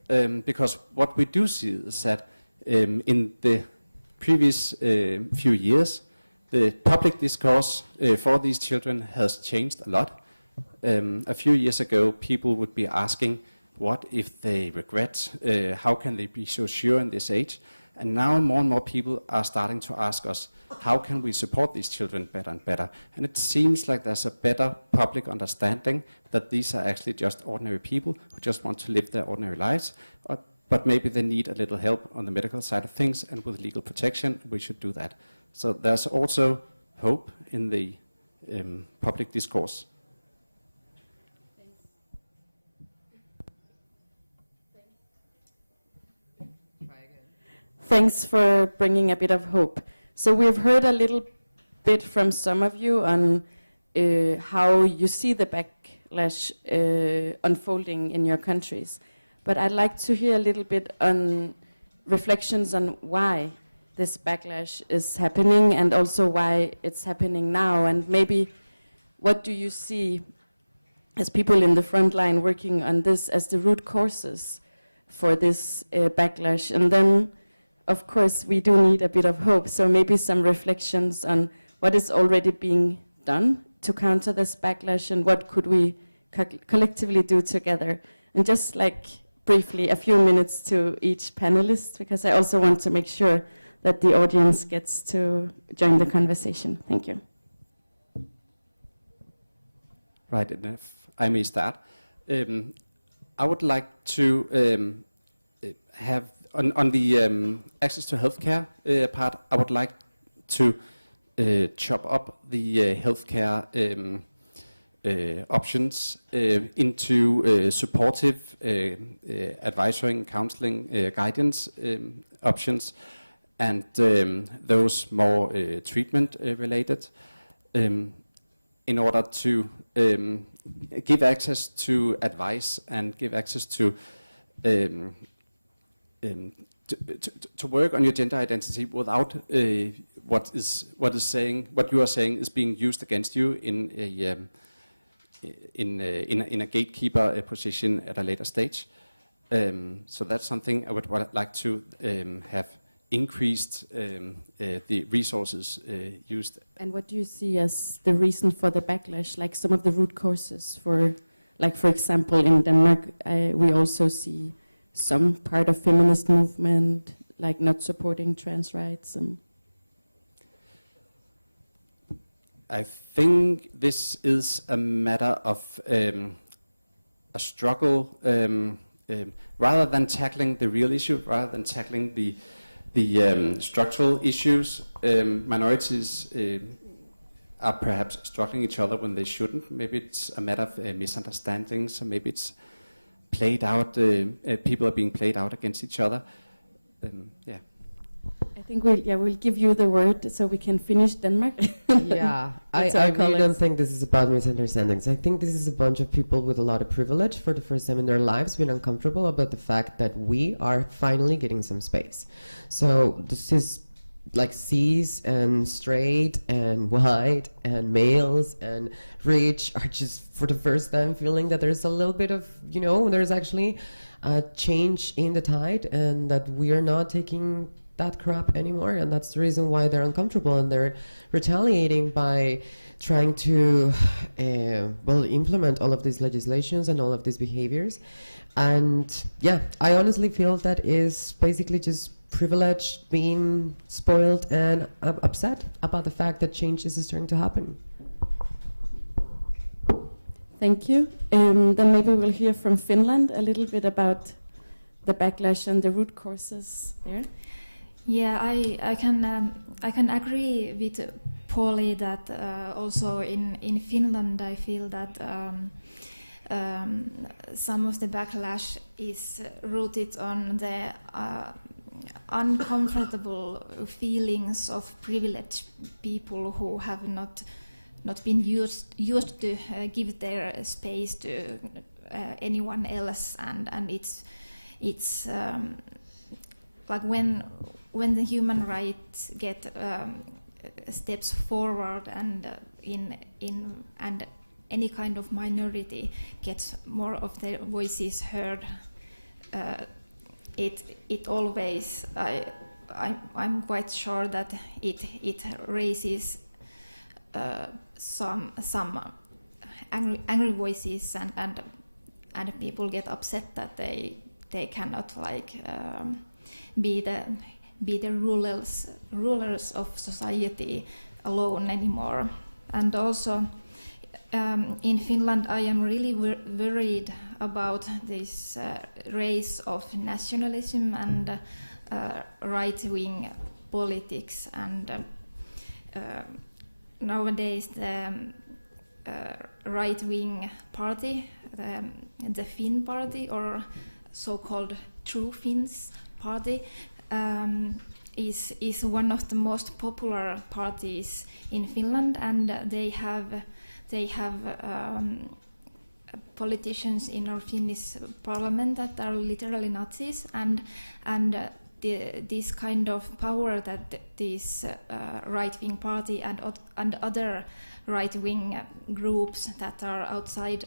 Because what we do see is that in the previous few years, the public discourse for these children has changed a lot. A few years ago, people would be asking, what if they regret? How can they be so sure in this age? And now more and more people are starting to ask us, how can we support these children better and better? And it seems like there's a better public understanding that these are actually just ordinary people who just want to live their ordinary lives, but maybe they need a little help on the medical side of things, and with legal protection, we should do that. So there's also hope in the public discourse. Thanks for bringing a bit of hope. So we've heard a little bit from some of you on how you see the backlash unfolding in your countries. But I'd like to hear a little bit on reflections on why this backlash is happening, and also why it's happening now, and maybe what do you see as people in the front line working on this as the root causes for this backlash. And then, of course, we do need a bit of hope, so maybe some reflections on what is already being done to counter this backlash, and what could we collectively do together. And just like briefly, a few minutes to each panelist, because I also want to make sure that the audience gets to join the conversation. Thank you. Right, and if I may start, I would like to have on the access to healthcare part, I would like to chop up the healthcare options into supportive advisory, counseling, guidance options, and those more treatment related, in order to give access to advice and give access to work on your gender identity without what you are saying is being used against you in a gatekeeper position at a later stage. So that's something I would like to have increased the resources used. And what do you see as the reason for the backlash? Like some of the root causes for, like for example, in Denmark, we also see some part of feminist movement, like not supporting trans rights and. I think this is a matter of a struggle, rather than tackling the real issue, rather than tackling the structural issues. Minorities are perhaps struggling each other when they shouldn't. Maybe it's a matter of misunderstandings, or maybe it's played out. People are being played out against each other. Yeah. I think we'll give you the word so we can finish Denmark. Yeah, I really don't think this is about misunderstandings. I think this is a bunch of people with a lot of privilege for the first time in their lives being uncomfortable about the fact that we are finally getting some space. So this is like cis and straight and white and males and rich are just for the first time feeling that there's a little bit of, there's actually a change in the tide, and that we are not taking that crap anymore, and that's the reason why they're uncomfortable, and they're retaliating by trying to implement all of these legislations and all of these behaviors. And yeah, I honestly feel that is basically just privilege being spoiled and upset about the fact that change is starting to happen. Thank you. Then maybe we'll hear from Finland a little bit about the backlash and the root causes there. Yeah, I can agree with Polly that also in Finland I feel that some of the backlash is rooted on the uncomfortable feelings of privileged people who have not been used to give their space to anyone else, and it's like when the human rights get steps forward and and any kind of minority gets more of their voices heard, it always I'm quite sure that it raises some angry voices, and people get upset that they cannot be the rulers of society alone anymore. And also in Finland I am really worried about this race of nationalism and right-wing politics, and nowadays the right-wing party, the Finn party, or so-called True Finns party, is one of the most popular parties in Finland, and they have politicians in our Finnish parliament that are literally Nazis, and this kind of power that this right-wing party and other right-wing groups that are outside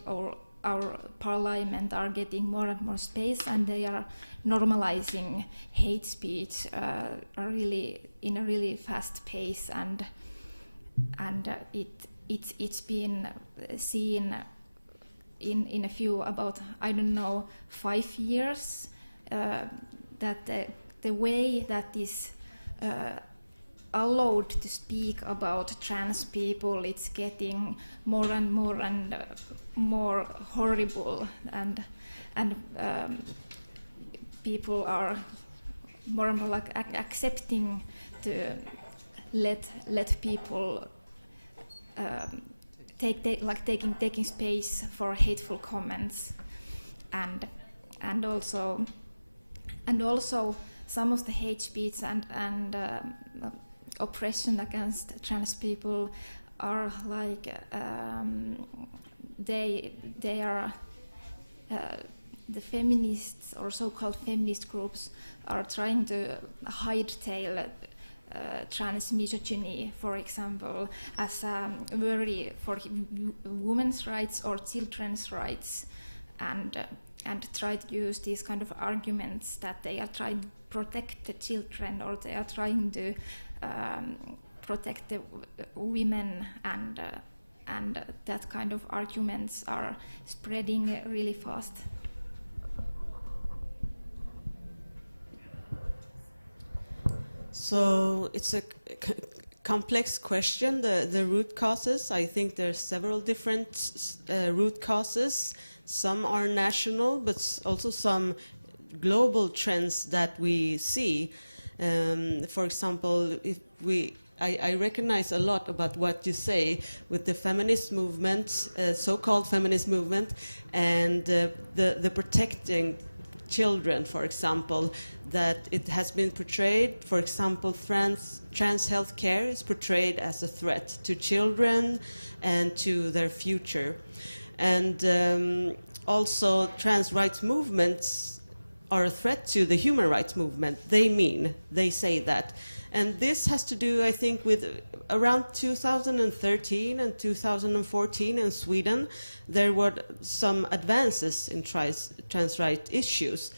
our parliament are getting more and more space, and they are normalizing hate speech really in a really fast pace, and it's been seen in a few, about 5 years, that the way that is allowed to speak about trans people, it's getting more and more horrible, and people are more and more like accepting to let people taking space for hateful comments, and also some of the hate speech and oppression against trans people are like they are the feminists or so-called feminist groups are trying to hide-tail trans misogyny, for example, as very for women's rights or children's rights, and try to use these kind of arguments that they are trying to protect the children or they are trying to protect the women, and that kind of arguments are spreading really fast. So it's a complex question, the root causes. I think there's several different root causes. Some are national, but also some global trends that we see. For example, I recognize a lot about what you say with the feminist movement, so-called feminist movement, and the protecting children, for example, that it has been portrayed, for example, trans health care is portrayed as a threat to children and to their future. And also trans rights movements are a threat to the human rights movement. They say that. And this has to do, I think, with around 2013 and 2014 in Sweden, there were some advances in trans rights issues.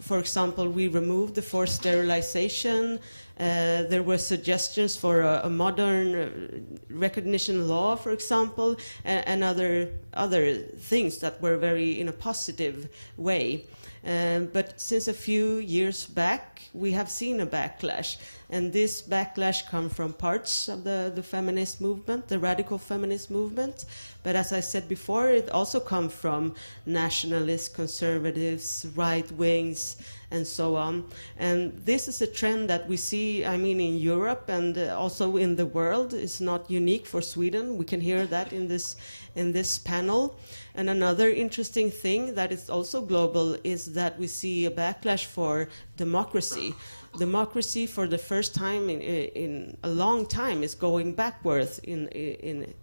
For example, we removed the forced sterilization. There were suggestions for a modern recognition law, for example, and other things that were very in a positive way. But since a few years back, we have seen a backlash. And this backlash comes from parts of the feminist movement, the radical feminist movement. But as I said before, it also comes from nationalists, conservatives, right wings, and so on. And this is a trend that we see, I mean, in Europe and also in the world. It's not unique for Sweden. We can hear that in this panel. And another interesting thing that is also global is that we see a backlash for democracy. Democracy, for the first time in a long time, is going backwards in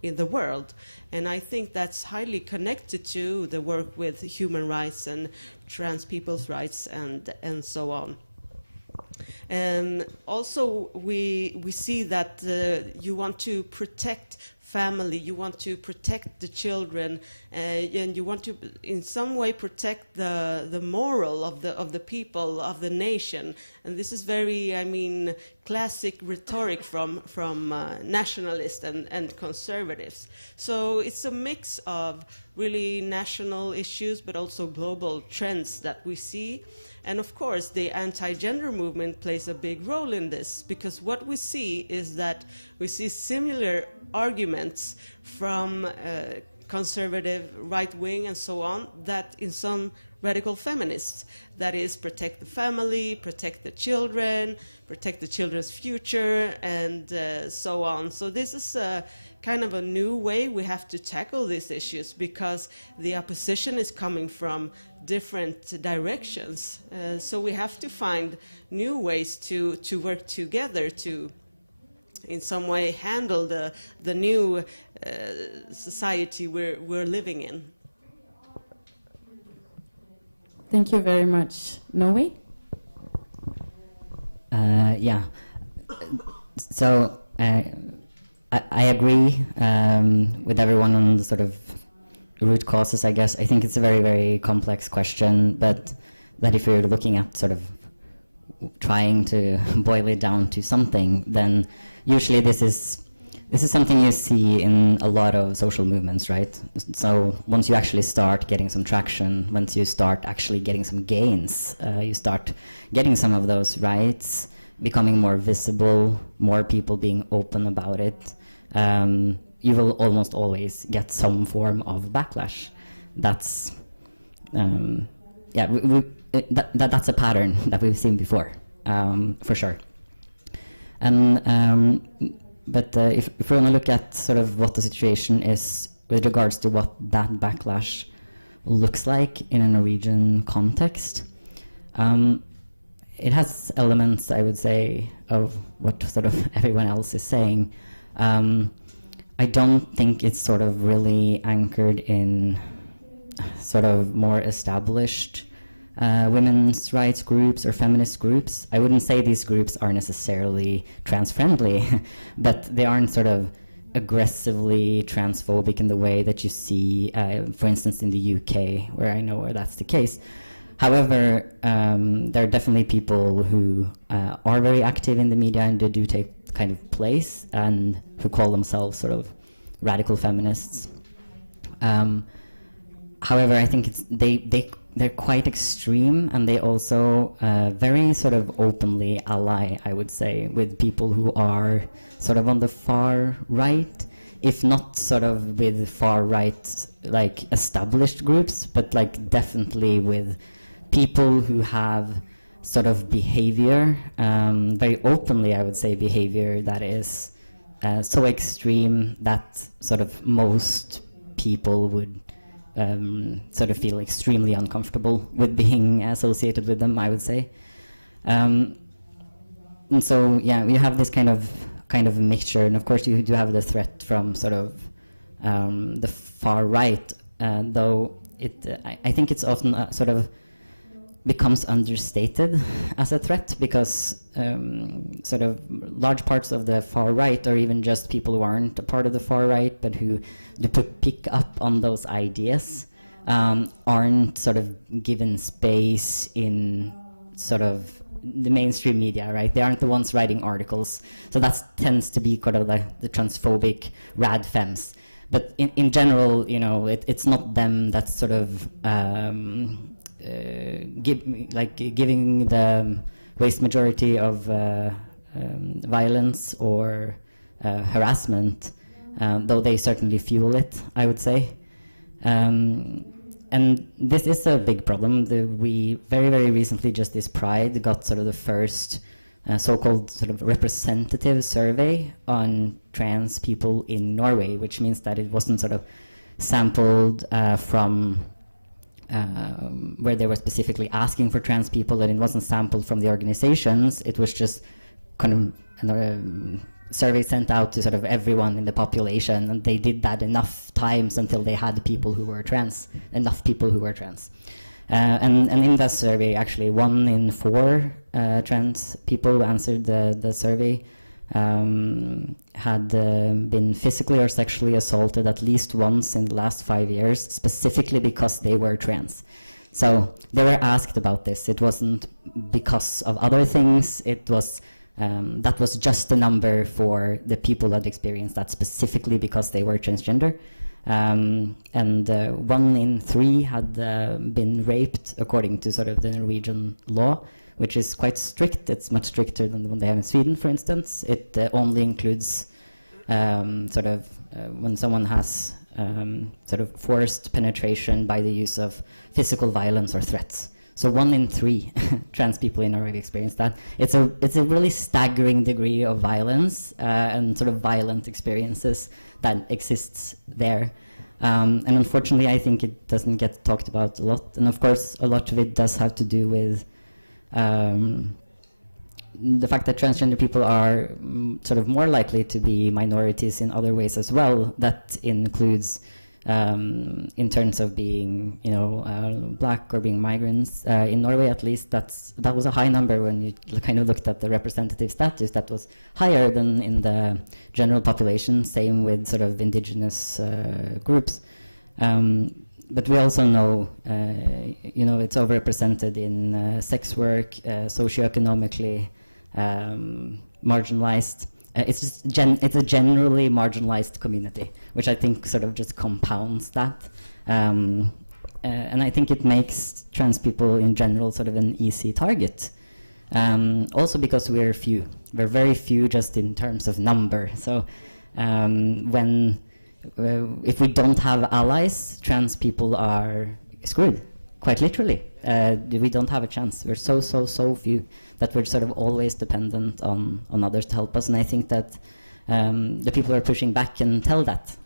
the world. And I think that's highly connected to the work with human rights and trans people's rights and so on. And also we see that you want to protect family, you want to protect the children, and you want to in some way protect the moral of the people, of the nation. And this is very, I mean, classic rhetoric from nationalists and conservatives. So it's a mix of really national issues but also global trends that we see. And of course, the anti-gender movement plays a big role in this, because what we see is that we see similar arguments from conservative, right-wing, and so on, that in some radical feminists, that is, protect the family, protect the children, protect the children's future, and so on. So this is a kind of a new way we have to tackle these issues, because the opposition is coming from different directions. So we have to find new ways to work together to in some way handle the new society we're living in. Thank you very much. Noe? Yeah. So I agree with everyone on the sort of root causes, I guess. I think it's a very, very complex question, but that if you're looking at sort of trying to boil it down to something, then usually this is something you see in a lot of social movements, right? So once you actually start getting some traction, once you start actually getting some gains, you start getting some of those rights becoming more visible, more people being open about it, you will almost always get some form of backlash. That's that's a pattern that we've seen before. for sure. And but if we want to look at sort of what the situation is with regards to what that backlash looks like in a Norwegian context, it has elements, I would say, of what sort of everyone else is saying. I don't think it's sort of really anchored in sort of more established women's rights groups or feminist groups. I wouldn't say these groups are necessarily trans-friendly, but they aren't sort of aggressively transphobic in the way that you see, for instance, in the UK, where I know where that's the case. However, there are definitely people who are very active in the media and they do take kind of place and who call themselves sort of radical feminists. However, I think they're quite extreme, and they also very sort of openly ally, I would say, with people who are sort of on the far right, if not sort of with far right like established groups, but like definitely with people who have sort of behavior, very openly I would say behavior that is so extreme that sort of most people would sort of feel extremely uncomfortable with being associated with them, I would say. And so, yeah, you have this kind of mixture, and of course you do have the threat from sort of the far right, though I think it's often sort of becomes understated as a threat, because sort of large parts of the far right, or even just people who aren't a part of the far right but who do pick up on those ideas, aren't sort of given space in sort of the mainstream media, right? They aren't the ones writing articles, so that tends to be kind of like the transphobic rad femmes. But in general, you know, it's not them that's sort of giving the vast majority of violence or harassment, though they certainly fuel it, I would say. And this is a big problem. We very, very recently, just this Pride, got sort of the first so-called sort of representative survey on trans people in Norway, which means that it wasn't sort of sampled from where they were specifically asking for trans people, and it wasn't sampled from the organizations. It was just kind of survey sent out to sort of everyone in the population, and they did that enough times until they had people who were trans, enough people who were trans. And in that survey, actually 1 in 4 trans people who answered the survey had been physically or sexually assaulted at least once in the last 5 years, specifically because they were trans. So they were asked about this. It wasn't because of other things. It was that was just the number for the people that experienced that specifically because they were transgender. And 1 in 3 had been raped according to sort of the Norwegian law, which is quite strict. It's much stricter than the one they have in Sweden, for instance. It only includes sort of when someone has sort of forced penetration by the use of physical violence or threats. So 1 in 3 trans people in Norway experience that. It's a really staggering degree of violence and sort of violent experiences that exists there. And unfortunately, I think it doesn't get talked about a lot. And of course, a lot of it does have to do with the fact that transgender people are sort of more likely to be minorities in other ways as well. That includes in terms of being, you know, black or being migrants. In Norway, at least, that was a high number when you kind of looked at the representative status. That was higher than in the general population. Same with sort of indigenous groups. But we also know, you know, it's overrepresented in sex work, socioeconomically marginalized. It's just it's a generally marginalized community, which I think sort of just compounds that. And I think it makes trans people in general sort of an easy target. Also because we're few. We're very few just in terms of number. So if we don't have allies, trans people are screwed, quite literally. We don't have a chance. We're so few that we're sort of always dependent on others to help us. And I think that the people who are pushing back can tell that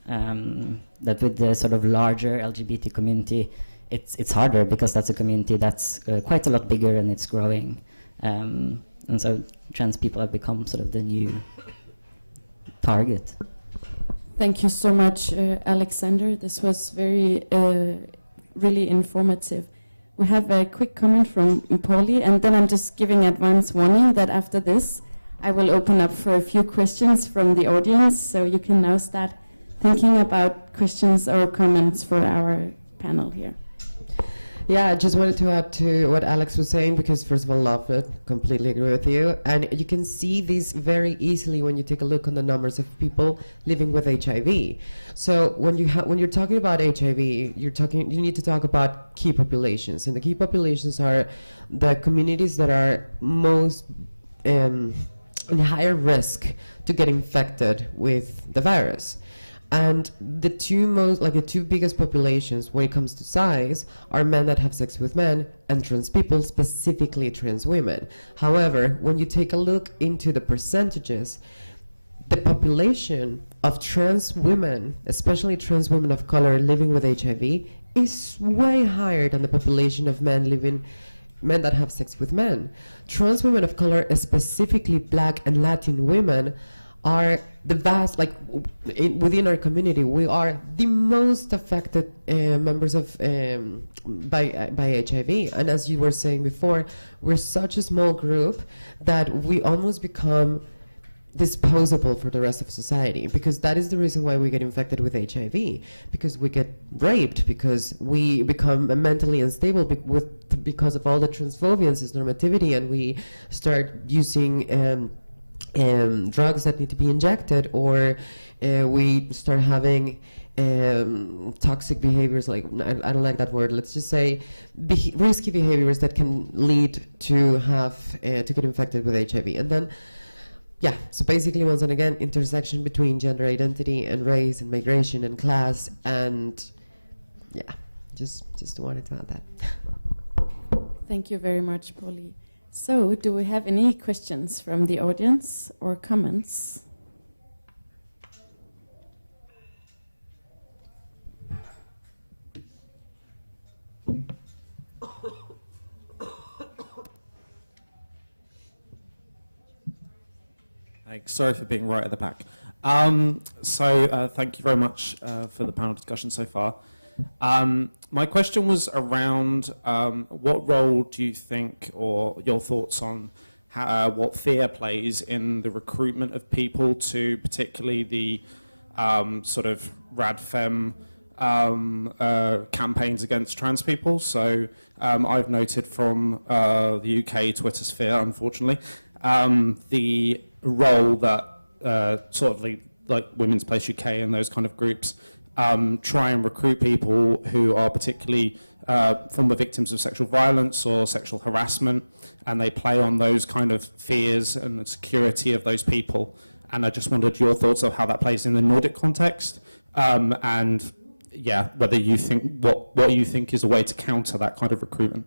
with the sort of larger LGBT community, it's harder because that's a community that's quite a lot bigger and it's growing. And so trans people have become sort of the new target. Thank you so much, Alexander. This was very, really informative. We have a quick comment from Paulie, and then I'm just giving advance warning that after this, I will open up for a few questions from the audience, so you can now start thinking about questions or comments for our panel here. Yeah, I just wanted to add to what Alex was saying, because first of all, love it, completely agree with you. And you can see this very easily when you take a look on the numbers of people living with HIV. So when you're talking about HIV, you need to talk about key populations, and the key populations are the communities that are most in higher risk to get infected with the virus. And the two biggest populations when it comes to size are men that have sex with men and trans people, specifically trans women. However, when you take a look into the percentages, the population of trans women, especially trans women of color living with HIV, is way higher than the population of men that have sex with men. Trans women of color, specifically Black and Latin women, are the vast, within our community, we are the most affected members of by HIV. And as you were saying before, we're such a small group that we almost become disposable for the rest of society, because that is the reason why we get infected with HIV, because we get raped, because we become mentally unstable because of all the transphobia and cisnormativity, and we start using drugs that need to be injected, or we start having toxic behaviors, I don't like that word, let's just say risky behaviors that can lead to get infected with HIV. And then so basically, once and again, intersection between gender identity and race and migration and class, and just wanted to add that. Thank you very much, Paulie. So, do we have any questions from the audience or comments? Thanks. Sorry for being right at the back. Thank you very much for the panel discussion so far. My question was around what role do you think, or your thoughts on what fear plays in the recruitment of people to particularly the sort of radfem campaigns against trans people. So I've noted from the UK Twitter sphere, unfortunately, the role that sort of like Women's Place UK and those kind of groups try and recruit people who are particularly former victims of sexual violence or sexual harassment, and they play on those kind of fears and the security of those people. And I just wondered your thoughts of how that plays in the Nordic context, and whether you think what you think is a way to counter that kind of recruitment.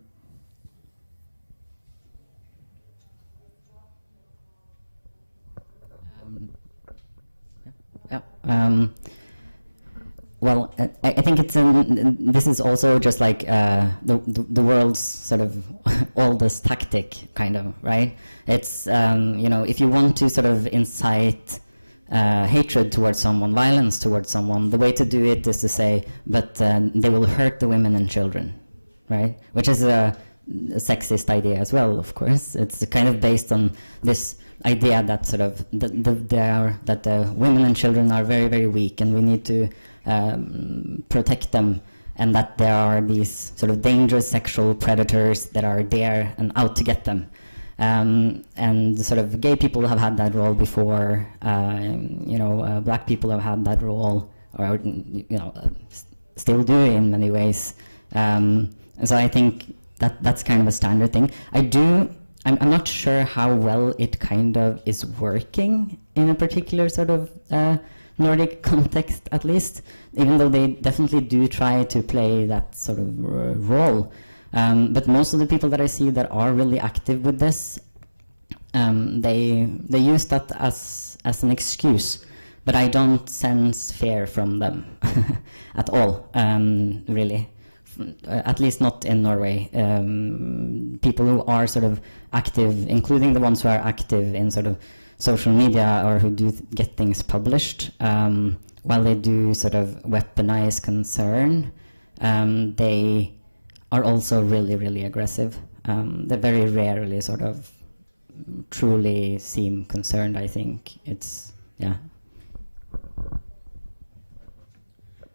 Well, I think it's this is also just like the world's sort of oldest tactic, kind of, right? It's if you want to sort of incite hatred towards someone, violence towards someone, the way to do it is to say, but they will hurt the women and children, right? Which is a sexist idea as well, of course. It's kind of based on this idea that sort of that the women and children are very, very weak, and we need to protect them, and that there are these sort of dangerous sexual predators that are there and out to get them. And sort of gay people have had that role before. Black people have had that role, or still do in many ways. So I think that's kind of a standard thing. I'm not sure how well it kind of is working in a particular sort of Nordic context, at least, even though they definitely do try to play that sort of role. But most of the people that I see that are really active with this, they use that as an excuse, but I don't sense fear from them at all, really. At least not in Norway. People who are sort of active, including the ones who are active in sort of social media or who do get things published, while they do sort of weaponize concern, they are also really, really aggressive. They very rarely sort of truly seem concerned, I think. It's, yeah.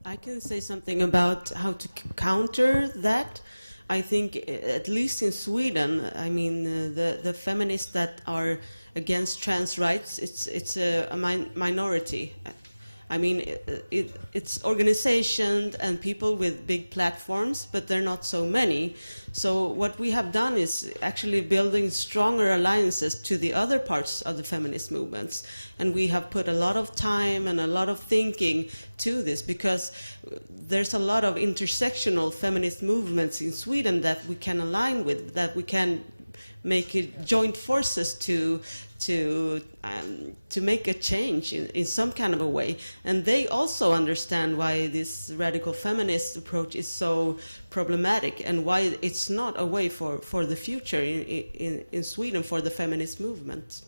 I can say something about how to counter that. I think, at least in Sweden, I mean, the feminists that are against trans rights, it's a minority. I mean, it's organizations and people with big platforms, but they're not so many. So what we have done is actually building stronger alliances to the other parts of the feminist movements. And we have put a lot of time and a lot of thinking to this, because there's a lot of intersectional feminist movements in Sweden that we can align with, that we can make it joint forces to make a change in some kind of a way. And they also understand why this radical feminist approach is so problematic and why it's not a way for the future in Sweden for the feminist movement.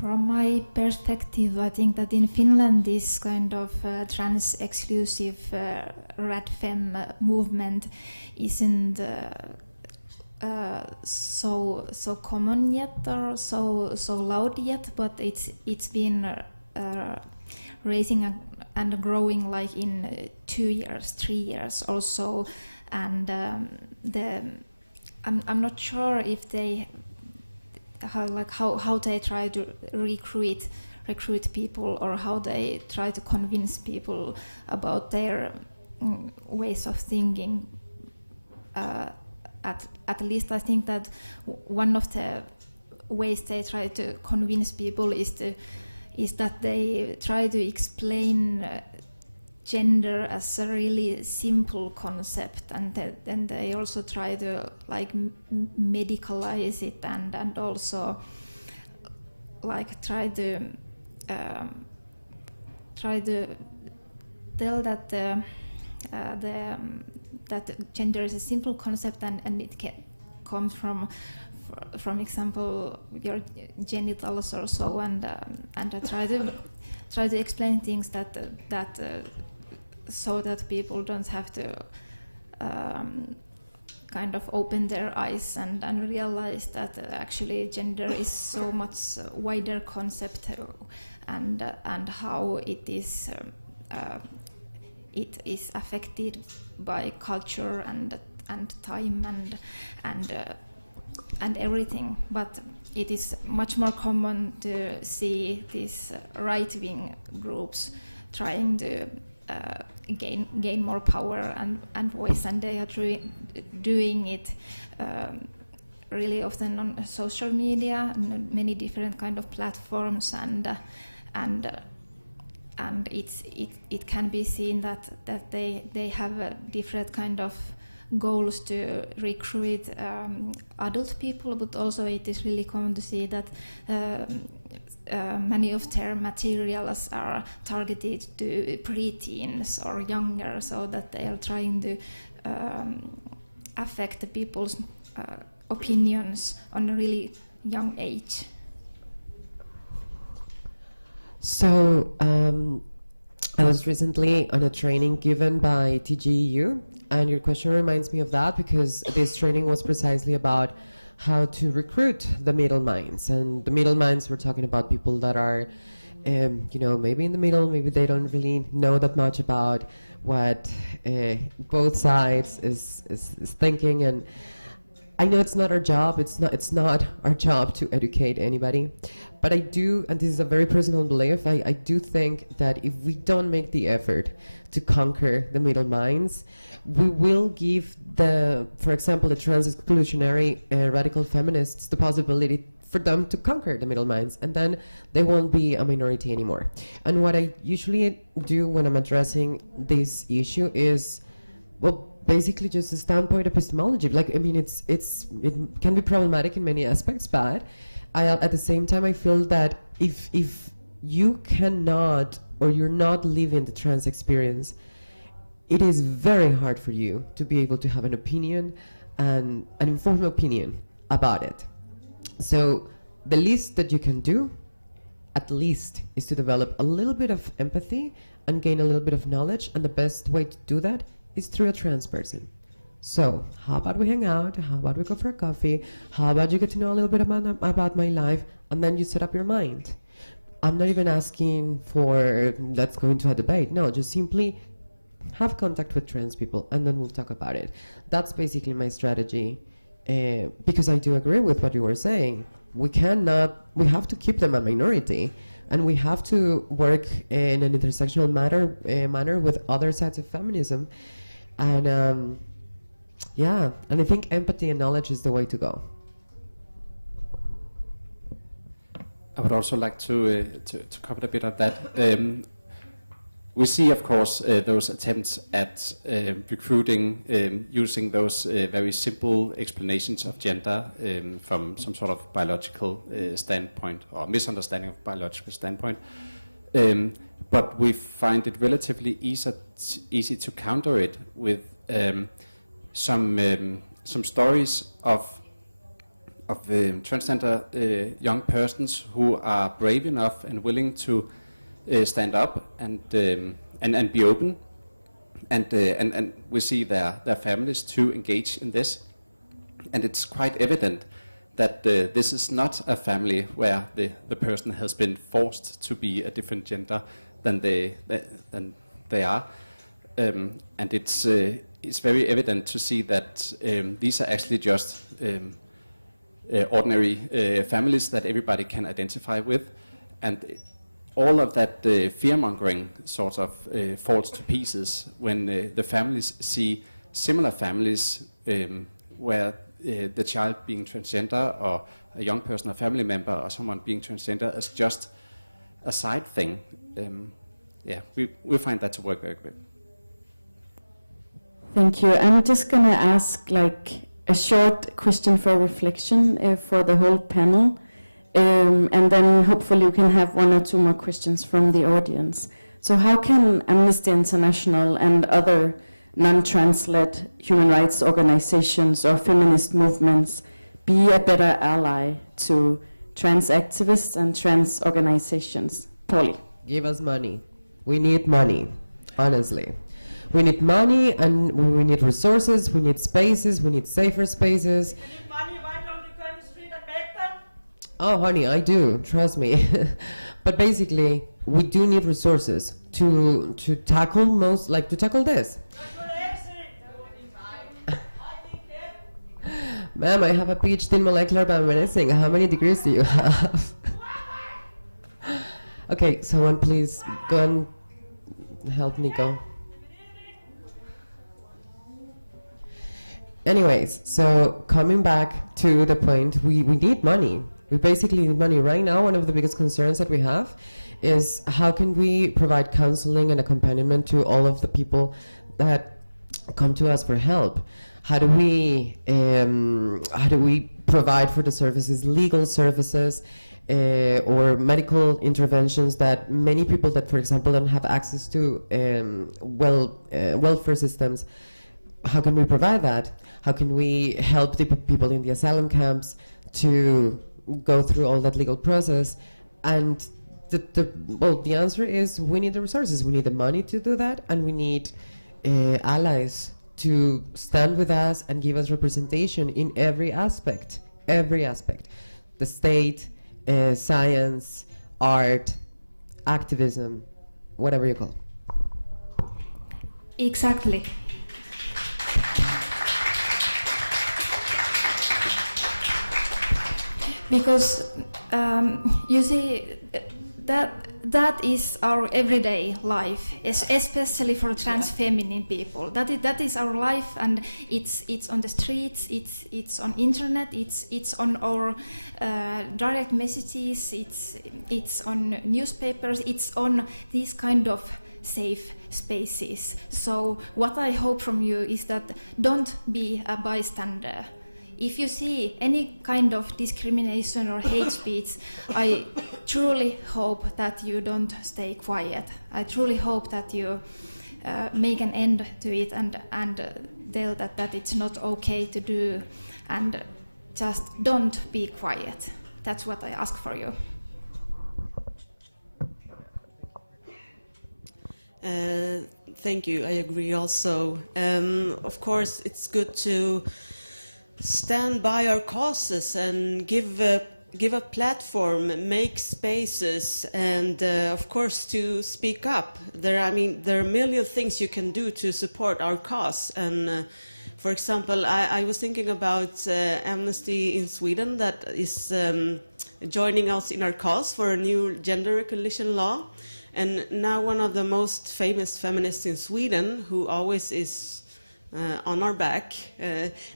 From my perspective, I think that in Finland this kind of trans-exclusive rad fem movement isn't so common yet or so loud yet, but it's been raising and growing like in 2 years, 3 years or so, and I'm not sure if they how they try to recruit people, or how they try to convince people about their ways of thinking. At least I think that one of the ways they try to convince people is that they try to explain gender as a really simple concept, and then they also try to like medicalize it, and also like try to tell that that gender is a simple concept, and it can come from example your genitals or so, and try to explain things that so that people don't have to kind of open their eyes and realize that actually gender is so much wider concept, and how it is affected by culture and time and everything. But it is much more common to see these right-wing groups trying to gain more power and voice, and they are doing it really often on social media and many different kind of platforms, and it can be seen that they have different kind of goals to recruit adult people, but also it is really common to see that many of their materials are targeted to preteens or younger, so that they are trying to affect the people's opinions on a really young age. So I was recently on a training given by TGEU, and your question reminds me of that, because this training was precisely about how to recruit the middle minds. And the middle minds, we're talking about people that are, maybe in the middle, maybe they don't really know that much about what both sides is thinking. And I know it's not our job. It's not our job to educate anybody. But I do, and this is a very personal belief, I do think that if we don't make the effort to conquer the middle minds, we will give for example, the trans-exclusionary radical feminists the possibility for them to conquer the middle minds, and then they won't be a minority anymore. And what I usually do when I'm addressing this issue is, well, basically just a standpoint epistemology. Like, I mean, it can be problematic in many aspects, but at the same time, I feel that if you cannot, or you're not living the trans experience, it is very hard for you to be able to have an opinion, and an informed opinion about it. So the least that you can do, at least, is to develop a little bit of empathy and gain a little bit of knowledge, and the best way to do that is through a trans person. So how about we hang out? How about we go for a coffee? How about you get to know a little bit about my life, and then you set up your mind? I'm not even asking for let's go into a debate. No, just simply have contact with trans people, and then we'll talk about it. That's basically my strategy, because I do agree with what you were saying. We have to keep them a minority, and we have to work in an intersectional manner with other sides of feminism. And and I think empathy and knowledge is the way to go. I would also like to comment a bit on that. We see, of course, those attempts at recruiting using those very simple explanations of gender from some sort of biological standpoint, or misunderstanding of biological standpoint. But we find it relatively easy to counter it with some stories of transgender young persons who are brave enough and willing to stand up and be open, and we see their families to engage in this, and it's quite evident that this is not a family where the person has been forced to be a different gender than they are, and it's very evident to see that these are actually just ordinary families that everybody can identify with, and all of that fear-mongering sort of falls to pieces when the families see similar families where the child being transgender, or a young person, a family member, or someone being transgender as just a side thing. We find that to work very good. Thank you. I'm just going to ask like a short question for reflection for the whole panel. And then hopefully we can have one or two more questions from the audience. So how can Amnesty International and other non-trans-led human rights organizations or feminist movements be a better ally to trans activists and trans organizations? Polly. Give us money. We need money, honestly. We need money, and we need resources, we need spaces, we need safer spaces. Oh, honey, I do. Trust me. But basically, we do need resources to tackle this. Ma'am, I have a PhD in molecular biomedicine. How many degrees do you have? Okay, someone please go and help Nico. Anyways, so coming back to the point, we need money. We basically need money. Right now, one of the biggest concerns that we have is how can we provide counseling and accompaniment to all of the people that come to us for help? How do we provide for the services, legal services, or medical interventions that many people that, for example, don't have access to welfare systems? How can we provide that? How can we help the people in the asylum camps to go through all that legal process? And the answer is we need the resources, we need the money to do that, and we need allies to stand with us and give us representation in every aspect. The state, science, art, activism, whatever you call. Exactly. Because you see that that is our everyday life, especially for trans feminine people. That is our life, and it's on the streets, it's on internet, it's on our direct messages, it's on newspapers, it's on these kind of safe spaces. So what I hope from you is that don't be a bystander. If you see any kind of discrimination or hate speech, I truly hope that you don't stay quiet. I truly hope that you make an end to it and tell that it's not okay to do, and just don't be quiet. That's what I ask for you. Thank you. I agree also. Of course, it's good to stand by our causes and give a platform, make spaces, and of course to speak up. There are a million things you can do to support our cause. And for example, I was thinking about Amnesty in Sweden that is joining us in our cause for a new gender recognition law. And now one of the most famous feminists in Sweden, who always is on our back,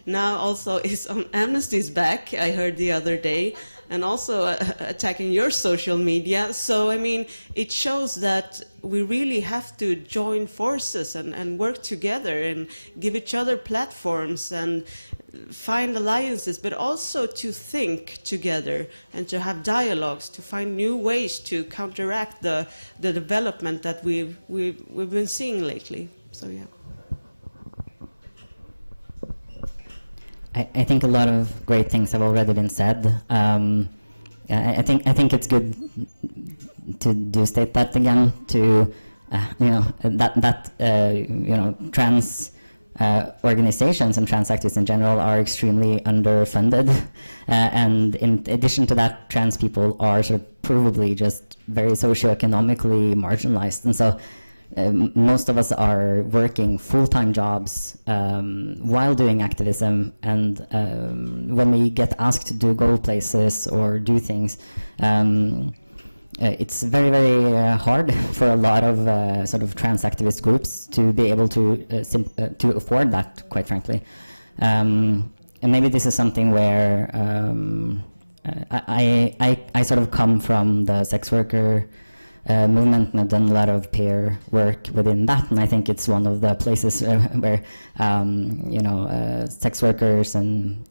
now also is on Amnesty's back, I heard the other day, and also attacking your social media. So, it shows that we really have to join forces and work together and give each other platforms and find alliances, but also to think together and to have dialogues, to find new ways to counteract the development that we've been seeing lately. So, yeah. I think a lot of great things have already been said. I think it's good to do state that again. To trans organizations and trans activists in general are extremely underfunded, and in addition to that, trans people are sort of provably just very socioeconomically marginalized, and so. Most of us are working full-time jobs while doing activism, and when we get asked to go places or do things, it's very, very hard for a lot of sort of trans activist groups to be able to afford that, quite frankly. And maybe this is something where I sort of come from the sex worker movement, and I've done a lot of peer work within that, and I think it's one of the places where sex workers and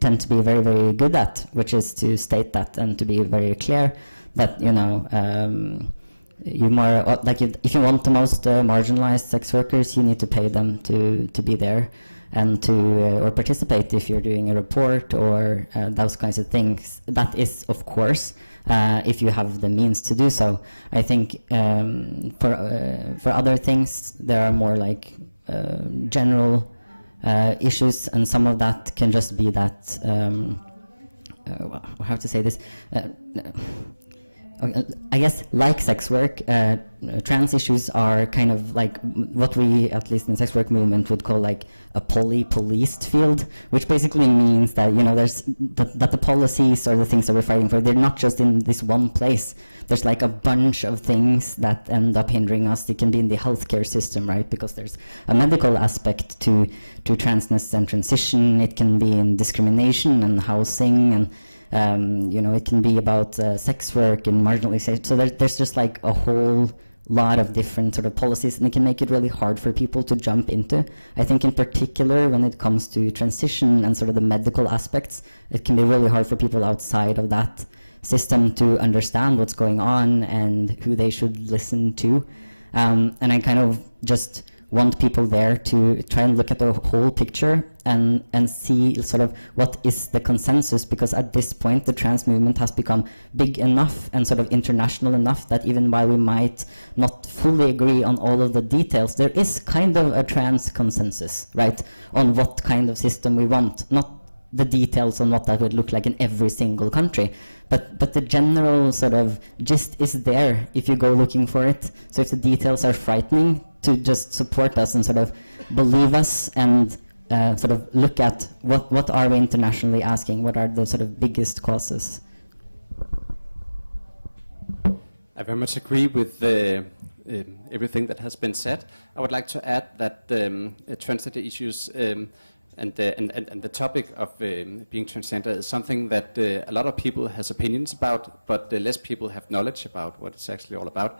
tend to be very, very good at, which is to state that and to be very clear that if you want the most marginalized sex workers, you need to pay them to be there and to or participate if you're doing a report or those kinds of things. That is, of course, if you have the means to do so. I think for other things there are more like general issues, and some of that can just be that how to say this. I guess, like sex work, trans issues are kind of like what we, at least in the sex work movement, would call like a policed field, which basically means that there's that the policies or the things that we're fighting for, they're not just in this one place. There's like a bunch of things that end up hindering us. It can be in the healthcare system, right? Because there's a medical aspect to transness and transition. It can be in discrimination and housing, and it can be about sex work and marginalization. So there's just like a whole lot of different sort of policies, and it can make it really hard for people to jump into. I think in particular when it comes to transition and sort of the medical aspects, it can be really hard for people outside of that system to understand what's going on and who they should listen to. And I kind of just want people there to try and look at the whole picture and see sort of what is the consensus, because at this point the trans movement has become big enough and sort of international enough that even while we might not fully agree on all of the details, there is kind of a trans consensus, right, on what kind of system we want. Not the details on what that would look like in every single country, but the general sort of gist is there if you go looking for it. So if the details are frightening, to just support us and sort of believe us and sort of look at what are we internationally asking, what are the sort of biggest causes. I very much agree with everything that has been said. I would like to add that transgender issues and the topic of being transgender is something that a lot of people has opinions about, but less people have knowledge about what it's actually all about.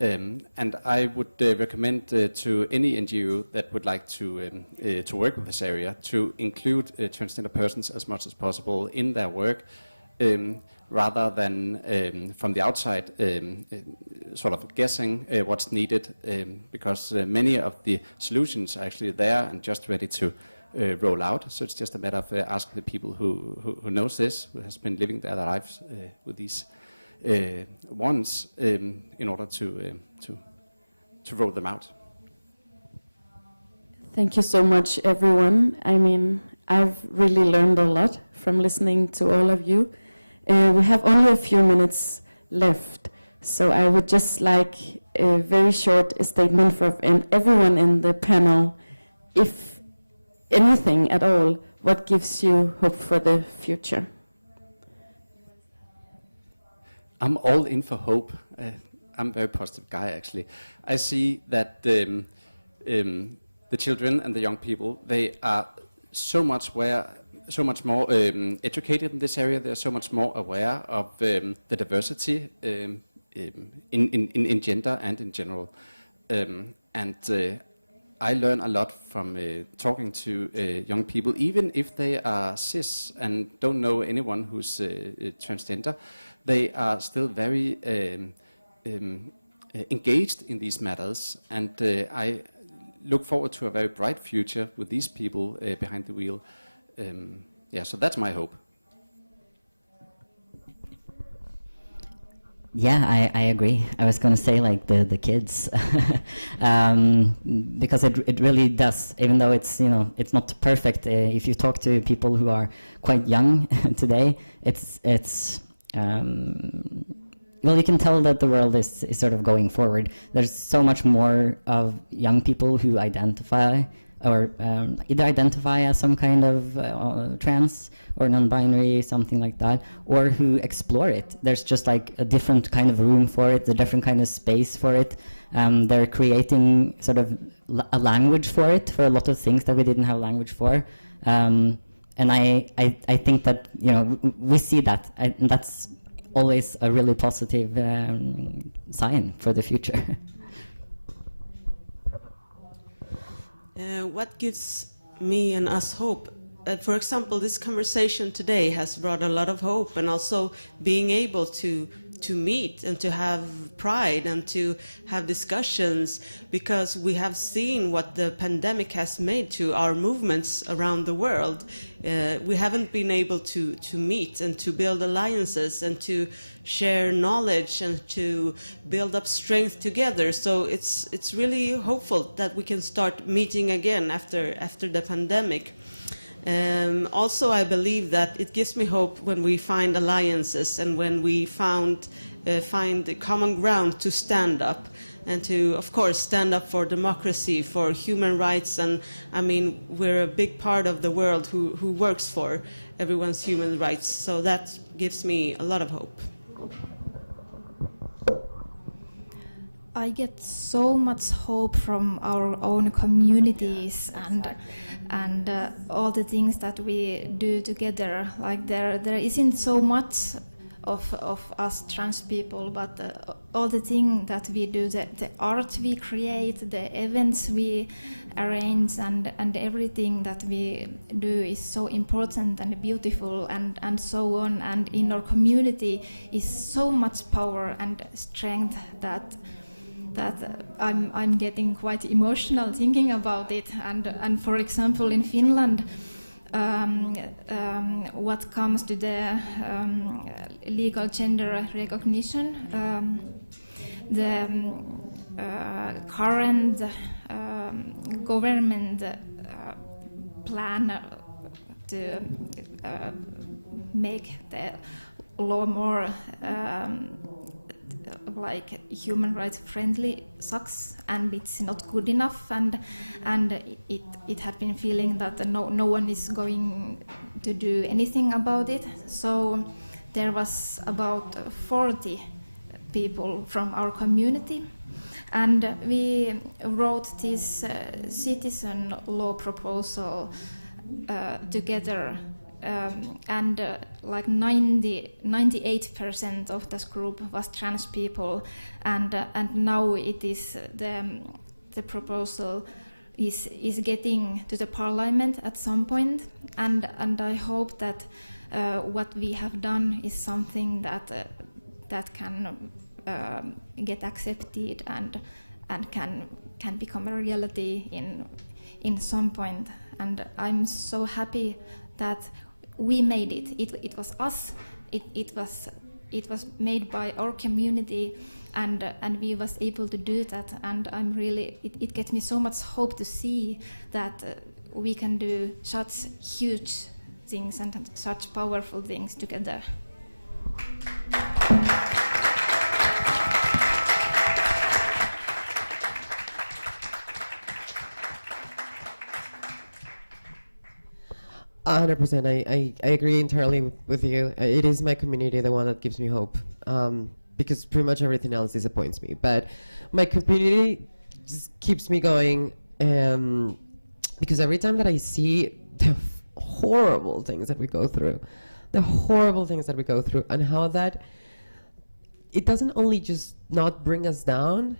And I would recommend to any NGO that would like to work with this area to include transgender persons as much as possible in their work, rather than from the outside sort of guessing what's needed, because many of the solutions are actually there and just ready to roll out. So it's just a matter of asking the people who knows this, who has been living their lives with these ones, in order to roll them out. Thank you so much, everyone. I mean, I've really learned a lot from listening to all of you. We have only a few minutes left, so I would just like a very short statement from everyone in the panel. If anything at all, what gives you hope for the future? I'm all in for hope. I'm a very positive guy, actually. I see that the children and the young people, they are so much more educated in this area. They're so much more aware of the diversity in gender and in general. I learn a lot from talking to young people, even if they are cis and don't know anyone who's transgender. They are still very engaged in these matters, and I look forward to a very bright future with these people behind the wheel. Yeah, so that's my hope. Yeah, I agree. I was going to say like the kids, because it really does. Even though it's it's not perfect. If you talk to people who are quite young today, it's well, you can tell that the world is sort of going forward. There's so much more of young people who identify or either identify as some kind of trans or non-binary, something like that, or who explore it. There's just like a different kind of room for it, a different kind of space for it. They're creating sort of a language for it, for a lot of things that we didn't have language for. And I think that, we see that, and that's always a really positive sign for the future. What gives me and us hope? For example, this conversation today has brought a lot of hope, and also being able to meet and to have pride and to have discussions, because we have seen what the pandemic has made to our movements around the world. We haven't been able to meet and to build alliances and to share knowledge and to build up strength together. So it's really hopeful that we can start meeting again after the pandemic. Also, I believe that it gives me hope when we find alliances and when we find the common ground to stand up and to, of course, stand up for democracy, for human rights. And I mean, we're a big part of the world who works for everyone's human rights. So that gives me a lot of hope. I get so much hope from our own communities and all the things that we do together. Like there isn't so much of us trans people, but all the things that we do, the art we create, the events we arrange, and everything that we do is so important and beautiful and so on. And in our community is so much power and strength that I'm getting quite emotional thinking about it. And for example, in Finland, what comes to the legal gender recognition, the current government plan to make the law more like human rights friendly sucks, and it's not good enough, and it had been feeling that no one is going to do anything about it. So there was about 40 people from our community. And we wrote this citizen law proposal together, and like 98% of this group was trans people, and now it is the proposal is getting to the parliament at some point, and I hope that what we have done is something that can get accepted and can become a reality in some point. And I'm so happy that we made it. It was us. It was made by our community, and we was able to do that. And I'm really it gets me so much hope to see that we can do such huge things and such powerful things together. 100%. I agree entirely with you. It is my community, the one that gives me hope, because pretty much everything else disappoints me. But my community just keeps me going, because every time that I see the horrible things that we go through, and how that it doesn't only just not bring us down,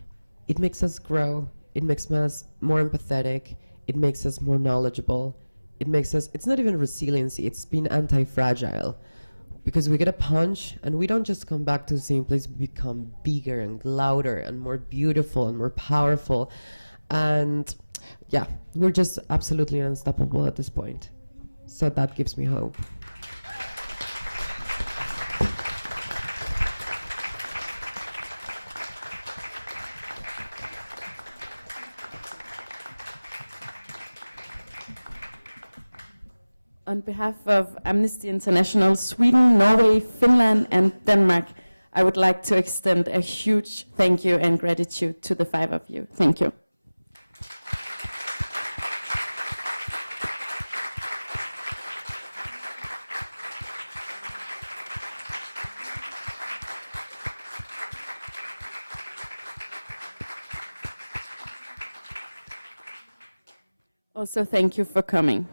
it makes us grow, it makes us more empathetic, it makes us more knowledgeable. It makes us, it's not even resiliency, it's being anti-fragile. Because we get a punch and we don't just come back to the same place, we become bigger and louder and more beautiful and more powerful. And yeah, we're just absolutely unstoppable at this point. So that gives me hope. On behalf of Amnesty International Sweden, Norway, Finland, and Denmark, I would like to extend a huge thank you and gratitude to the 5 of you. Thank you. Also, thank you for coming.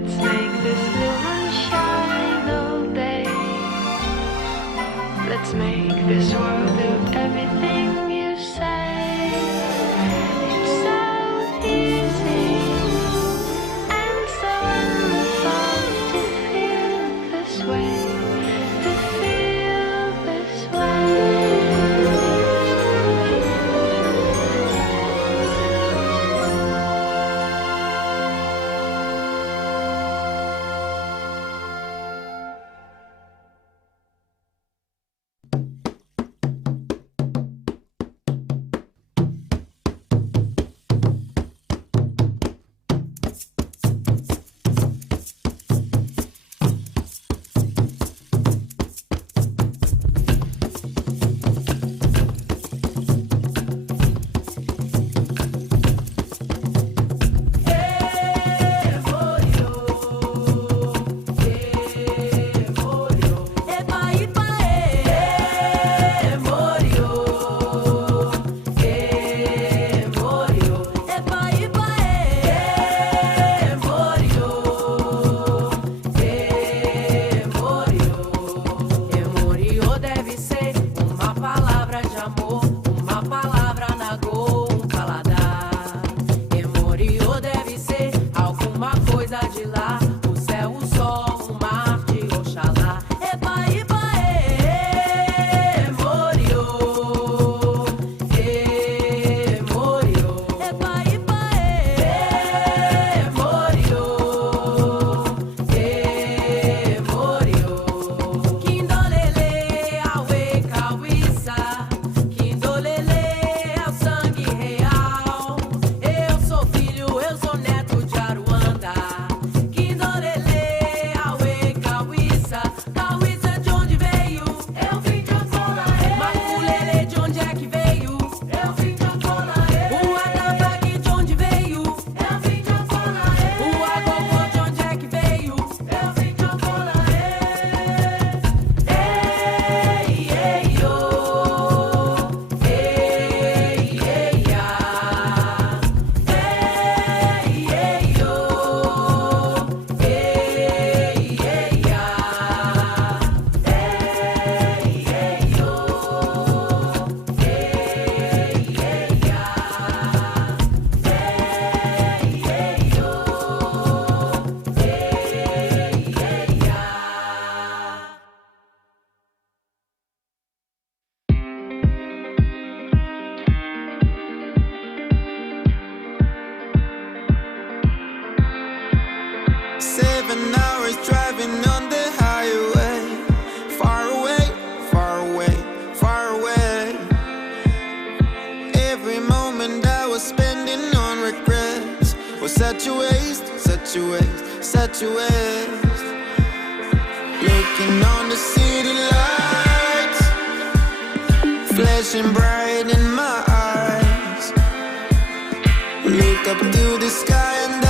Let's make this moon shine all day. Let's make this world do everything you say. It's so easy and so fun to feel this way, to feel this way. Such a waste, such a waste, such a waste. Looking on the city lights, flashing bright in my eyes. Look up to the sky and I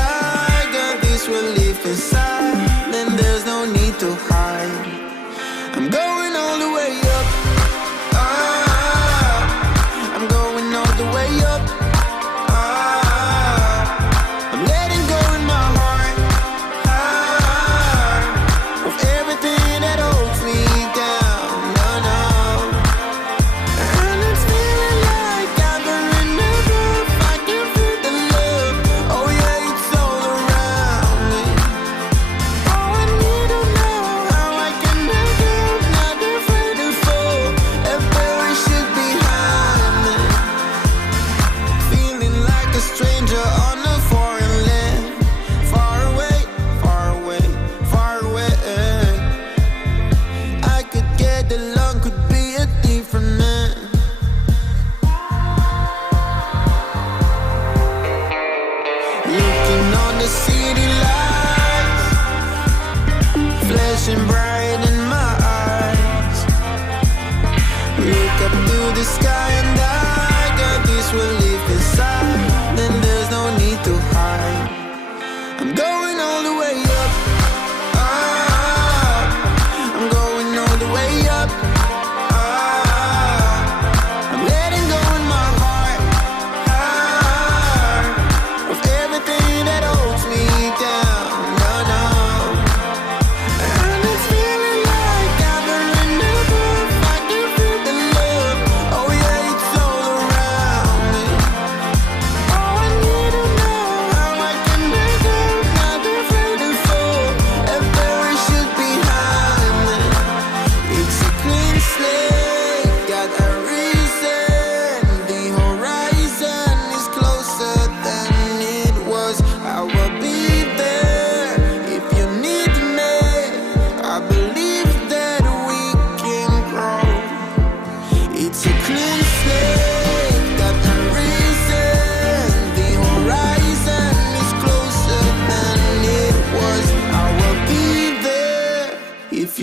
got this relief inside. Then there's no need to hide. I'm going all the way up. I'm going all the way up. Oh,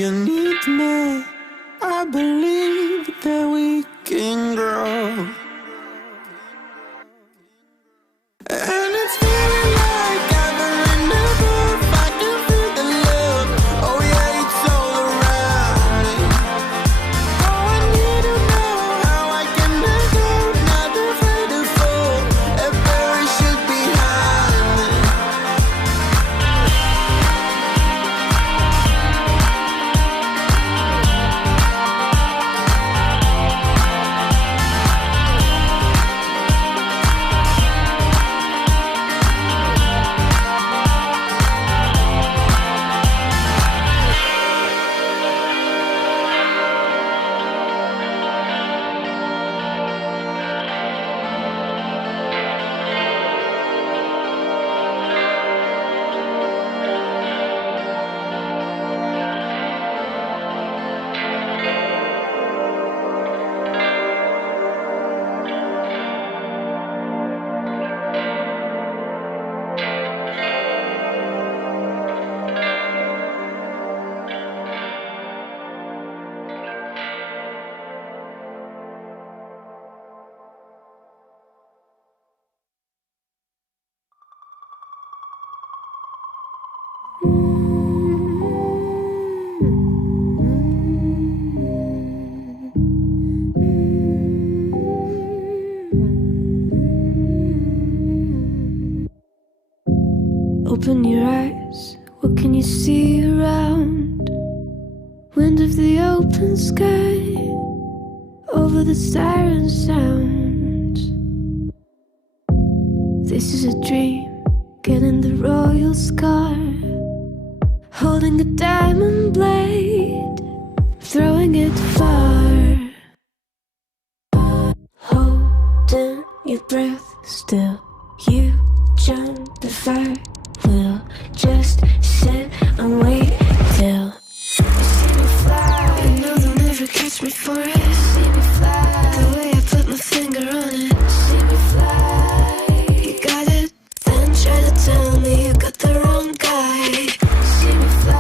you need me, I believe that we can grow. And it's feeling like I'm in the groove. I can feel the love. Oh yeah, it's all around. Oh, I need to know how I can let go, not afraid to fall. Everywhere we should be high. Open your eyes, what can you see around? Wind of the open sky, over the siren sound. This is a dream, getting the royal scar, holding a diamond blade, throwing it far. Holding your breath still, you join the fire. We'll just sit and wait till you see me fly. You'll never catch me for it. See me fly, the way I put my finger on it. See me fly, you got it. Then try to tell me you got the wrong guy. See me fly,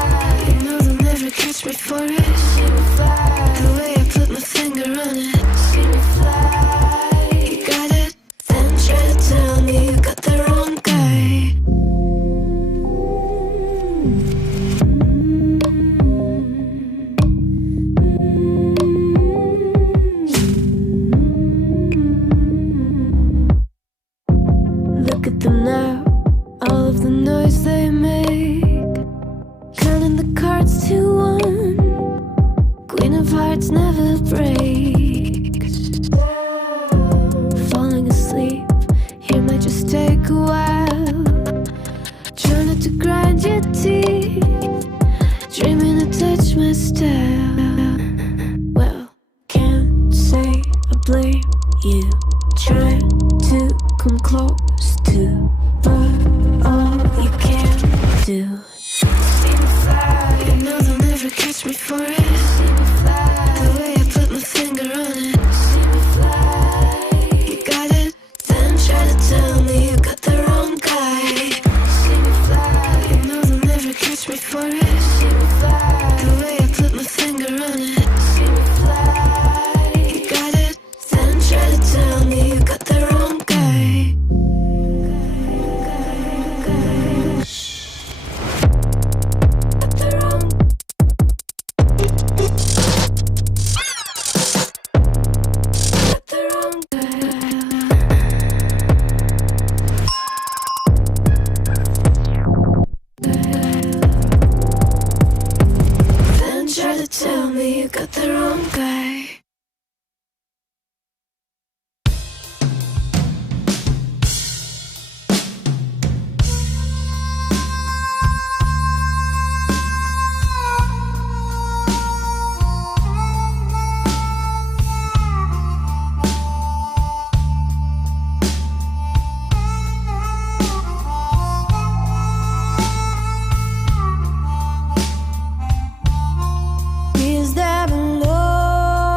you'll never catch me for it. See me fly, the way I put my finger on it. See me fly, you got it. Then try to tell me you got the wrong guy. Look at them now, all of the noise they make, counting the cards to one. Queen of hearts never breaks. Falling asleep, here might just take a while. Trying not to grind your teeth, dreaming to touch my style. Well, can't say I blame you. Try to come close to, but all you can do. See me fly, no, they'll never catch me for it. See me fly, the way I put my finger on it. See me fly, you got it. Then try to tell me you got the wrong guy. See me fly, no, they'll never catch me for it. See me fly, the way I put my finger on it. See me fly, you got it. Then try to tell me you got the wrong guy. Got the wrong. Got the wrong guy. Then try to tell me you got the wrong guy. Is there a love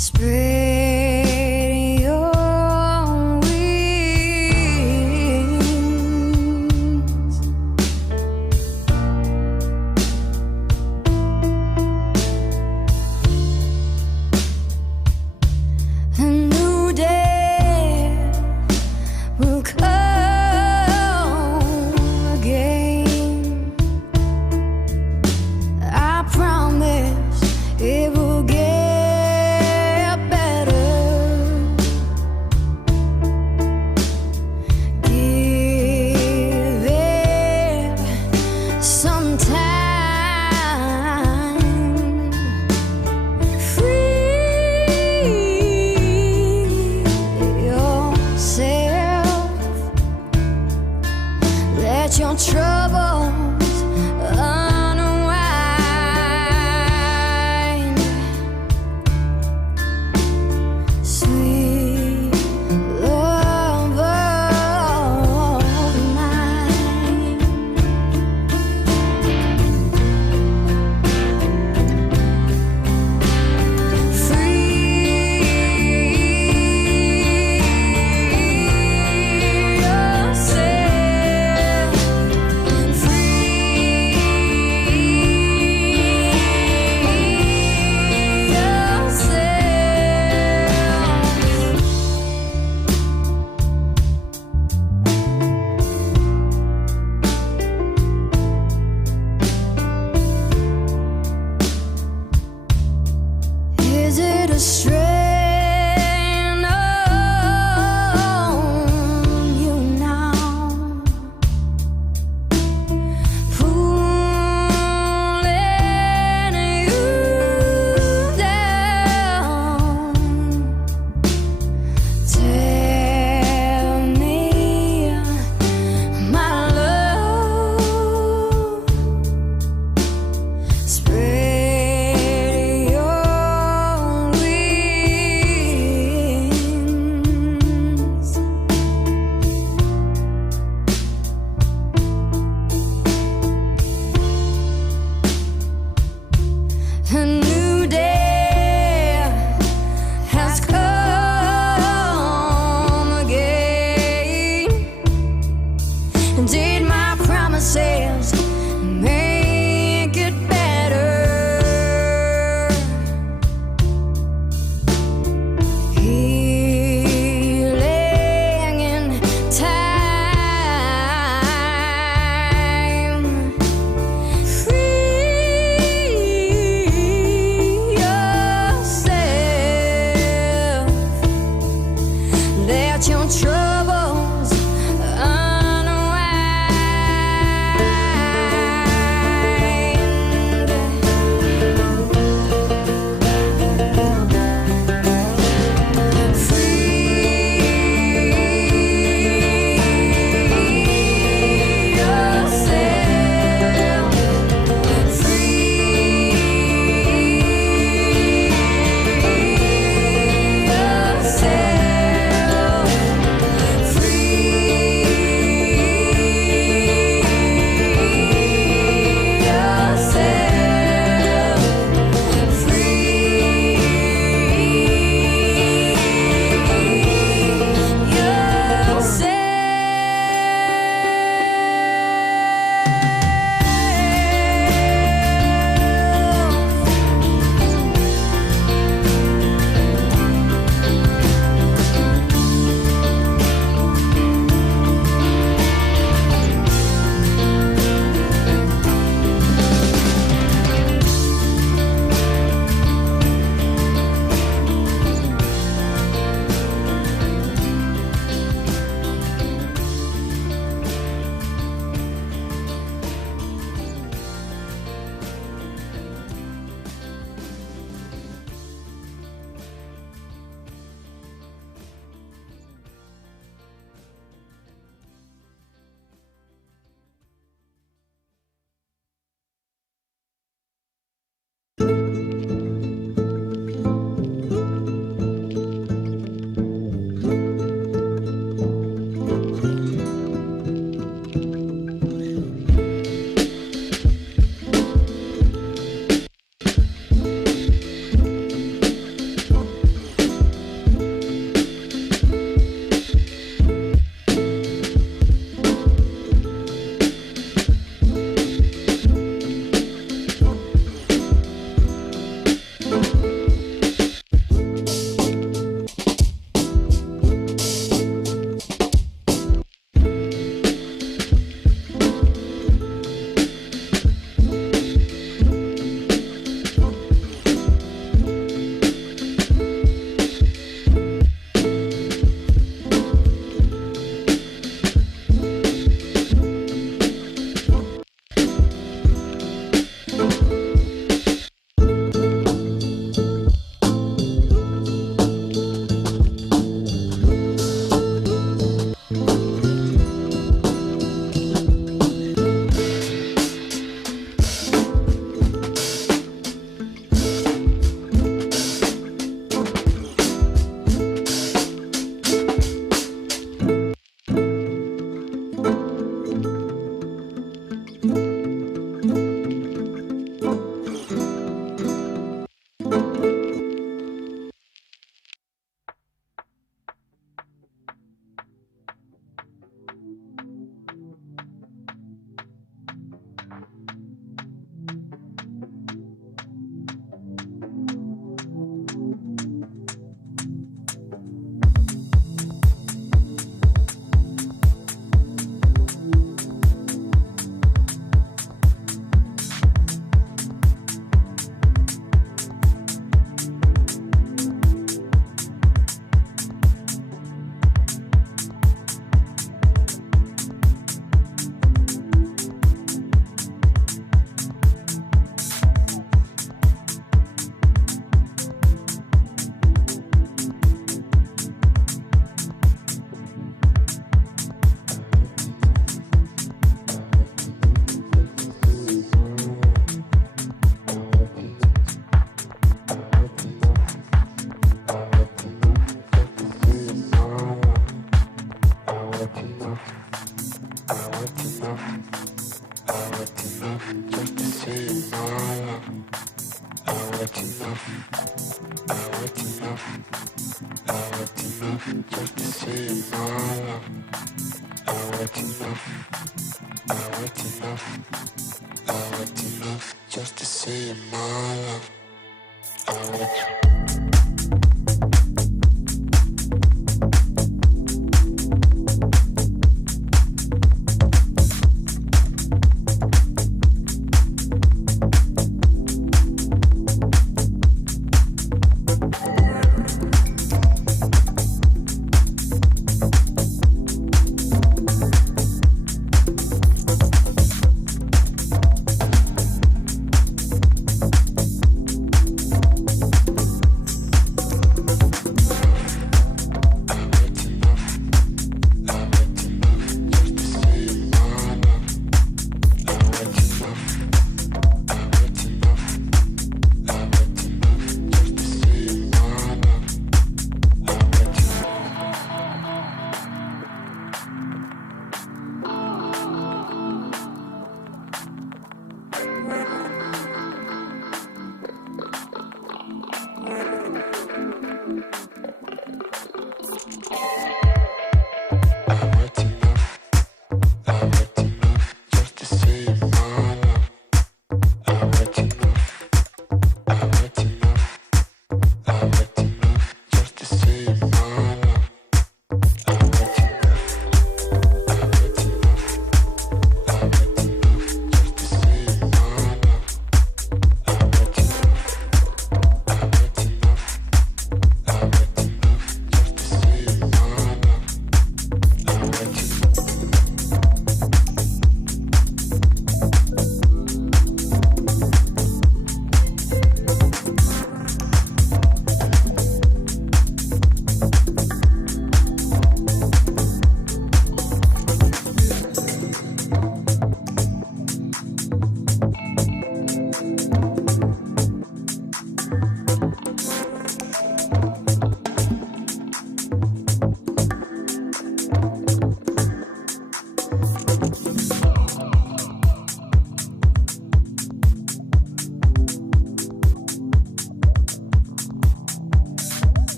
Spread your wings a new day will come again. I promise it will get better.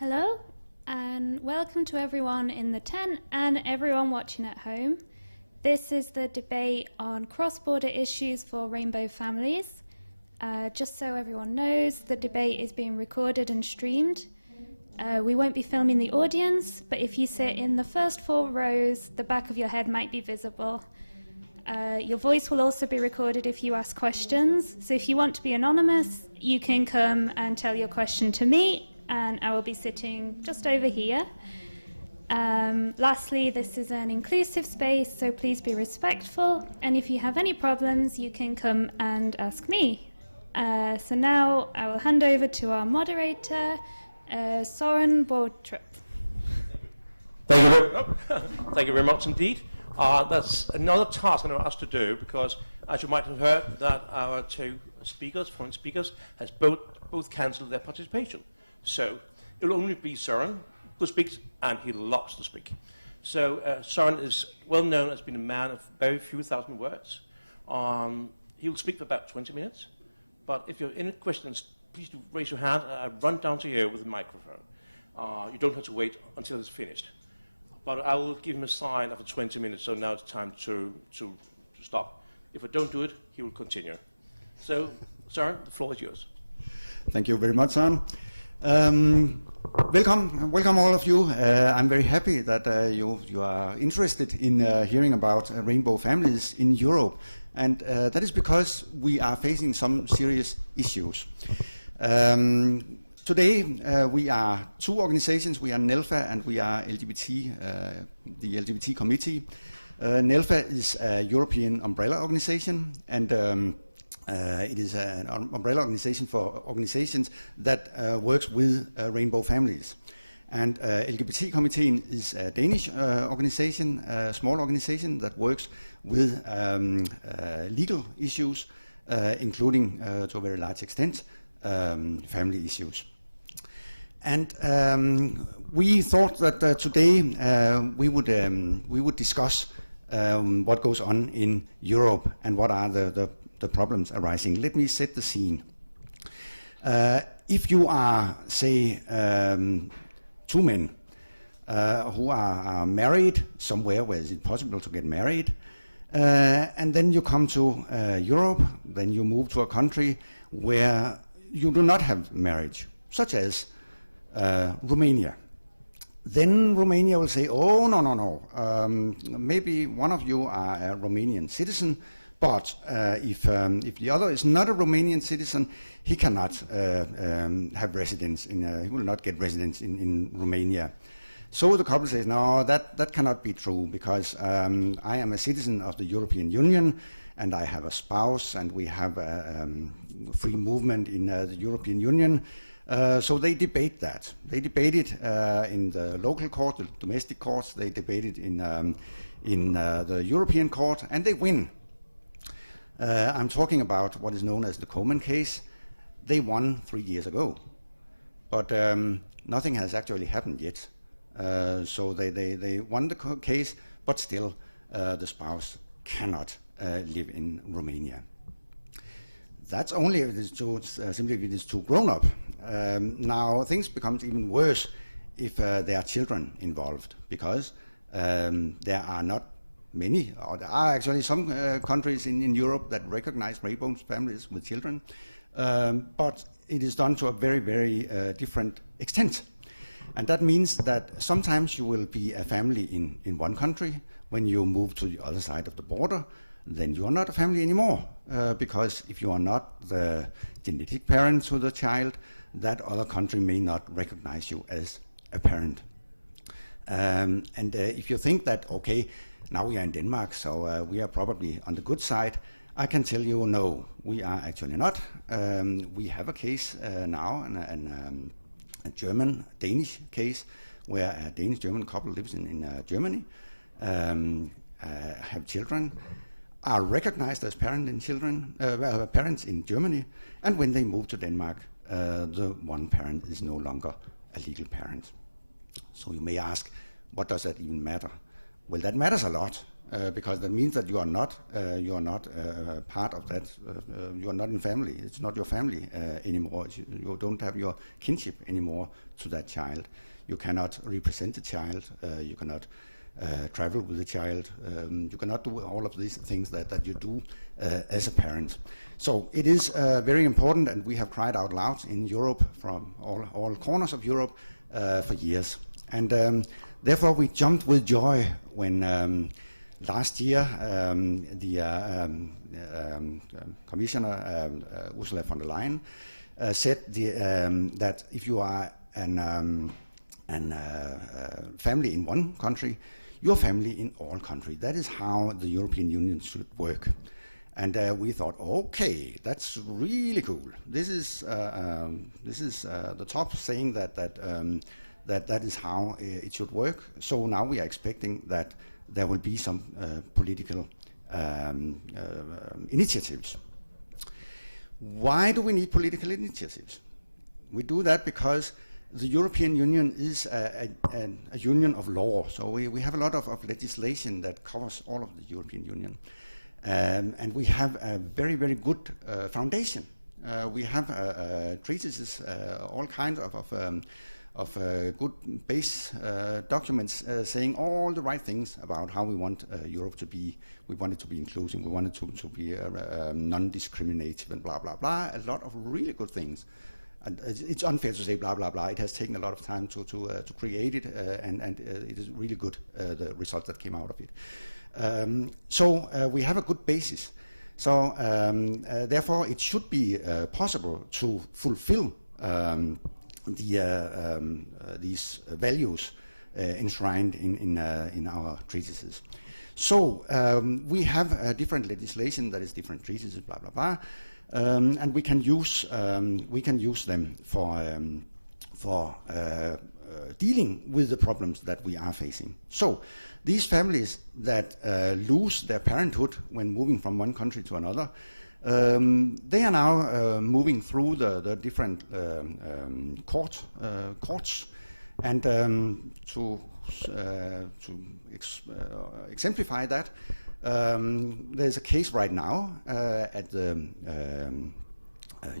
Hello, and welcome to everyone in the tent and everyone watching at home. This is the debate on cross-border issues for rainbow families. Just so everyone knows, the debate is being recorded and streamed. We won't be filming the audience, but if you sit in the first 4 rows, the back of your head might be visible. Your voice will also be recorded if you ask questions. So if you want to be anonymous, you can come and tell your question to me, and I will be sitting just over here. Lastly, this is an inclusive space, so please be respectful. And if you have any problems, you can come and ask me. So now I will hand over to our moderator, Søren Bortrup. Thank you very much indeed. That's another task I'm asked to do because, as you might have heard, that our 2 speakers, foreign speakers, has both cancelled their participation. So it will only be Søren who speaks, and he loves to speak. So Søren is well known as being a man of very few thousand words. He will speak for about 20 minutes. But if you have any questions, please do raise your hand. I'll run down to you with a microphone. You don't have to wait until it's finished. But I will give him a sign after 20 minutes, so now it's time to stop. If I don't do it, he will continue. So, Søren, the floor is yours. Thank you very much, Søren. Welcome all of you. I'm very happy that you are interested in hearing about rainbow families in Europe. And that is because we are facing some serious issues. Today we are 2 organizations. We are NELFA and we are LGBT, the LGBT committee. NELFA is a European umbrella organization, and It is an umbrella organization for organizations that works with rainbow families. And LGBT Komiteen is a Danish organization, a small organization that works with legal issues, including to a very large extent family issues. And we thought that today we would discuss what goes on in Europe and what are the problems arising. Let me set the scene. If you are, say, two men who are married somewhere where it's possible to get married, and then you come to Europe, then you move to a country where you do not have marriage, such as Romania. Then Romania will say, oh, no. Maybe one of you are a Romanian citizen, but if the other is not a Romanian citizen, he cannot have residence he will not get residence in Romania. So the couple says, no, that cannot be true, because I am a citizen of the European Union, and I have a spouse, and we have free movement in the European Union. So they debate that. They debate it in the local court, the domestic courts. They debate it in the European court, and they win. I'm talking about what is known as the Copenhagen case. They won 3 years ago, but nothing has actually happened yet. So they won the case, but still the spouse cannot live in Romania. That's only if it is too, simply if it is too grown up. Now things become even worse if there are children involved, because there are not many, or there are actually some countries in Europe that recognize rainbow families with children, but it is done to a very, very different extent. And that means that sometimes you will be a family in one country. When you move to the other side of the border, then you are not a family anymore, because if you are not the genetic parent to the child, that other country may not recognize you as a parent. And if you think that, okay, now we are in Denmark, so we are probably on the good side, I can tell you, no, we are actually not. We have a case now, a German-Danish case, where a Danish-German couple lives in Germany, have children, are recognized as parents in Germany, and when they move to Denmark, the one parent is no longer a legal parent. So you may ask, what does that even matter? Well, that matters a lot, because that means that you are not part of that. You are not in family. It's not your family anymore. You don't have your kinship anymore to that child. You cannot represent the child. You cannot travel with the child. You cannot do all of these things that you do as a parent. So it is very important, and we have cried out loud in Europe, from all corners of Europe, for years. And therefore we jumped with joy when last year the Commissioner Ursula von der Leyen said that if you are an family in one country, your family in all countries. That is how the European Union should work. And we thought, okay, that's really cool. This is the top saying that is how it should work. So now we are expecting that there will be some political initiatives. Why do we need political initiatives? We do that because the European Union is a union of law. So we have a lot of legislation that covers all of the European Union. And we have a very, very good foundation. We have treatises, all kinds of good base documents saying all the right things about how we want Europe to be. We want it to be inclusive, we want it to be non-discriminative and blah, blah, blah. A lot of really good things. And it's unfair to say blah, blah, blah. It has taken a lot of time to create it, and it is really good, the results that came out of it. So we have a good basis. So therefore it should be possible to fulfill these values enshrined in our treatises. So we have different legislation that is different treatises, blah, blah, blah. and we can use them for dealing with the problems that we are facing. So these families that lose their parenthood when moving from one country to another, they are now moving through the different courts, and to exemplify that, there's a case right now at the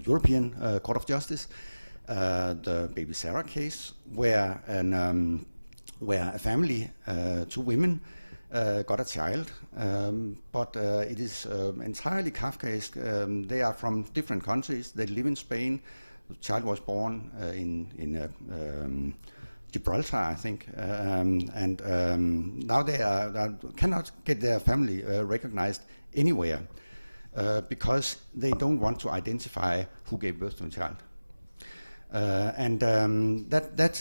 European Court of Justice, the Baby Sarah case, where a family, 2 women, got a child, but it is entirely Kafkaesque. They are from different countries. They live in Spain. The child was born in Gibraltar, I think, and now they cannot get their family recognized anywhere because they don't want to identify who gave birth to the child. That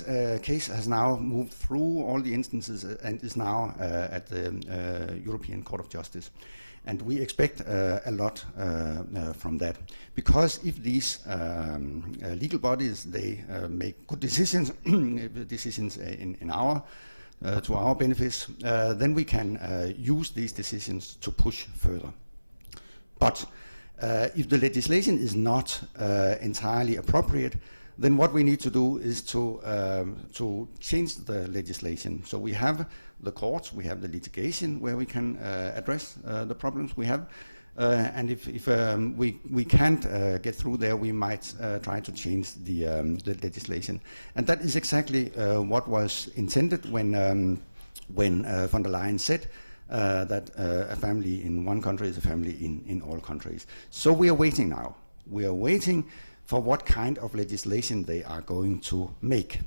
case has now moved through all the instances and is now at the European Court of Justice. And we expect a lot from that, because if these legal bodies, they make good decisions, decisions in our to our benefits, then we can use these decisions to push further. But if the legislation is not entirely appropriate, then what we need to do is to change the legislation. So we have the courts, we have the litigation where we can address the problems we have, and if we can't get through there, we might try to change the legislation. And that is exactly what was intended when von der Leyen said that a family in one country is a family in all countries. So we are waiting now. We are waiting for what kind of legislation they are going to make.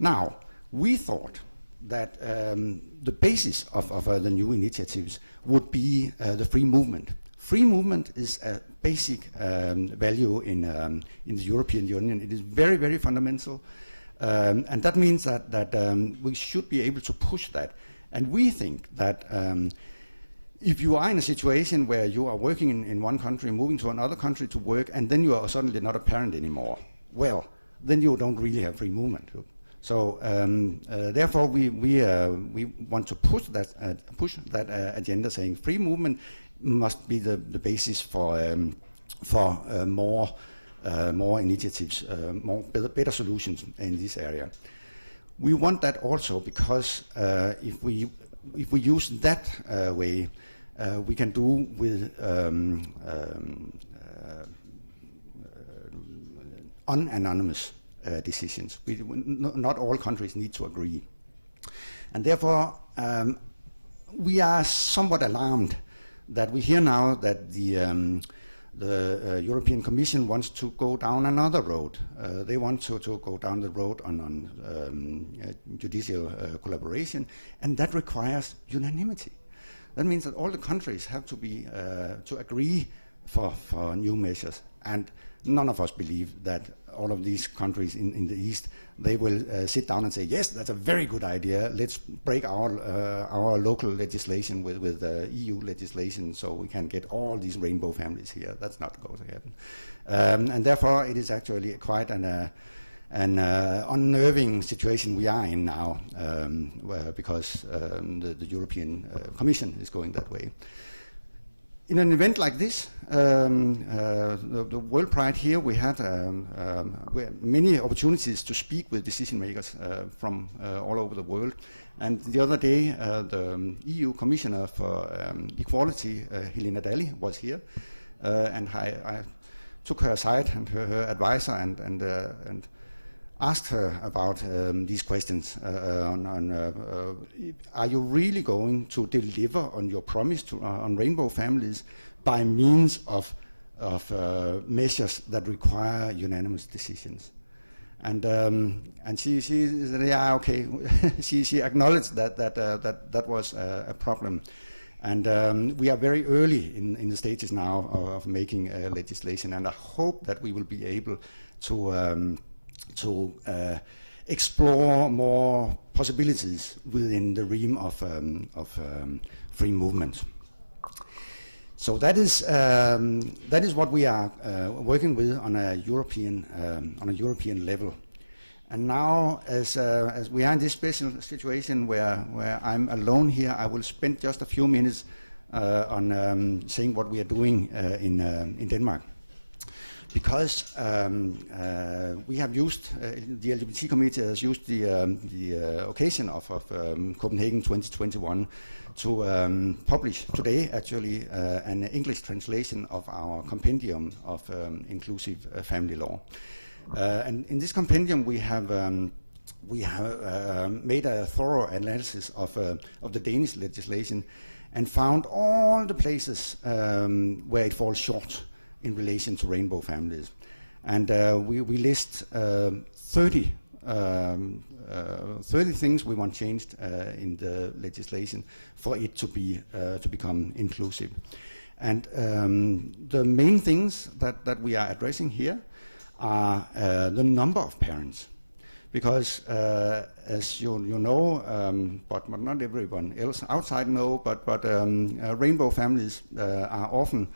Now, we thought that the basis of the new initiatives would be the free movement. Free movement is a basic value in the European Union. It is very, very fundamental, and that means that we should be able to push that. And we think that if you are in a situation where you are working in one country, moving to another country to work, and then you are suddenly not a parent anymore, well, then you don't really have free movement. So therefore, we want to push that agenda, saying free movement must be the basis for more initiatives, better solutions in this area. We want that also because if we use that way, we can do with unanimous decisions. Not all countries need to agree. And therefore, we are somewhat alarmed that we hear now that the European Commission wants to go down another road. They want to go down the road on judicial collaboration, and that requires unanimity. That means that all the countries have to be to agree for new measures, and none of us believe that all of these countries in the East, they will sit down and say, yes, that's a very good idea, let's break our local legislation with EU legislation so we can get all these rainbow families here. That's not going to happen. And therefore, it is actually quite an unnerving situation we are in now, because the European Commission is going that way. In an event like this, the WorldPride here, we had many opportunities to speak with decision makers from all over the world. And the other day, the EU Commissioner for Equality, Helena Dalli, was here, and I took her aside and her advisor and asked her about these questions are you really going to deliver on your promise on rainbow families by means of measures that require unanimous decisions? And she said, yeah, okay. she acknowledged that was a problem. And we are very early in the stages now of making legislation, and I hope that we will be able to explore more possibilities within the realm of free movement. So that is what we are working with on a European level. And now, as we are in this special situation where I'm alone here, I will spend just a few minutes on saying what we are doing in Denmark. Because we have used, the LGBT committee has used the occasion of Copenhagen 2021 to publish today, actually, an English translation of our compendium of inclusive family law. And in this compendium, we have made a thorough analysis of the Danish legislation and found all the places where it falls short in relation to rainbow families. And we list 30 things we want changed in the legislation for it to become inclusive. And the main things that we are addressing here are the number of parents. Because as you know, but not everyone else outside know, but rainbow families are often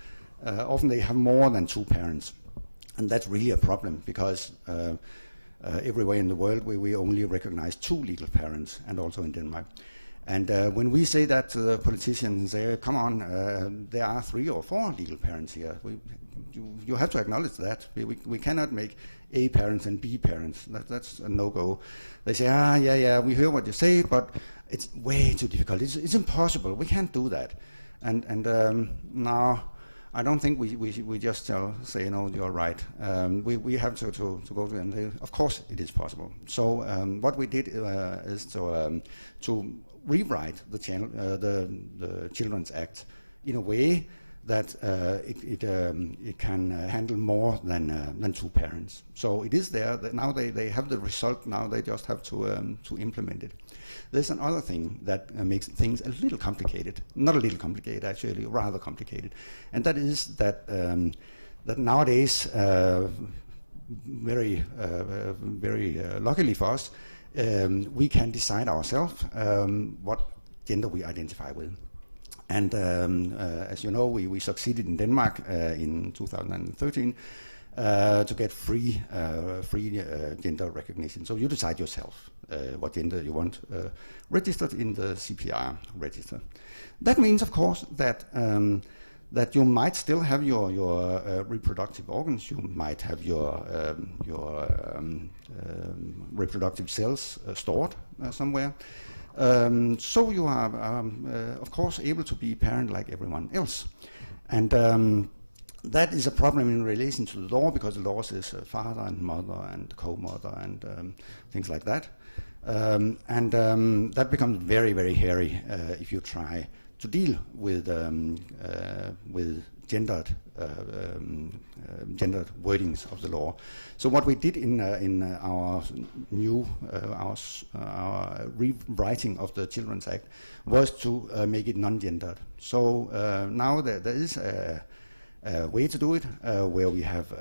they have more than 2 parents. And that's really a problem, because everywhere in the world we only recognize 2 legal parents, and also in Denmark. And when we say that to the politicians, they say, come on, there are 3 or 4 legal parents here. You have to acknowledge that. We cannot make A parents and B parents. That's a no-go. They say, yeah, we hear what you say, but it's way too difficult. It's impossible. We can't do that. And now, I don't think we just say, no, you're right. We have to go to them. Of course, it is possible. So what we did is to rewrite the Children's Act in a way that it can handle more than 2 parents. So it is there. Now they have the result. Now they just have to implement it. There's another thing that makes things a little complicated. Not a little complicated, actually, rather complicated. And that is that nowadays, very luckily for us, we can decide ourselves what gender we identify with. And as you know, we succeeded in Denmark in 2013 to get free gender recognition. So you decide yourself what gender you want registered in the CPR register. That means, of course, that you might still have your reproductive organs. You might have your reproductive cells stored somewhere. So you are, of course, able to be a parent like everyone else. And that is a problem in relation to the law, because the law says father and mother and co-mother and things like that. And that becomes very, very hairy if you try to deal with gendered wordings of the law. So what we did in our rewriting of the Children's Act was to make it non-gendered. So now there is a way to do it where we have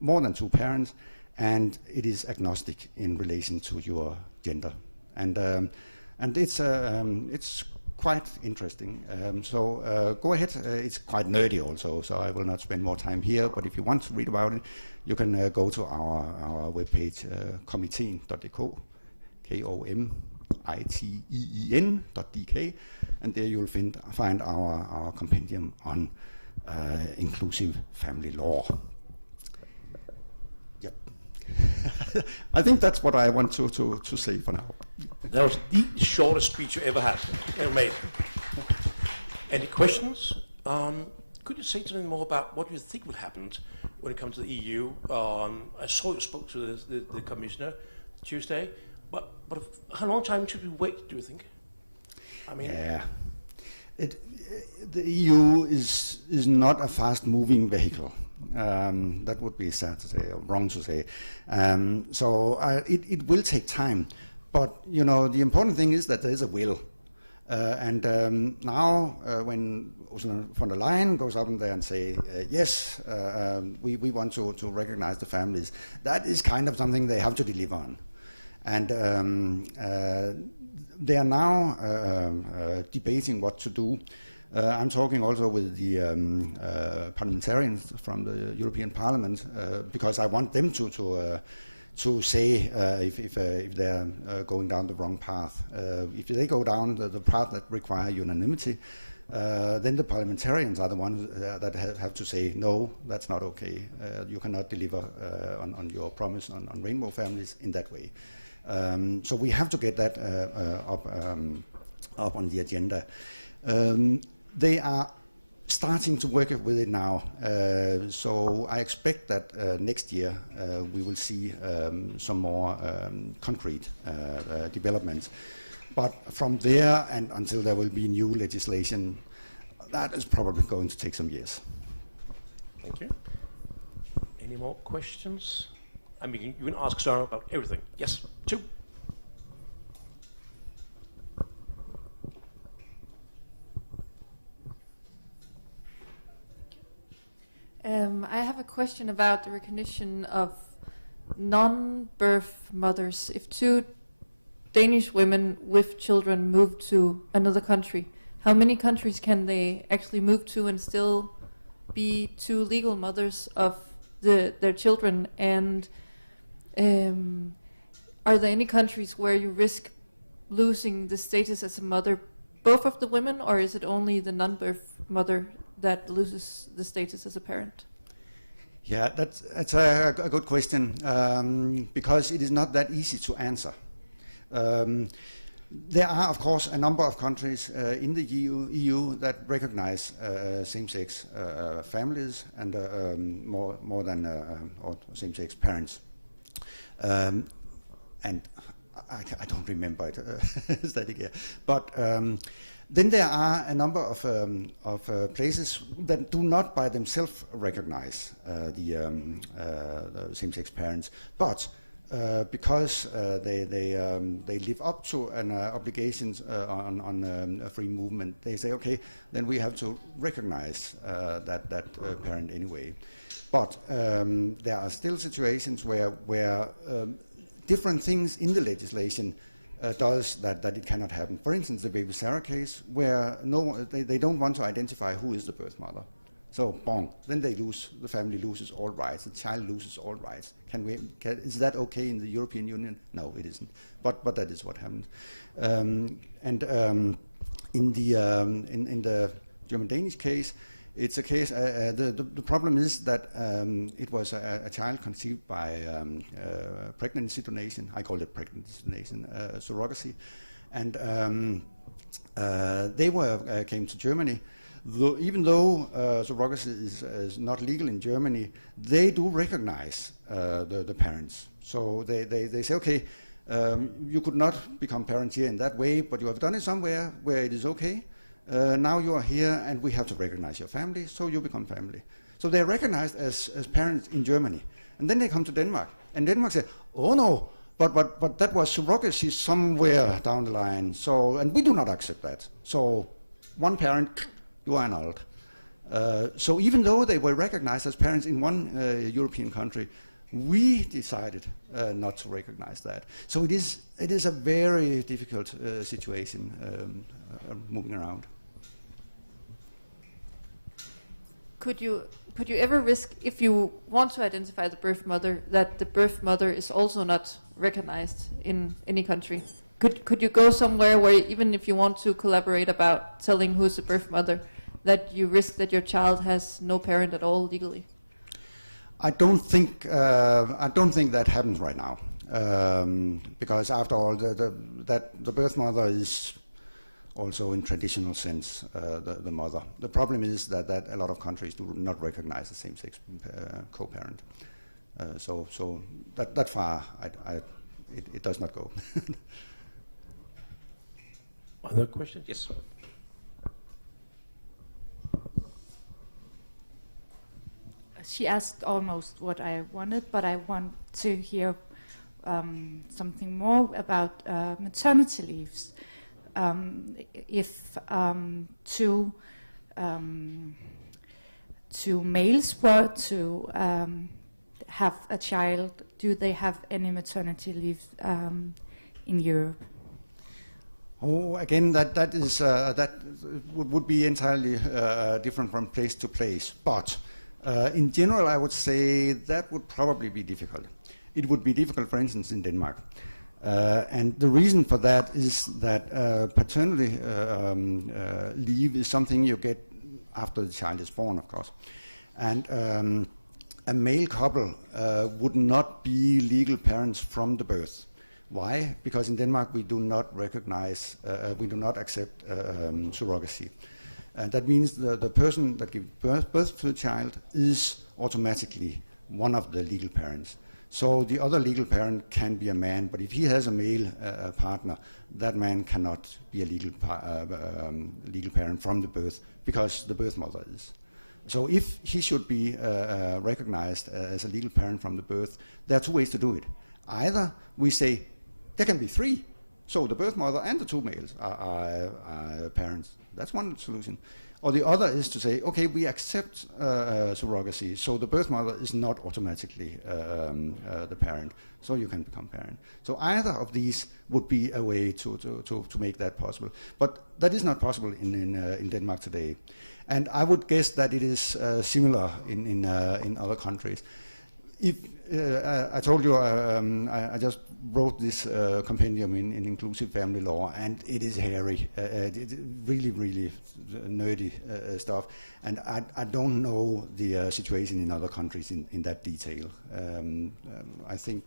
more than 2 parents, and it is agnostic in relation to your gender, and it's quite interesting. So go ahead. It's quite nerdy also, so I will not spend more time here. But if you want to read about it, you can go to our webpage, komiteen.dk, komiteen.dk, and there you will find our compendium on inclusive family law. Yep. I think that's what I want to say for now. That was the shortest speech you ever made. Any questions? Could you say something more about what you think will happen when it comes to the EU? I saw you spoke to the commissioner Tuesday, but how long time should we wait, do you think? I mean, yeah. The EU is not a fast-moving vehicle. That would be sad to say, or wrong to say. So it will take time. But you know, the important thing is that there is a will. Now, when Ursula von der Leyen goes up in there and say, yes, we want to recognize the families, that is kind of something they have to deliver on. And they are now debating what to do I'm talking also with the parliamentarians from the European Parliament because I want them to say if they're going down the wrong path. If they go down the path that require unanimity, then the parliamentarians are the ones that have to say, no, that's not okay. You cannot deliver on your promise on rainbow families in that way. So we have to get that up on the agenda. They are starting to work with it now, so I expect that next year we will see some more concrete developments. But from there and until there will be new legislation, that is probably going to take some years. Thank you. Any more questions? I mean, you can ask Sarah about everything. Yes, 2. I have a question about the recognition of non-birth mothers. If 2 Danish women with children move to another country, how many countries can they actually move to and still be 2 legal mothers of their children? And are there any countries where you risk losing the status as a mother, both of the women, or is it only the non-birth mother that loses the status as a parent? Yeah, that's a good question, because it is not that easy to answer. There are, of course, a number of countries in the EU that recognize same-sex families and more than or same-sex parents. And I don't remember it static here, but then there are a number of places that do not by themselves recognize the same-sex parents, but because they live up to an obligations on free movement, they say, okay, then we have to recognize that parent anyway. But there are still situations where different things in the legislation does that it cannot happen. For instance, the Baby Sarah case, where they don't want to identify who is the birth mother. So, bong, then the family loses all rights, the child loses all rights. Is that okay in the European Union? No, it isn't. But that is what happened. In the German-Danish case, it's a case. The problem is that it was a child conceived by pregnancy donation. I call it pregnancy donation, surrogacy, and they came to Germany. Even though surrogacy is not legal in Germany, they do recognize the parents. So they say, okay, you could not become parents here in that way, but you have done it somewhere where it is okay. Now you are here and we have to recognize your family, so you become family. So they're recognized as parents in Germany. And then they come to Denmark, and Denmark say, oh no, but that was surrogacy somewhere down the line, and we do not accept that. So one parent, you are annulled. So even though they were recognized as parents in one European country, we decided not to recognize that. So it is a very difficult situation moving around. Could you ever risk, if you want to identify the birth mother, that the birth mother is also not recognized in any country? Could you go somewhere where even if you want to collaborate about telling who's the birth mother, that you risk that your child has no parent at all legally? I don't think that happens right now, because after all, the birth mother is also in traditional sense the mother. The problem is that a lot of countries do not recognize the same-sex co-parent. So that far, it does not go. Other questions? Yes. She asked almost what I wanted, but I want to hear something more about maternity leaves. If two males were to have a child, do they have any maternity leave in Europe? Oh, again, that is would be entirely different from place to place. But in general, I would say that would probably be difficult. It would be difficult, for instance, in Denmark. And the reason for that is that paternity leave is something you get after the child is born, of course. And a male couple would not be legal parents from the birth. Why? Because in Denmark we do not recognize, we do not accept surrogacy. And that means the person that gives birth to the child is automatically one of the legal parents. So the other legal parent can be a man, but if he has a male partner, that man cannot be a legal parent from the birth, because the birth mother is. So if he should be recognized as a legal parent from the birth, there are two ways to do it. Either we say there can be three, so the birth mother and the two males are parents. That's one solution. Or the other is to say, okay, we accept surrogacy, so the birth mother is not automatically the parent, so you can become parent. So either of these would be a way to make that possible. But that is not possible in Denmark today. And I would guess that it is similar in other countries. If I told you I just wrote this compendium in inclusive family law, and it is hairy, really nerdy stuff, and I don't know the situation in other countries in that detail. I think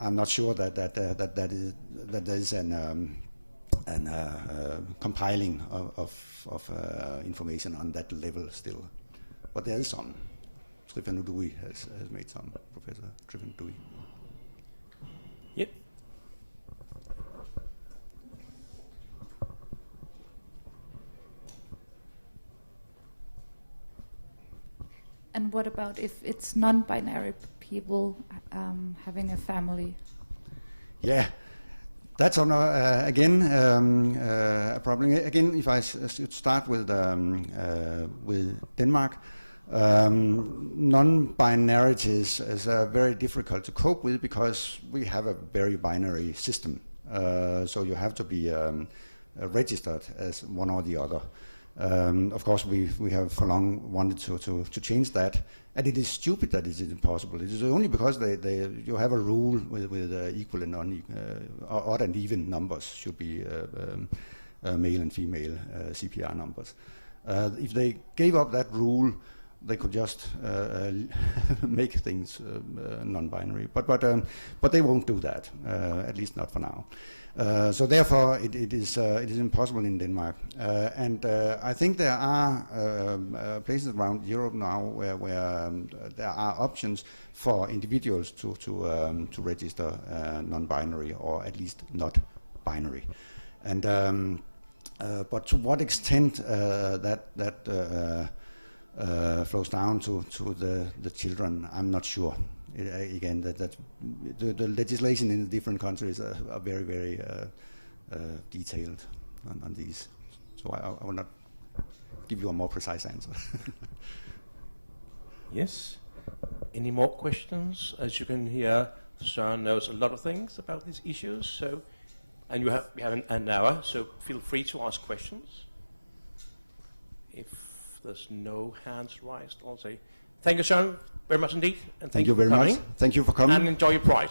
I'm not sure that there is an compiling of information on that level still, but there is some. Trifan Udui has made some, Professor Trifan Udui. Yep. And what about if it's non-binary people having a family? Yeah, that's again a problem. Again, if I should start with Denmark. Non-binarities is very difficult to cope with because we have a very binary system. So you have to be registered as one or the other. Of course, we have for long wanted to change that, and it is stupid that it is impossible. It is only because you have a rule with equal and odd and even numbers should be male and female CPR numbers. If they gave up that rule, they could just make things non-binary, but they won't do that, at least not for now. So therefore, it is impossible in Denmark, and I think there are places around Europe now where there are options for individuals to register non-binary or at least not binary, and but to what extent that flows down to the children, I'm not sure. Again, that the legislation in the different countries are very detailed on these. So I will not give you a more precise answer. Yes. Any more questions? As you can hear, Søren knows a lot of things about these issues. So, and we have an hour, so feel free to ask questions. If there's no hands raised, I'll say thank you, Søren, very much indeed, and thank you very much. Thank you for coming. And enjoy your Pride.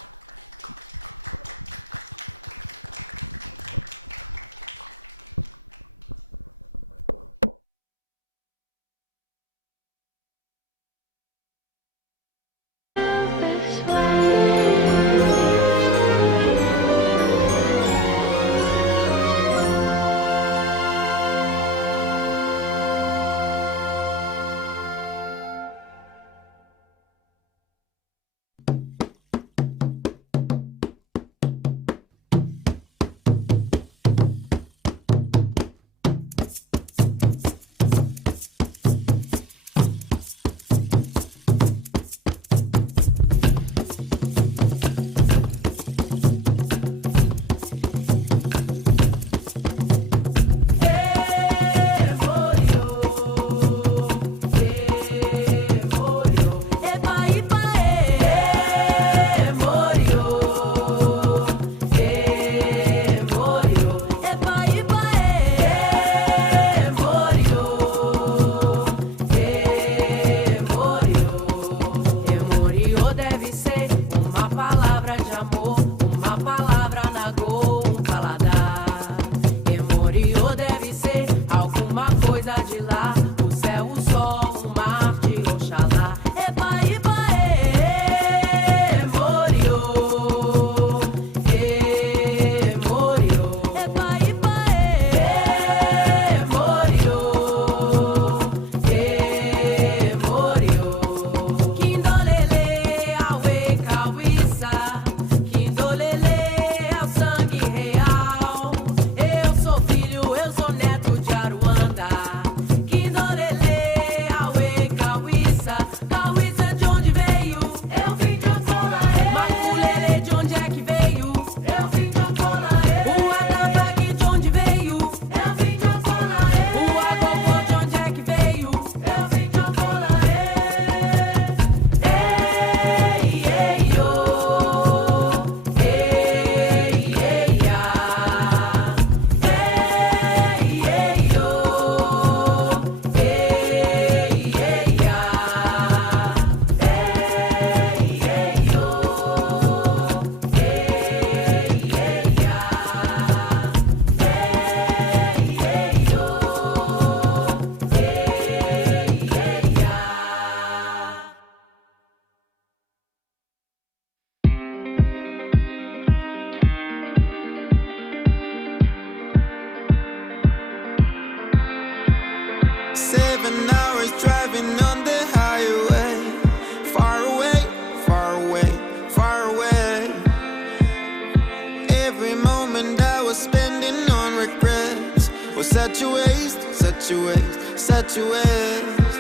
such a waste, such a waste, such a waste.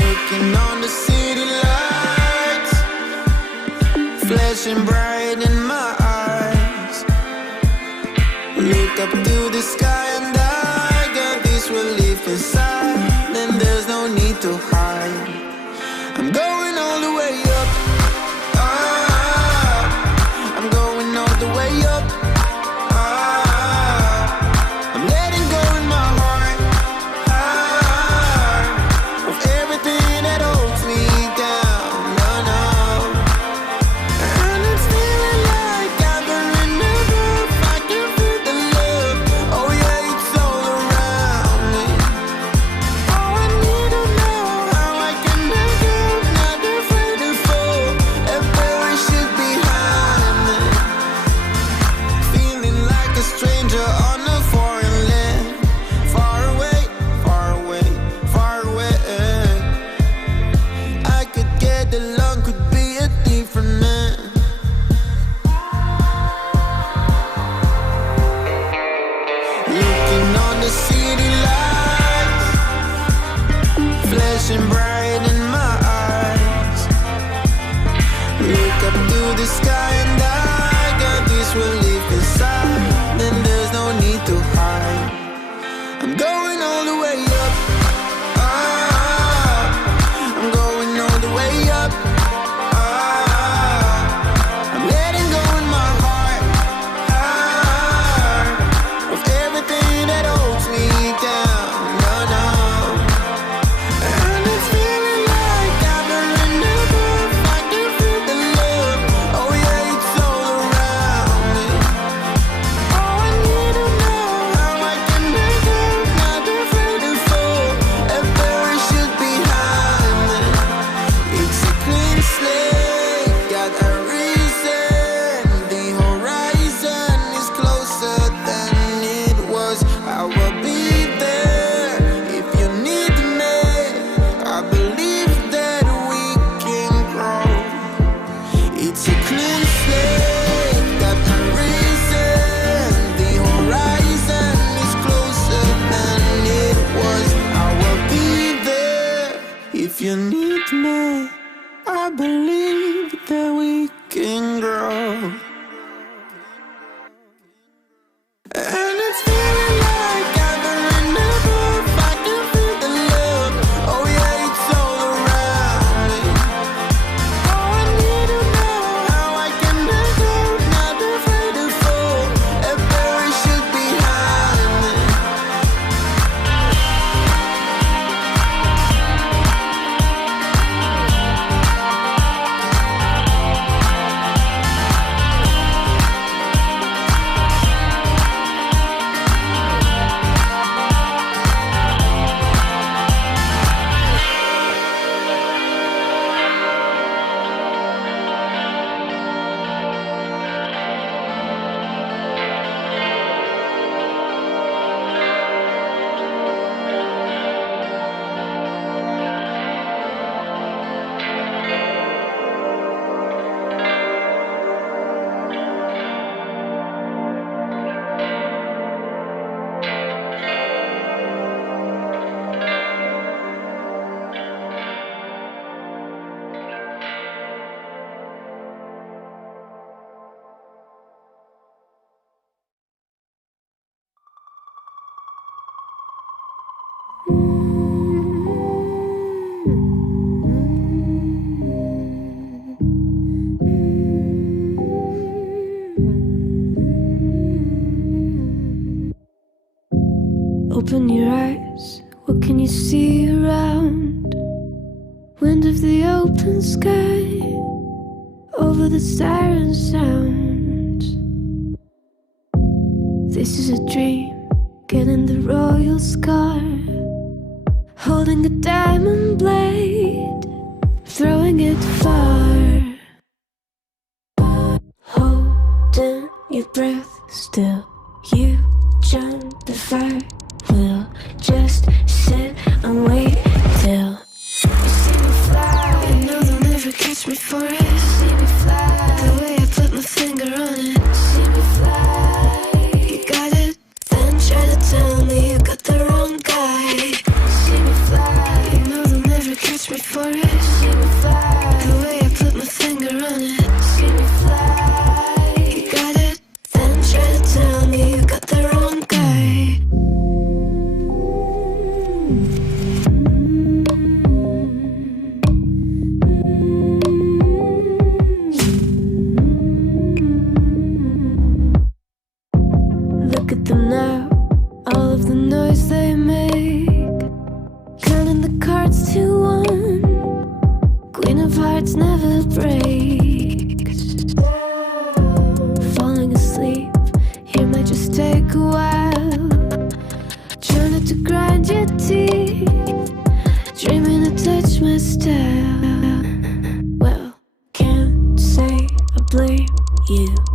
Looking on the city lights, flashing bright in my eyes. Look up to the sky and I got this relief inside, and there's no need to hide. I'm going all the way up. I'm going all the way up. I'm letting go in my heart of everything that holds me down. No, no. And it's feeling like I'm going up. I can feel the love. Oh yeah, it's all around me. Oh, I need to know how I can make it. Not afraid to fall and perish it behind me. Feeling like a stranger on a foreign land. Far away, far away, far away. I could get along, could be a different man. Looking on the city lights, flashing bright in my eyes. Look up to the sky and I got this relief inside, and there's no need to hide. I'm going all the way up. I'm going all the way up. I'm letting go in my heart of everything that holds me down. No, no. And it's feeling like I'm going up. I can feel the love. Oh yeah, it's all around me. Oh, I need to know how I can make it. Not afraid to fall and perish it behind me. It's a clean slate, got a reason. The horizon is closer than it was. I will be there if you need me. I believe that we can grow. It's a clean slate, got a reason. The horizon is closer than it was. I will be there if you need me. I believe that we can grow. And it's feeling like I'm going up. I can feel the love. Oh yeah, it's all around me. Oh, I need to know how I can make it. Not afraid to fall and perish it behind me. Open your eyes, what can you see around? Wind of the open sky, over the siren sound. This is a dream, getting the royal scar, holding a diamond blade, throwing it far. Holding your breath still, you jump the fire. We'll just sit and wait till you see me fly. You know they'll never catch me for it. See me fly, the way I put my finger on it. See me fly, you got it, then try to tell breaks. Falling asleep here might just take a while. Try not to grind your teeth, dreaming to touch my style. Well, can't say I blame you.